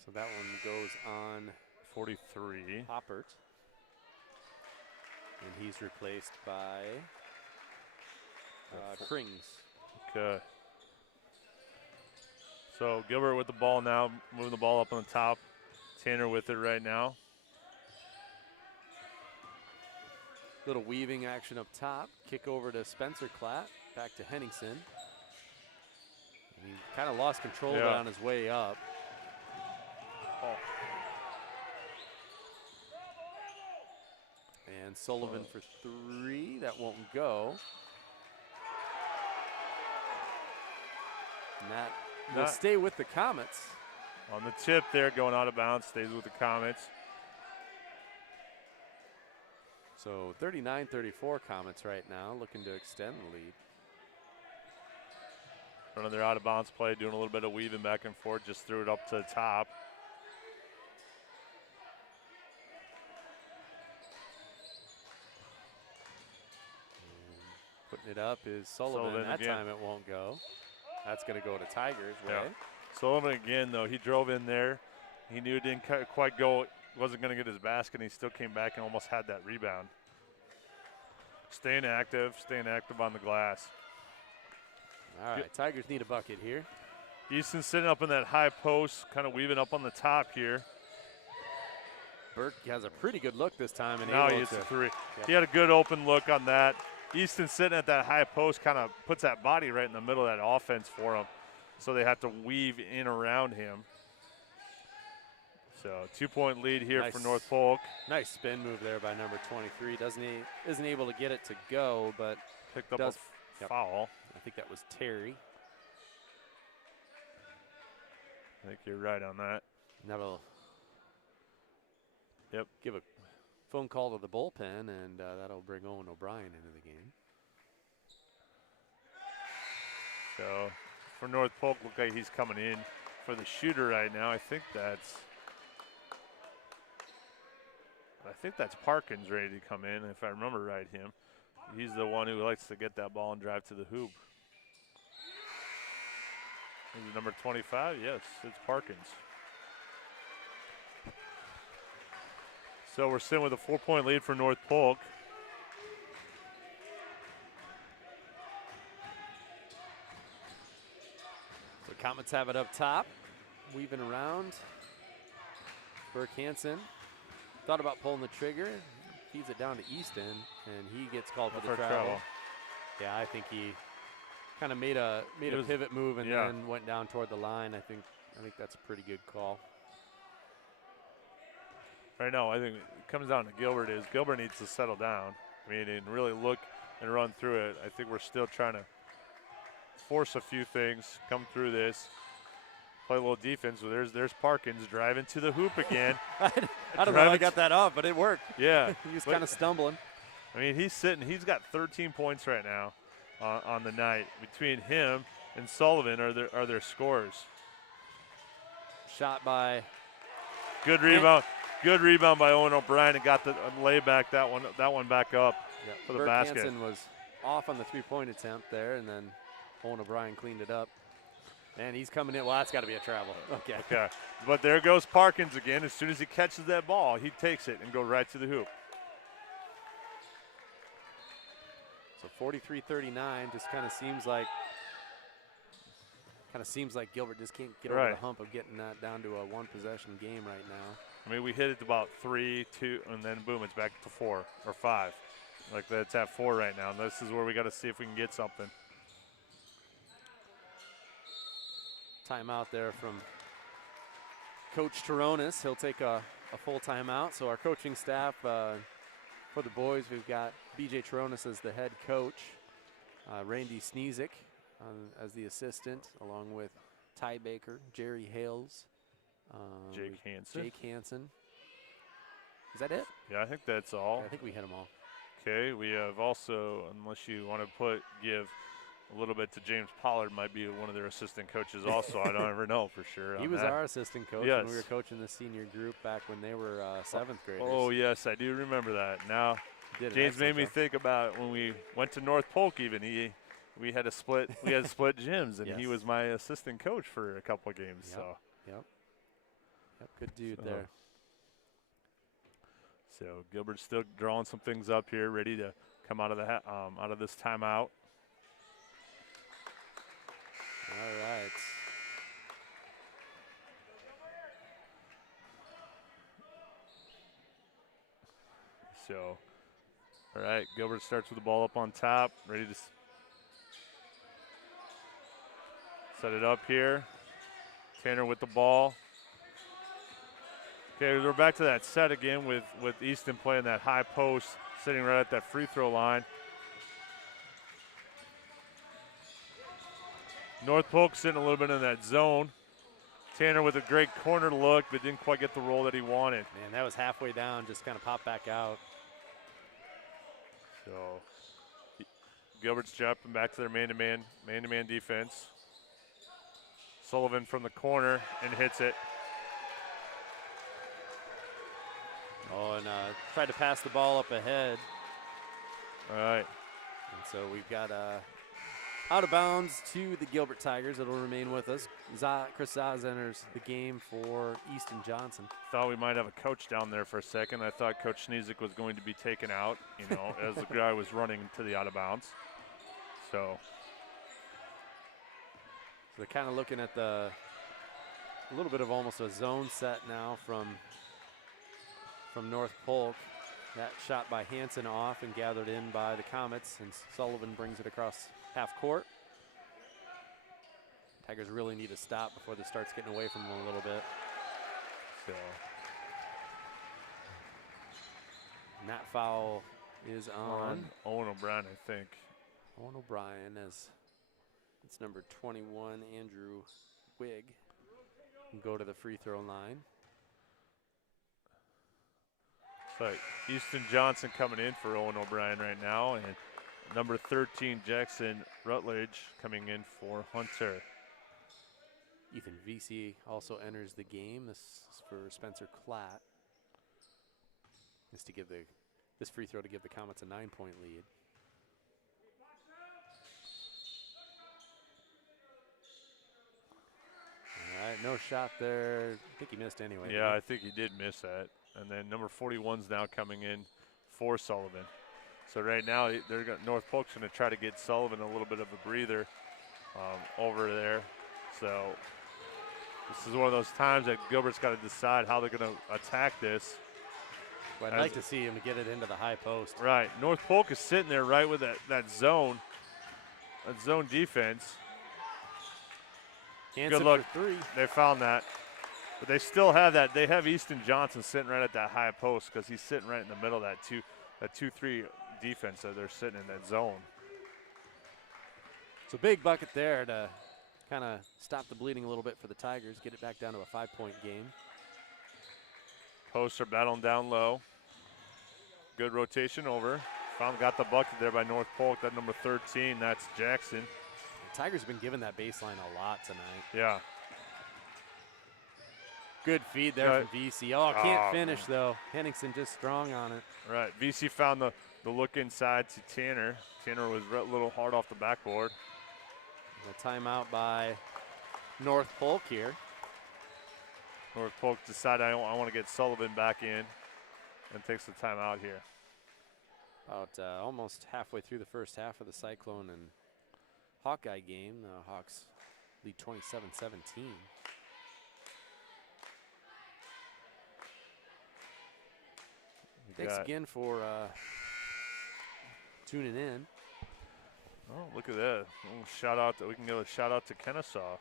So that one goes on 43. Poppert. And he's replaced by Krings. Okay. So Gilbert with the ball now, moving the ball up on the top. Tanner with it right now. Little weaving action up top. Kick over to Spencer Klatt. Back to Henningsen. And he kind of lost control of it on his way up. Oh. And Sullivan for 3. That won't go. And that will stay with the Comets. On the tip there, going out of bounds, stays with the Comets. So 39-34 Comets right now, looking to extend the lead. Running their out of bounds play, doing a little bit of weaving back and forth, just threw it up to the top. Putting it up is Sullivan. That again. time it won't go. That's going to go to Tigers' way. Sullivan again, though, he drove in there. He knew it didn't quite go, wasn't going to get his basket, and he still came back and almost had that rebound. Staying active on the glass. All right, Tigers need a bucket here. Easton sitting up in that high post, kind of weaving up on the top here. Burke has a pretty good look this time. And now he hits a 3. Yep. He had a good open look on that. Easton sitting at that high post kind of puts that body right in the middle of that offense for him. So they have to weave in around him. So 2-point lead here for North Polk. Nice spin move there by number 23. Isn't able to get it to go, but picked up a foul. I think that was Terry. I think you're right on that. That'll give a phone call to the bullpen, and that'll bring Owen O'Brien into the game. So for North Polk, look like he's coming in for the shooter right now. I think that's Parkins ready to come in, if I remember right. He's the one who likes to get that ball and drive to the hoop. Is it number 25? Yes, it's Parkins. So we're sitting with a 4-point lead for North Polk. So Comets have it up top, weaving around. Burke Hansen thought about pulling the trigger, feeds it down to Easton, and he gets called for the travel. Yeah, I think he kind of made a pivot move and then went down toward the line. I think that's a pretty good call. Right now, I think it comes down to Gilbert. Gilbert needs to settle down. I mean, and really look and run through it. I think we're still trying to force a few things, come through this, play a little defense. So there's Parkins driving to the hoop again. I don't know how I got that off, but it worked. Yeah. He was kind of stumbling. I mean, he's got 13 points right now on the night. Between him and Sullivan are their scorers. Shot by. Good rebound. Good rebound by Owen O'Brien and got the layback that one back up for the basket. Hansen was off on the three-point attempt there, and then Owen O'Brien cleaned it up. And he's coming in. Well, that's got to be a travel. Okay. But there goes Parkins again. As soon as he catches that ball, he takes it and goes right to the hoop. So 43-39 just kind of seems like Gilbert just can't get over the hump of getting that down to a one-possession game right now. I mean, we hit it about 3, 2, and then boom, it's back to 4 or 5. Like that's at 4 right now. And this is where we got to see if we can get something. Timeout there from Coach Taronis. He'll take a full timeout. So our coaching staff for the boys, we've got B.J. Taronis as the head coach, Randy Sneezik as the assistant, along with Ty Baker, Jerry Hales, Jake Hansen. Is that it? Yeah, I think that's all. I think we hit them all. Okay, we have also, unless you want to give a little bit to James Pollard, might be one of their assistant coaches also. I don't ever know for sure. He was our assistant coach when we were coaching the senior group back when they were 7th graders. Oh, yes, I do remember that. Now, James made me think about when we went to North Polk even. We had to split gyms, and he was my assistant coach for a couple of games. Yep. Yep, good dude there. So Gilbert's still drawing some things up here, ready to come out of the out of this timeout. All right. So, all right, Gilbert starts with the ball up on top, ready to set it up here. Tanner with the ball. Okay, we're back to that set again with Easton playing that high post, sitting right at that free throw line. North Polk sitting a little bit in that zone. Tanner with a great corner look, but didn't quite get the roll that he wanted. Man, that was halfway down, just kind of popped back out. So Gilbert's jumping back to their man-to-man defense. Sullivan from the corner and hits it. Oh, and tried to pass the ball up ahead. All right. And so we've got out of bounds to the Gilbert Tigers. It'll remain with us. Chris Zaz enters the game for Easton Johnson. Thought we might have a coach down there for a second. I thought Coach Schneezik was going to be taken out, as the guy was running to the out of bounds. So they're kind of looking at a little bit of almost a zone set now from North Polk. That shot by Hansen off and gathered in by the Comets, and Sullivan brings it across half court. Tigers really need to stop before this starts getting away from them a little bit. So. And that foul is on Owen O'Brien, I think. Owen O'Brien, as it's number 21, Andrew Wigg, can go to the free throw line. So Easton Johnson coming in for Owen O'Brien right now, and number 13, Jackson Rutledge, coming in for Hunter. Ethan Vesey also enters the game. This is for Spencer Klatt. This free throw to give the Comets a 9-point lead. All right, no shot there. I think he missed anyway. Yeah, I think he did miss that. And then number 41's now coming in for Sullivan. So right now, North Polk's going to try to get Sullivan a little bit of a breather over there. So this is one of those times that Gilbert's got to decide how they're going to attack this. Well, I'd like to see him get it into the high post. Right. North Polk is sitting there right with that zone defense. Hansen Good luck. For three. They found that. But they still have that. They have Easton Johnson sitting right at that high post because he's sitting right in the middle of that 2-3 defense that they're sitting in that zone. So big bucket there to kind of stop the bleeding a little bit for the Tigers, get it back down to a 5-point game. Posts are battling down low. Good rotation over. Finally got the bucket there by North Polk. That number 13, that's Jackson. The Tigers have been given that baseline a lot tonight. Yeah. Good feed there from VC. Oh, can't finish, though. Henningsen just strong on it. Right. VC found the look inside to Tanner. Tanner was a little hard off the backboard. A timeout by North Polk here. North Polk decided I want to get Sullivan back in and takes the timeout here. About almost halfway through the first half of the Cyclone and Hawkeye game. The Hawks lead 27-17. Thanks again for tuning in. Oh, look at that. Shout out we can give a shout out to Kennesaw,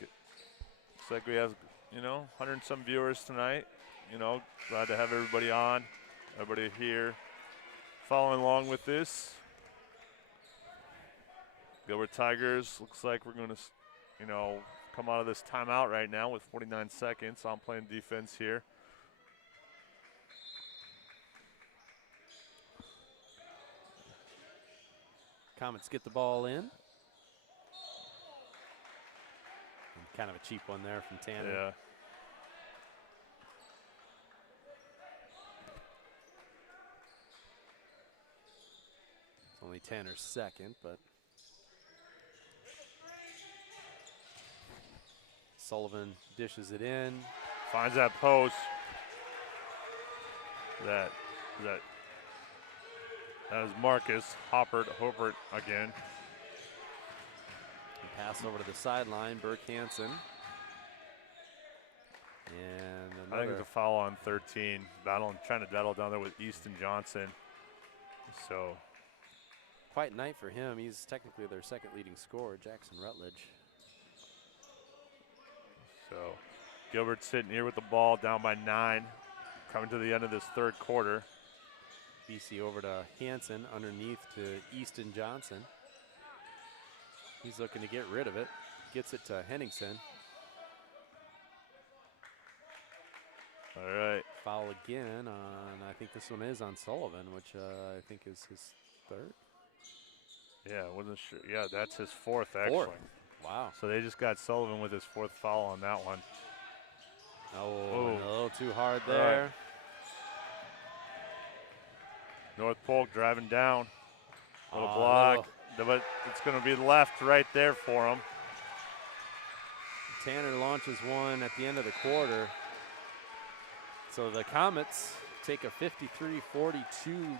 Looks like we have, 100 and some viewers tonight. Glad to have everybody on, everybody here following along with this. Gilbert Tigers, looks like we're going to, come out of this timeout right now with 49 seconds. I'm playing defense here. Comets get the ball in. And kind of a cheap one there from Tanner. Yeah. It's only Tanner's second, but Sullivan dishes it in. Finds that post. That is Marcus Hoppert again. Pass over to the sideline, Burke Hansen. And I think it's a foul on 13. Trying to battle down there with Easton Johnson. So quite night for him. He's technically their second leading scorer, Jackson Rutledge. So Gilbert sitting here with the ball, down by 9, coming to the end of this third quarter. BC over to Hansen, underneath to Easton Johnson. He's looking to get rid of it. Gets it to Henningsen. All right. Foul again on, I think this one is on Sullivan, which I think is his third. Yeah, wasn't sure. Yeah, that's his fourth, actually. Wow. So they just got Sullivan with his fourth foul on that one. Oh, a little too hard there. Right. North Polk driving down. Little block, but it's going to be left right there for him. Tanner launches one at the end of the quarter. So the Comets take a 53-42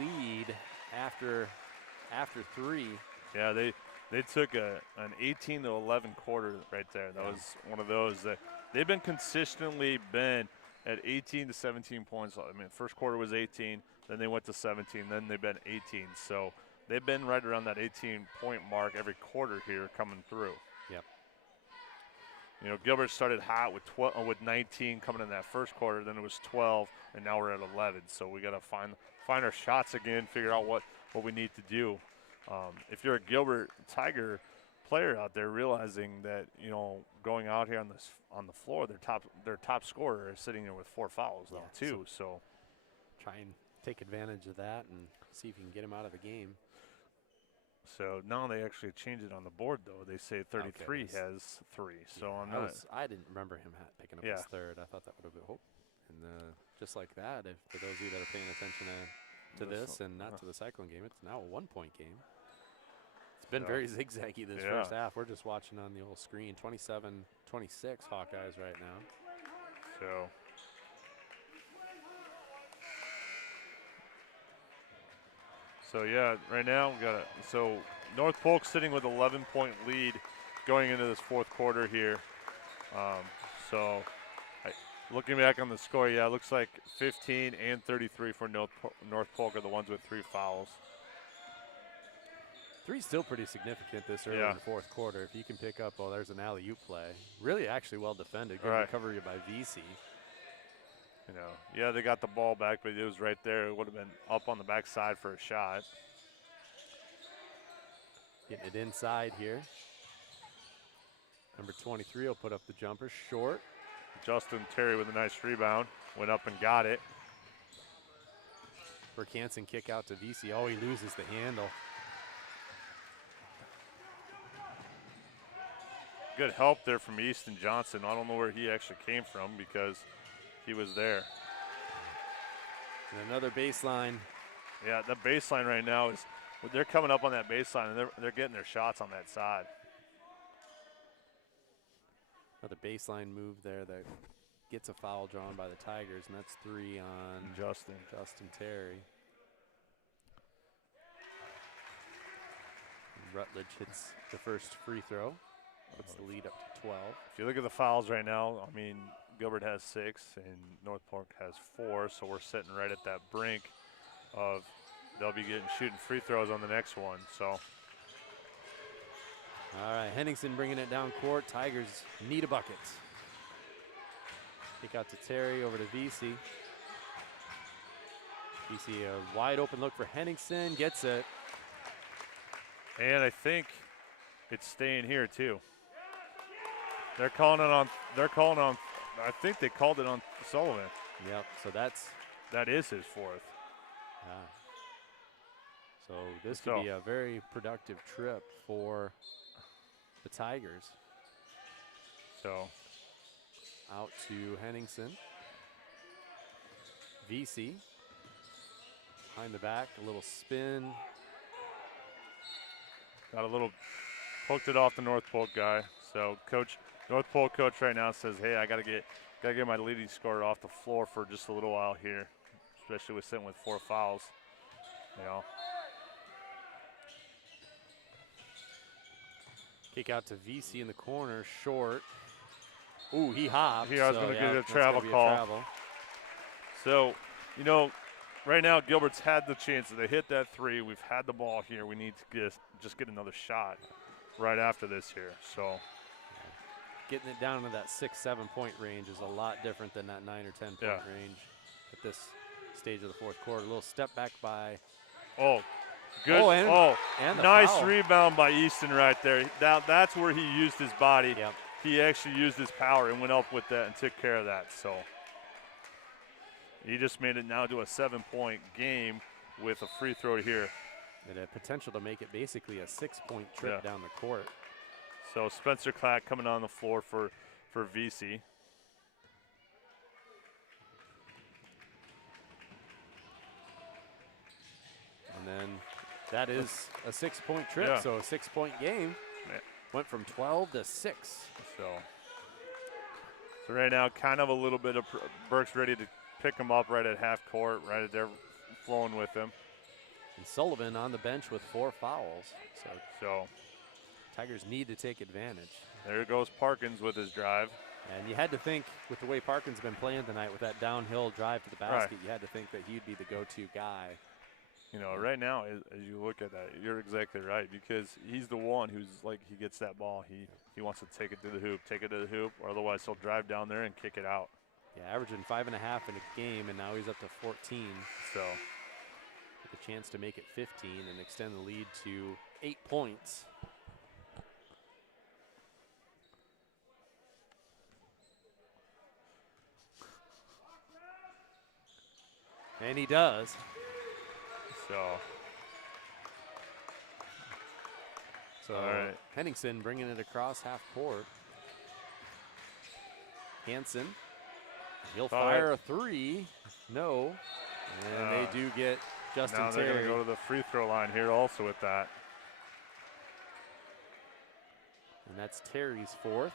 lead after 3. Yeah, they took an 18-11 quarter right there. That was one of those that they've been consistently at 18 to 17 points. I mean, first quarter was 18, then they went to 17, then they've been 18. So they've been right around that 18-point mark every quarter here coming through. Yep. You know, Gilbert started hot with 19 coming in that first quarter, then it was 12, and now we're at 11. So we got to find our shots again, figure out what we need to do. If you're a Gilbert Tiger player out there, realizing that, you know, going out here on the floor, their top scorer is sitting there with 4 fouls now too. So try and take advantage of that and see if you can get him out of the game. So now they actually changed it on the board, though. They say 33 has 3. So I didn't remember him picking up his third. I thought that would have been hope. And just like that, for those of you that are paying attention to this and not to the Cyclone game, it's now a 1-point game. It's been very zigzaggy this first half. We're just watching on the old screen. 27-26 Hawkeyes right now. So yeah, right now we got North Polk sitting with 11-point lead going into this fourth quarter here. Looking back on the score, it looks like 15 and 33 for North Polk are the ones with 3 fouls. 3's still pretty significant this early in the fourth quarter. If you can pick up, there's an alley-oop play. Really actually well defended. Good recovery by VC. You know, they got the ball back, but it was right there. It would have been up on the backside for a shot. Getting it inside here. Number 23 will put up the jumper short. Justin Terry with a nice rebound. Went up and got it. Burke Hansen kick out to VC. Oh, he loses the handle. Good help there from Easton Johnson. I don't know where he actually came from because he was there. And another baseline. Yeah, the baseline right now is they're coming up on that baseline and they're getting their shots on that side. Another baseline move there that gets a foul drawn by the Tigers, and that's 3 on Justin Terry. And Rutledge hits the first free throw, puts the lead up to 12. If you look at the fouls right now, I mean, Gilbert has 6 and North Polk has 4, so we're sitting right at that brink of they'll be shooting free throws on the next one. So. All right, Henningsen bringing it down court. Tigers need a bucket. Kick out to Terry, over to VC. VC, a wide open look for Henningsen, gets it. And I think it's staying here too. They're calling on. I think they called it on Sullivan. Yep. So that is his 4th. Yeah. So this could be a very productive trip for the Tigers. So out to Henningsen. VC behind the back, a little spin. Got a little, poked it off the North Polk guy. So North Polk coach right now says, hey, I gotta get my leading scorer off the floor for just a little while here, especially with sitting with 4 fouls. You know. Kick out to VC in the corner, short. Ooh, he hopped. Here I was so, going to yeah, get a that's travel gonna be call. A travel. So, you know, right now Gilbert's had the chances. They hit that 3. We've had the ball here. We need to just get another shot right after this here. So, getting it down to that 6-7 point range is a lot different than that 9 or 10 point range at this stage of the fourth quarter. A little step back by. Oh, good. And the nice foul. Rebound by Easton right there. That's where he used his body. Yep. He actually used his power and went up with that and took care of that. So he just made it now to a 7-point game with a free throw here. It had potential to make it basically a 6-point trip down the court. So Spencer Clack coming on the floor for VC. And then that is a 6-point trip, so a 6-point game. Went from 12 to 6. So right now, kind of a little bit of Burke's ready to pick him up right at half court, right at there, flowing with him. And Sullivan on the bench with 4 fouls. So Tigers need to take advantage. There goes Parkins with his drive. And you had to think, with the way Parkins has been playing tonight, with that downhill drive to the basket, you had to think that he'd be the go-to guy. You know, right now, as you look at that, you're exactly right, because he's the one who's like, he gets that ball, he wants to take it to the hoop, or otherwise he'll drive down there and kick it out. Yeah, averaging 5.5 in a game, and now he's up to 14. So, with a chance to make it 15 and extend the lead to 8 points. And he does. So all right. Henningsen bringing it across half court. Hansen, he'll fire a 3. No. And they do get Justin now Terry. They're going to go to the free throw line here also with that. And that's Terry's 4th.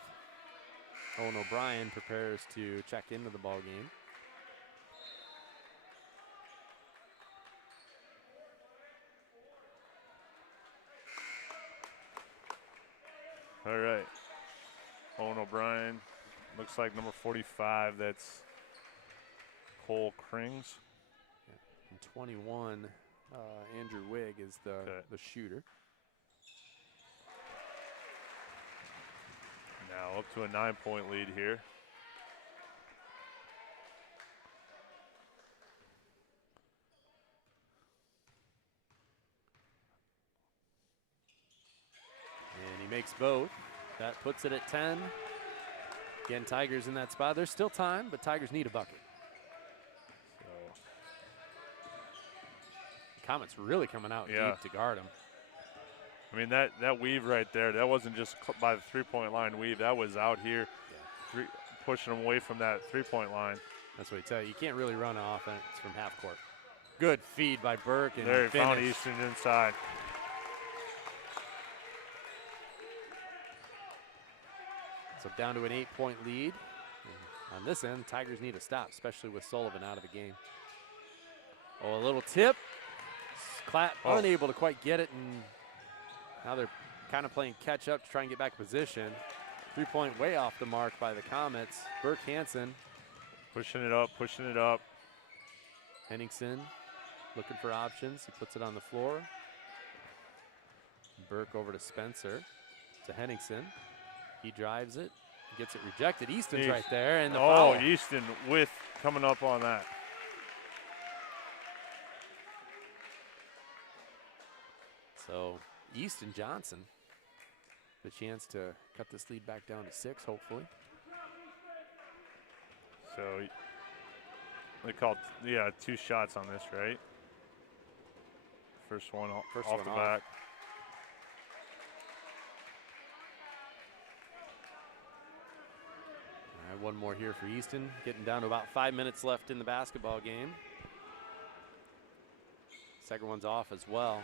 Owen O'Brien prepares to check into the ball game. All right. Owen O'Brien. Looks like number 45. That's Cole Krings. And 21, Andrew Wigg is the shooter. Now up to a 9-point lead here. And he makes both. That puts it at 10. Again, Tigers in that spot. There's still time, but Tigers need a bucket. So Comets really coming out deep to guard him. I mean, that weave right there, that wasn't just by the three-point line weave. That was out here pushing them away from that three-point line. That's what I tell you. You can't really run an offense from half court. Good feed by Burke. And there he found Easton inside. So down to an 8-point lead. And on this end, Tigers need a stop, especially with Sullivan out of the game. Oh, a little tip. Clapp unable to quite get it, and now they're kind of playing catch up to try and get back in position. 3-point way off the mark by the Comets. Burke Hansen. Pushing it up. Henningsen looking for options. He puts it on the floor. Burke over to Spencer. To Henningsen. He drives it. Gets it rejected. Easton's right there. And the foul. Oh, Easton with coming up on that. So Easton Johnson, the chance to cut this lead back down to 6, hopefully. So they called, 2 shots on this, right? First one off the back. All right, one more here for Easton. Getting down to about 5 minutes left in the basketball game. Second one's off as well.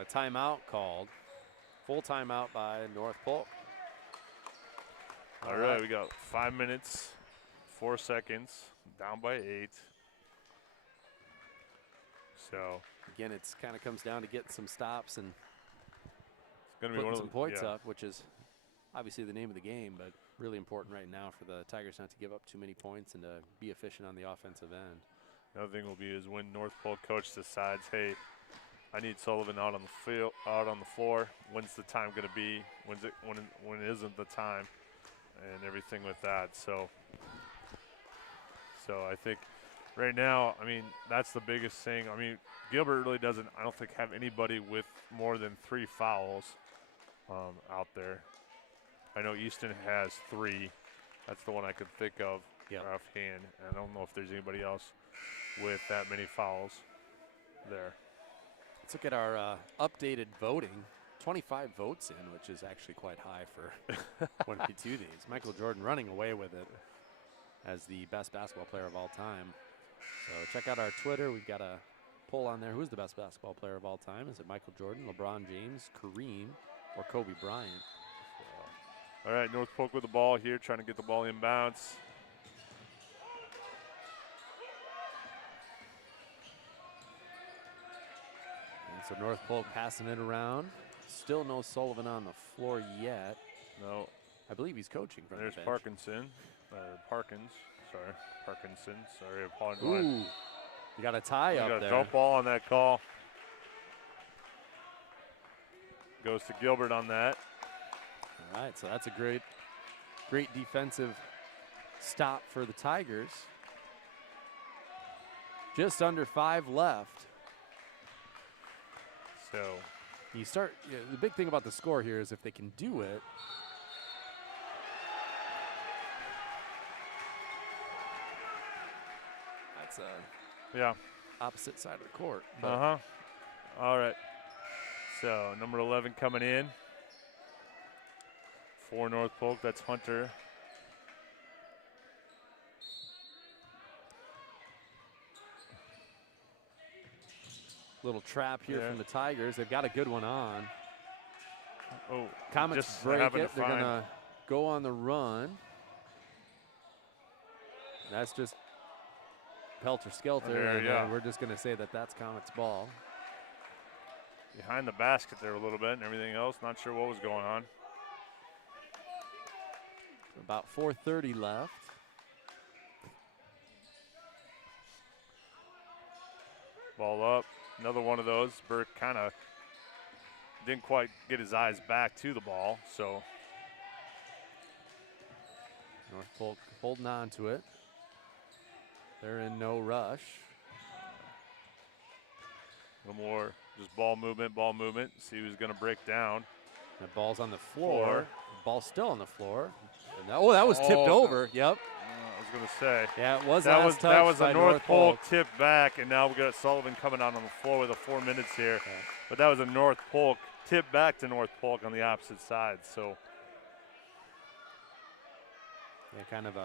A timeout called. Full timeout by North Polk. All right, we got 5 minutes, 4 seconds, down by 8. So again, it's kind of comes down to getting some stops and going to be putting some points yeah. up, which is obviously the name of the game, but really important right now for the Tigers not to give up too many points and to be efficient on the offensive end. Another thing will be is when North Polk coach decides, hey, I need Sullivan out on the field, out on the floor. When's the time going to be? When isn't the time? And everything with that. So I think right now, I mean, that's the biggest thing. I mean, Gilbert really doesn't, I don't think, have anybody with more than 3 fouls out there. I know Easton has 3. That's the one I could think of offhand. And I don't know if there's anybody else with that many fouls there. Let's look at our updated voting. 25 votes in, which is actually quite high for 22 days. Michael Jordan running away with it as the best basketball player of all time. So check out our Twitter. We've got a poll on there. Who's the best basketball player of all time? Is it Michael Jordan, LeBron James, Kareem, or Kobe Bryant? So, all right, North Polk with the ball here, trying to get the ball inbounds. And so North Polk passing it around. Still no Sullivan on the floor yet. No. I believe he's coaching from There's the bench. Parkinson. Parkinson. Sorry, apologize. Ooh, you got a tie up there. Got a jump ball on that call. Goes to Gilbert on that. All right, so that's a great defensive stop for the Tigers. Just under 5 left. So you start. The big thing about the score here is if they can do it. That's opposite side of the court. All right. So number 11 coming in for North Polk. That's Hunter. Little trap here from the Tigers. They've got a good one on. Oh, Comets break it. They're going to go on the run. That's just helter-skelter, and we're just going to say that that's Comets' ball. Behind the basket there a little bit and everything else. Not sure what was going on. About 4:30 left. Ball up. Another one of those. Burke kind of didn't quite get his eyes back to the ball, so. North Polk holding on to it. They're in no rush. A little more just ball movement. See who's going to break down. The ball's on the floor. The ball's still on the floor. And that was tipped over. Yep. I was going to say. Yeah, it was that was a North Polk Polk tip back, and now we got Sullivan coming out on the floor with 4 minutes here. Okay. But that was a North Polk tip back to North Polk on the opposite side. So. Yeah, kind of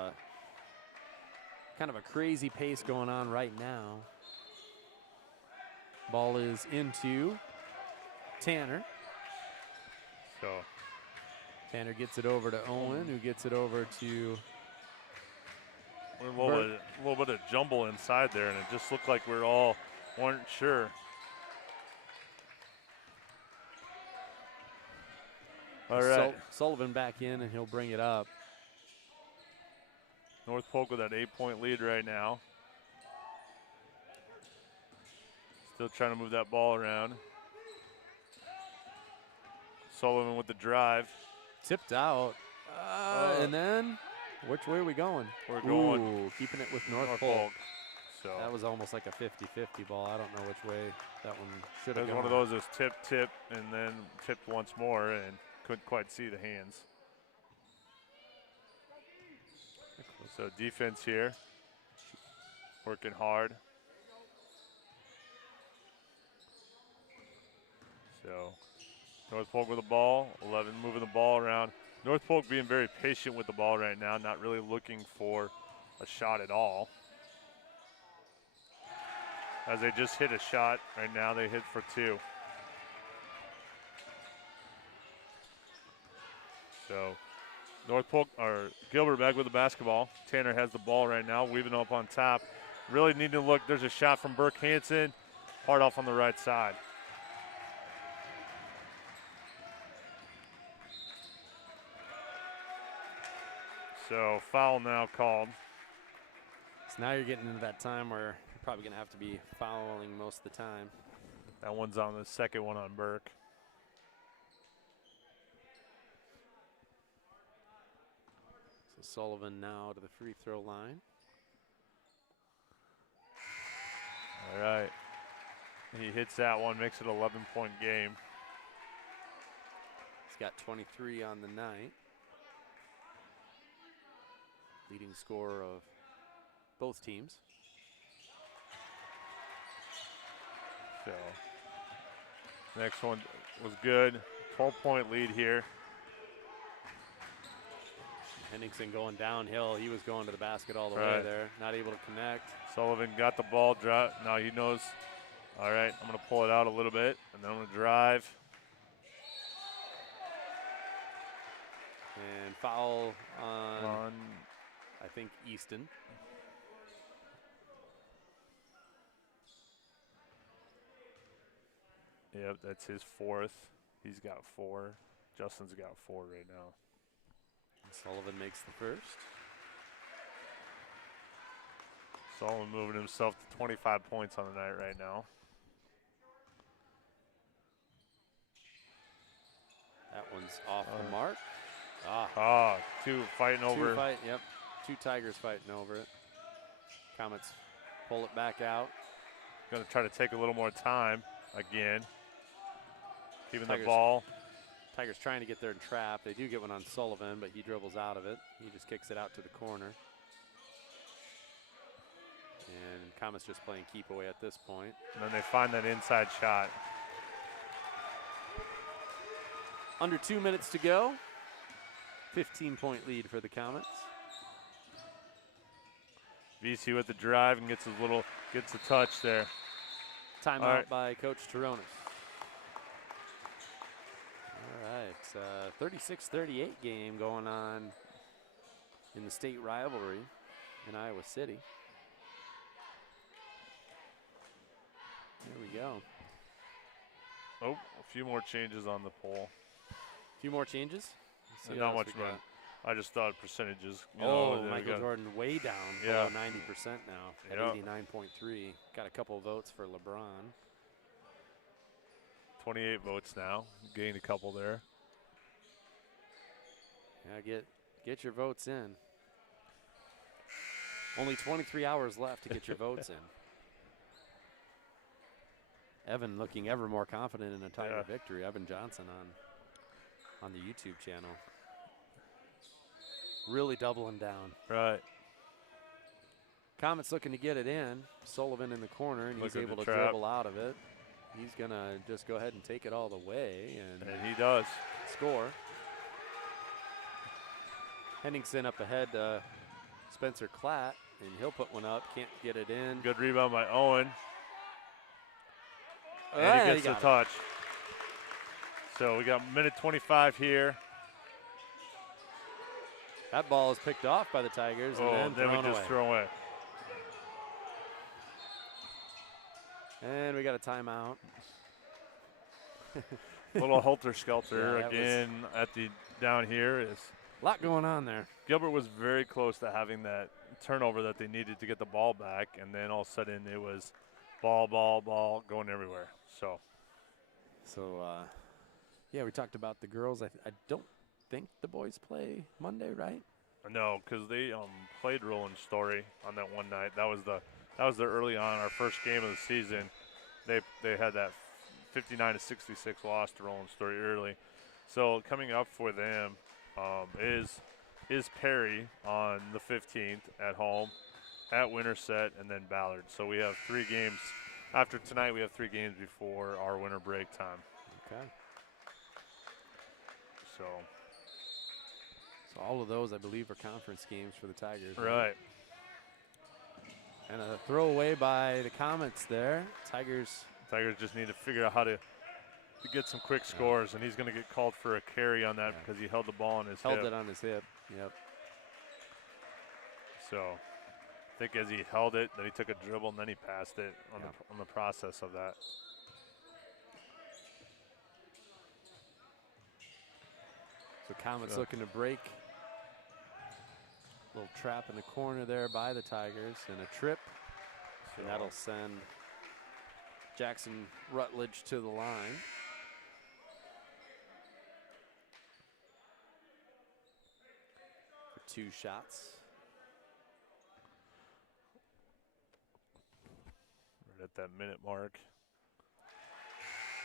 a crazy pace going on right now. Ball is into Tanner. So Tanner gets it over to Owen, who gets it over to a little bit of jumble inside there, and it just looked like we weren't sure. All right. Sullivan back in, and he'll bring it up. North Polk with that 8-point lead right now. Still trying to move that ball around. Sullivan with the drive. Tipped out. And then, which way are we going? We're going. Ooh, keeping it with North Polk. So that was almost like a 50-50 ball. I don't know which way that one should have gone. One of those is tip, and then tipped once more, and couldn't quite see the hands. So defense here, working hard. So North Polk with the ball, 11 moving the ball around. North Polk being very patient with the ball right now, not really looking for a shot at all. As they just hit a shot right now, they hit for 2. So North Polk or Gilbert back with the basketball. Tanner has the ball right now, weaving up on top. Really need to look. There's a shot from Burke Hansen, hard off on the right side. So foul now called. So now you're getting into that time where you're probably going to have to be fouling most of the time. That one's on the second one on Burke. So Sullivan now to the free throw line. All right. He hits that one, makes it an 11-point game. He's got 23 on the night. Leading scorer of both teams. So next one was good. 12-point lead here. Henningsen going downhill. He was going to the basket all the way there. Not able to connect. Sullivan got the ball. Now he knows, all right, I'm going to pull it out a little bit, and then I'm going to drive. And foul on I think, Easton. Yep, that's his fourth. He's got 4. Justin's got 4 right now. Sullivan makes the first. Sullivan moving himself to 25 points on the night right now. That one's off the mark. Two fighting over. Yep. 2 Tigers fighting over it. Comets pull it back out. Going to try to take a little more time again. Keeping Tigers, the ball. Tigers trying to get there and trap. They do get one on Sullivan, but he dribbles out of it. He just kicks it out to the corner. And Comets just playing keep away at this point. And then they find that inside shot. Under 2 minutes to go. 15-point lead for the Comets. VC with the drive and gets a touch there. Timeout by Coach Turonis. All right, 36-38 game going on in the state rivalry in Iowa City. There we go. Oh, a few more changes on the poll. A few more changes? Not much more. I just thought percentages. Michael Jordan way down below 90% now at 89.3. Got a couple votes for LeBron. 28 votes now. Gained a couple there. Yeah, get your votes in. Only 23 hours left to get your votes in. Evan looking ever more confident in a Tiger victory. Evan Johnson on the YouTube channel. Really doubling down. Right. Comets looking to get it in. Sullivan in the corner, and he's able to trap. dribble out of it. He's going to just go ahead and take it all the way. And he does. Score. Henningsen up ahead to Spencer Klatt, and he'll put one up. Can't get it in. Good rebound by Owen. And he gets the touch. So we got minute 25 here. That ball is picked off by the Tigers and then we just throw away. And we got a timeout. A little helter-skelter again at the down here. Is a lot going on there. Gilbert was very close to having that turnover that they needed to get the ball back, and then all of a sudden it was ball going everywhere. So we talked about the girls. I don't think the boys play Monday, right? No, because they played Roland Story on that one night. That was the early on, our first game of the season. They had that 59-66 loss to Roland Story early. So coming up for them is Perry on the 15th at home, at Winterset, and then Ballard. So we have 3 games. After tonight, we have 3 games before our winter break time. Okay. So all of those, I believe, are conference games for the Tigers. Right. And a throwaway by the Comets there. Tigers just need to figure out how to to get some quick scores, and he's going to get called for a carry on that because he held the ball on his hip. Held it on his hip. Yep. So I think as he held it, then he took a dribble, and then he passed it on the process of that. So Comets looking to break. Little trap in the corner there by the Tigers, and a trip. And that'll send Jackson Rutledge to the line. For 2 shots. Right at that minute mark.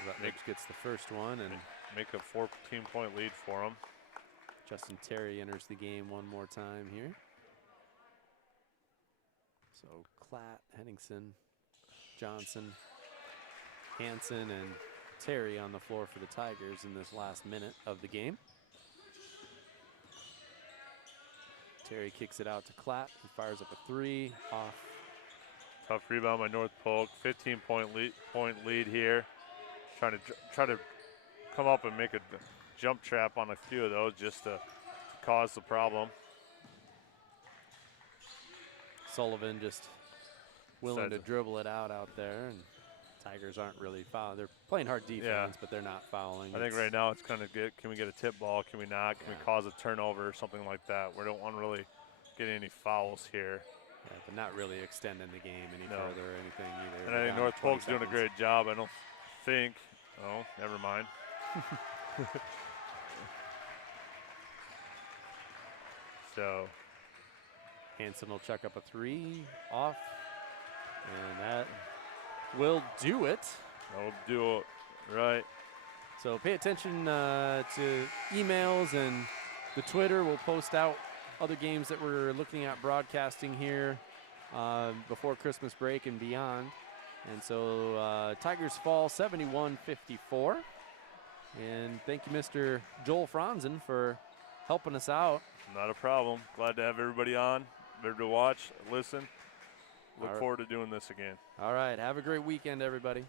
Rutledge gets the first one and make a 14-point lead for him. Justin Terry enters the game one more time here. So Klatt, Henningsen, Johnson, Hansen, and Terry on the floor for the Tigers in this last minute of the game. Terry kicks it out to Klatt. He fires up a 3 off. Tough rebound by North Polk. 15-point lead here. Try to come up and make a jump trap on a few of those just to cause the problem. Sullivan just willing to dribble it out there, and Tigers aren't really fouling. They're playing hard defense, but they're not fouling. I think right now it's kind of good. Can we get a tip ball? Can we not? Can we cause a turnover or something like that? We don't want to really get any fouls here. Yeah, but not really extending the game any further or anything either. And I think North Polk's doing a great job. I don't think. Oh, never mind. So Hansen will check up a 3 off, and that will do it. That'll do it, right. So pay attention to emails and the Twitter. We'll post out other games that we're looking at broadcasting here before Christmas break and beyond. And so Tigers fall 71-54. And thank you, Mr. Joel Franzen, for helping us out. Not a problem. Glad to have everybody on, there to watch, listen. Look forward to doing this again. All right. Have a great weekend, everybody.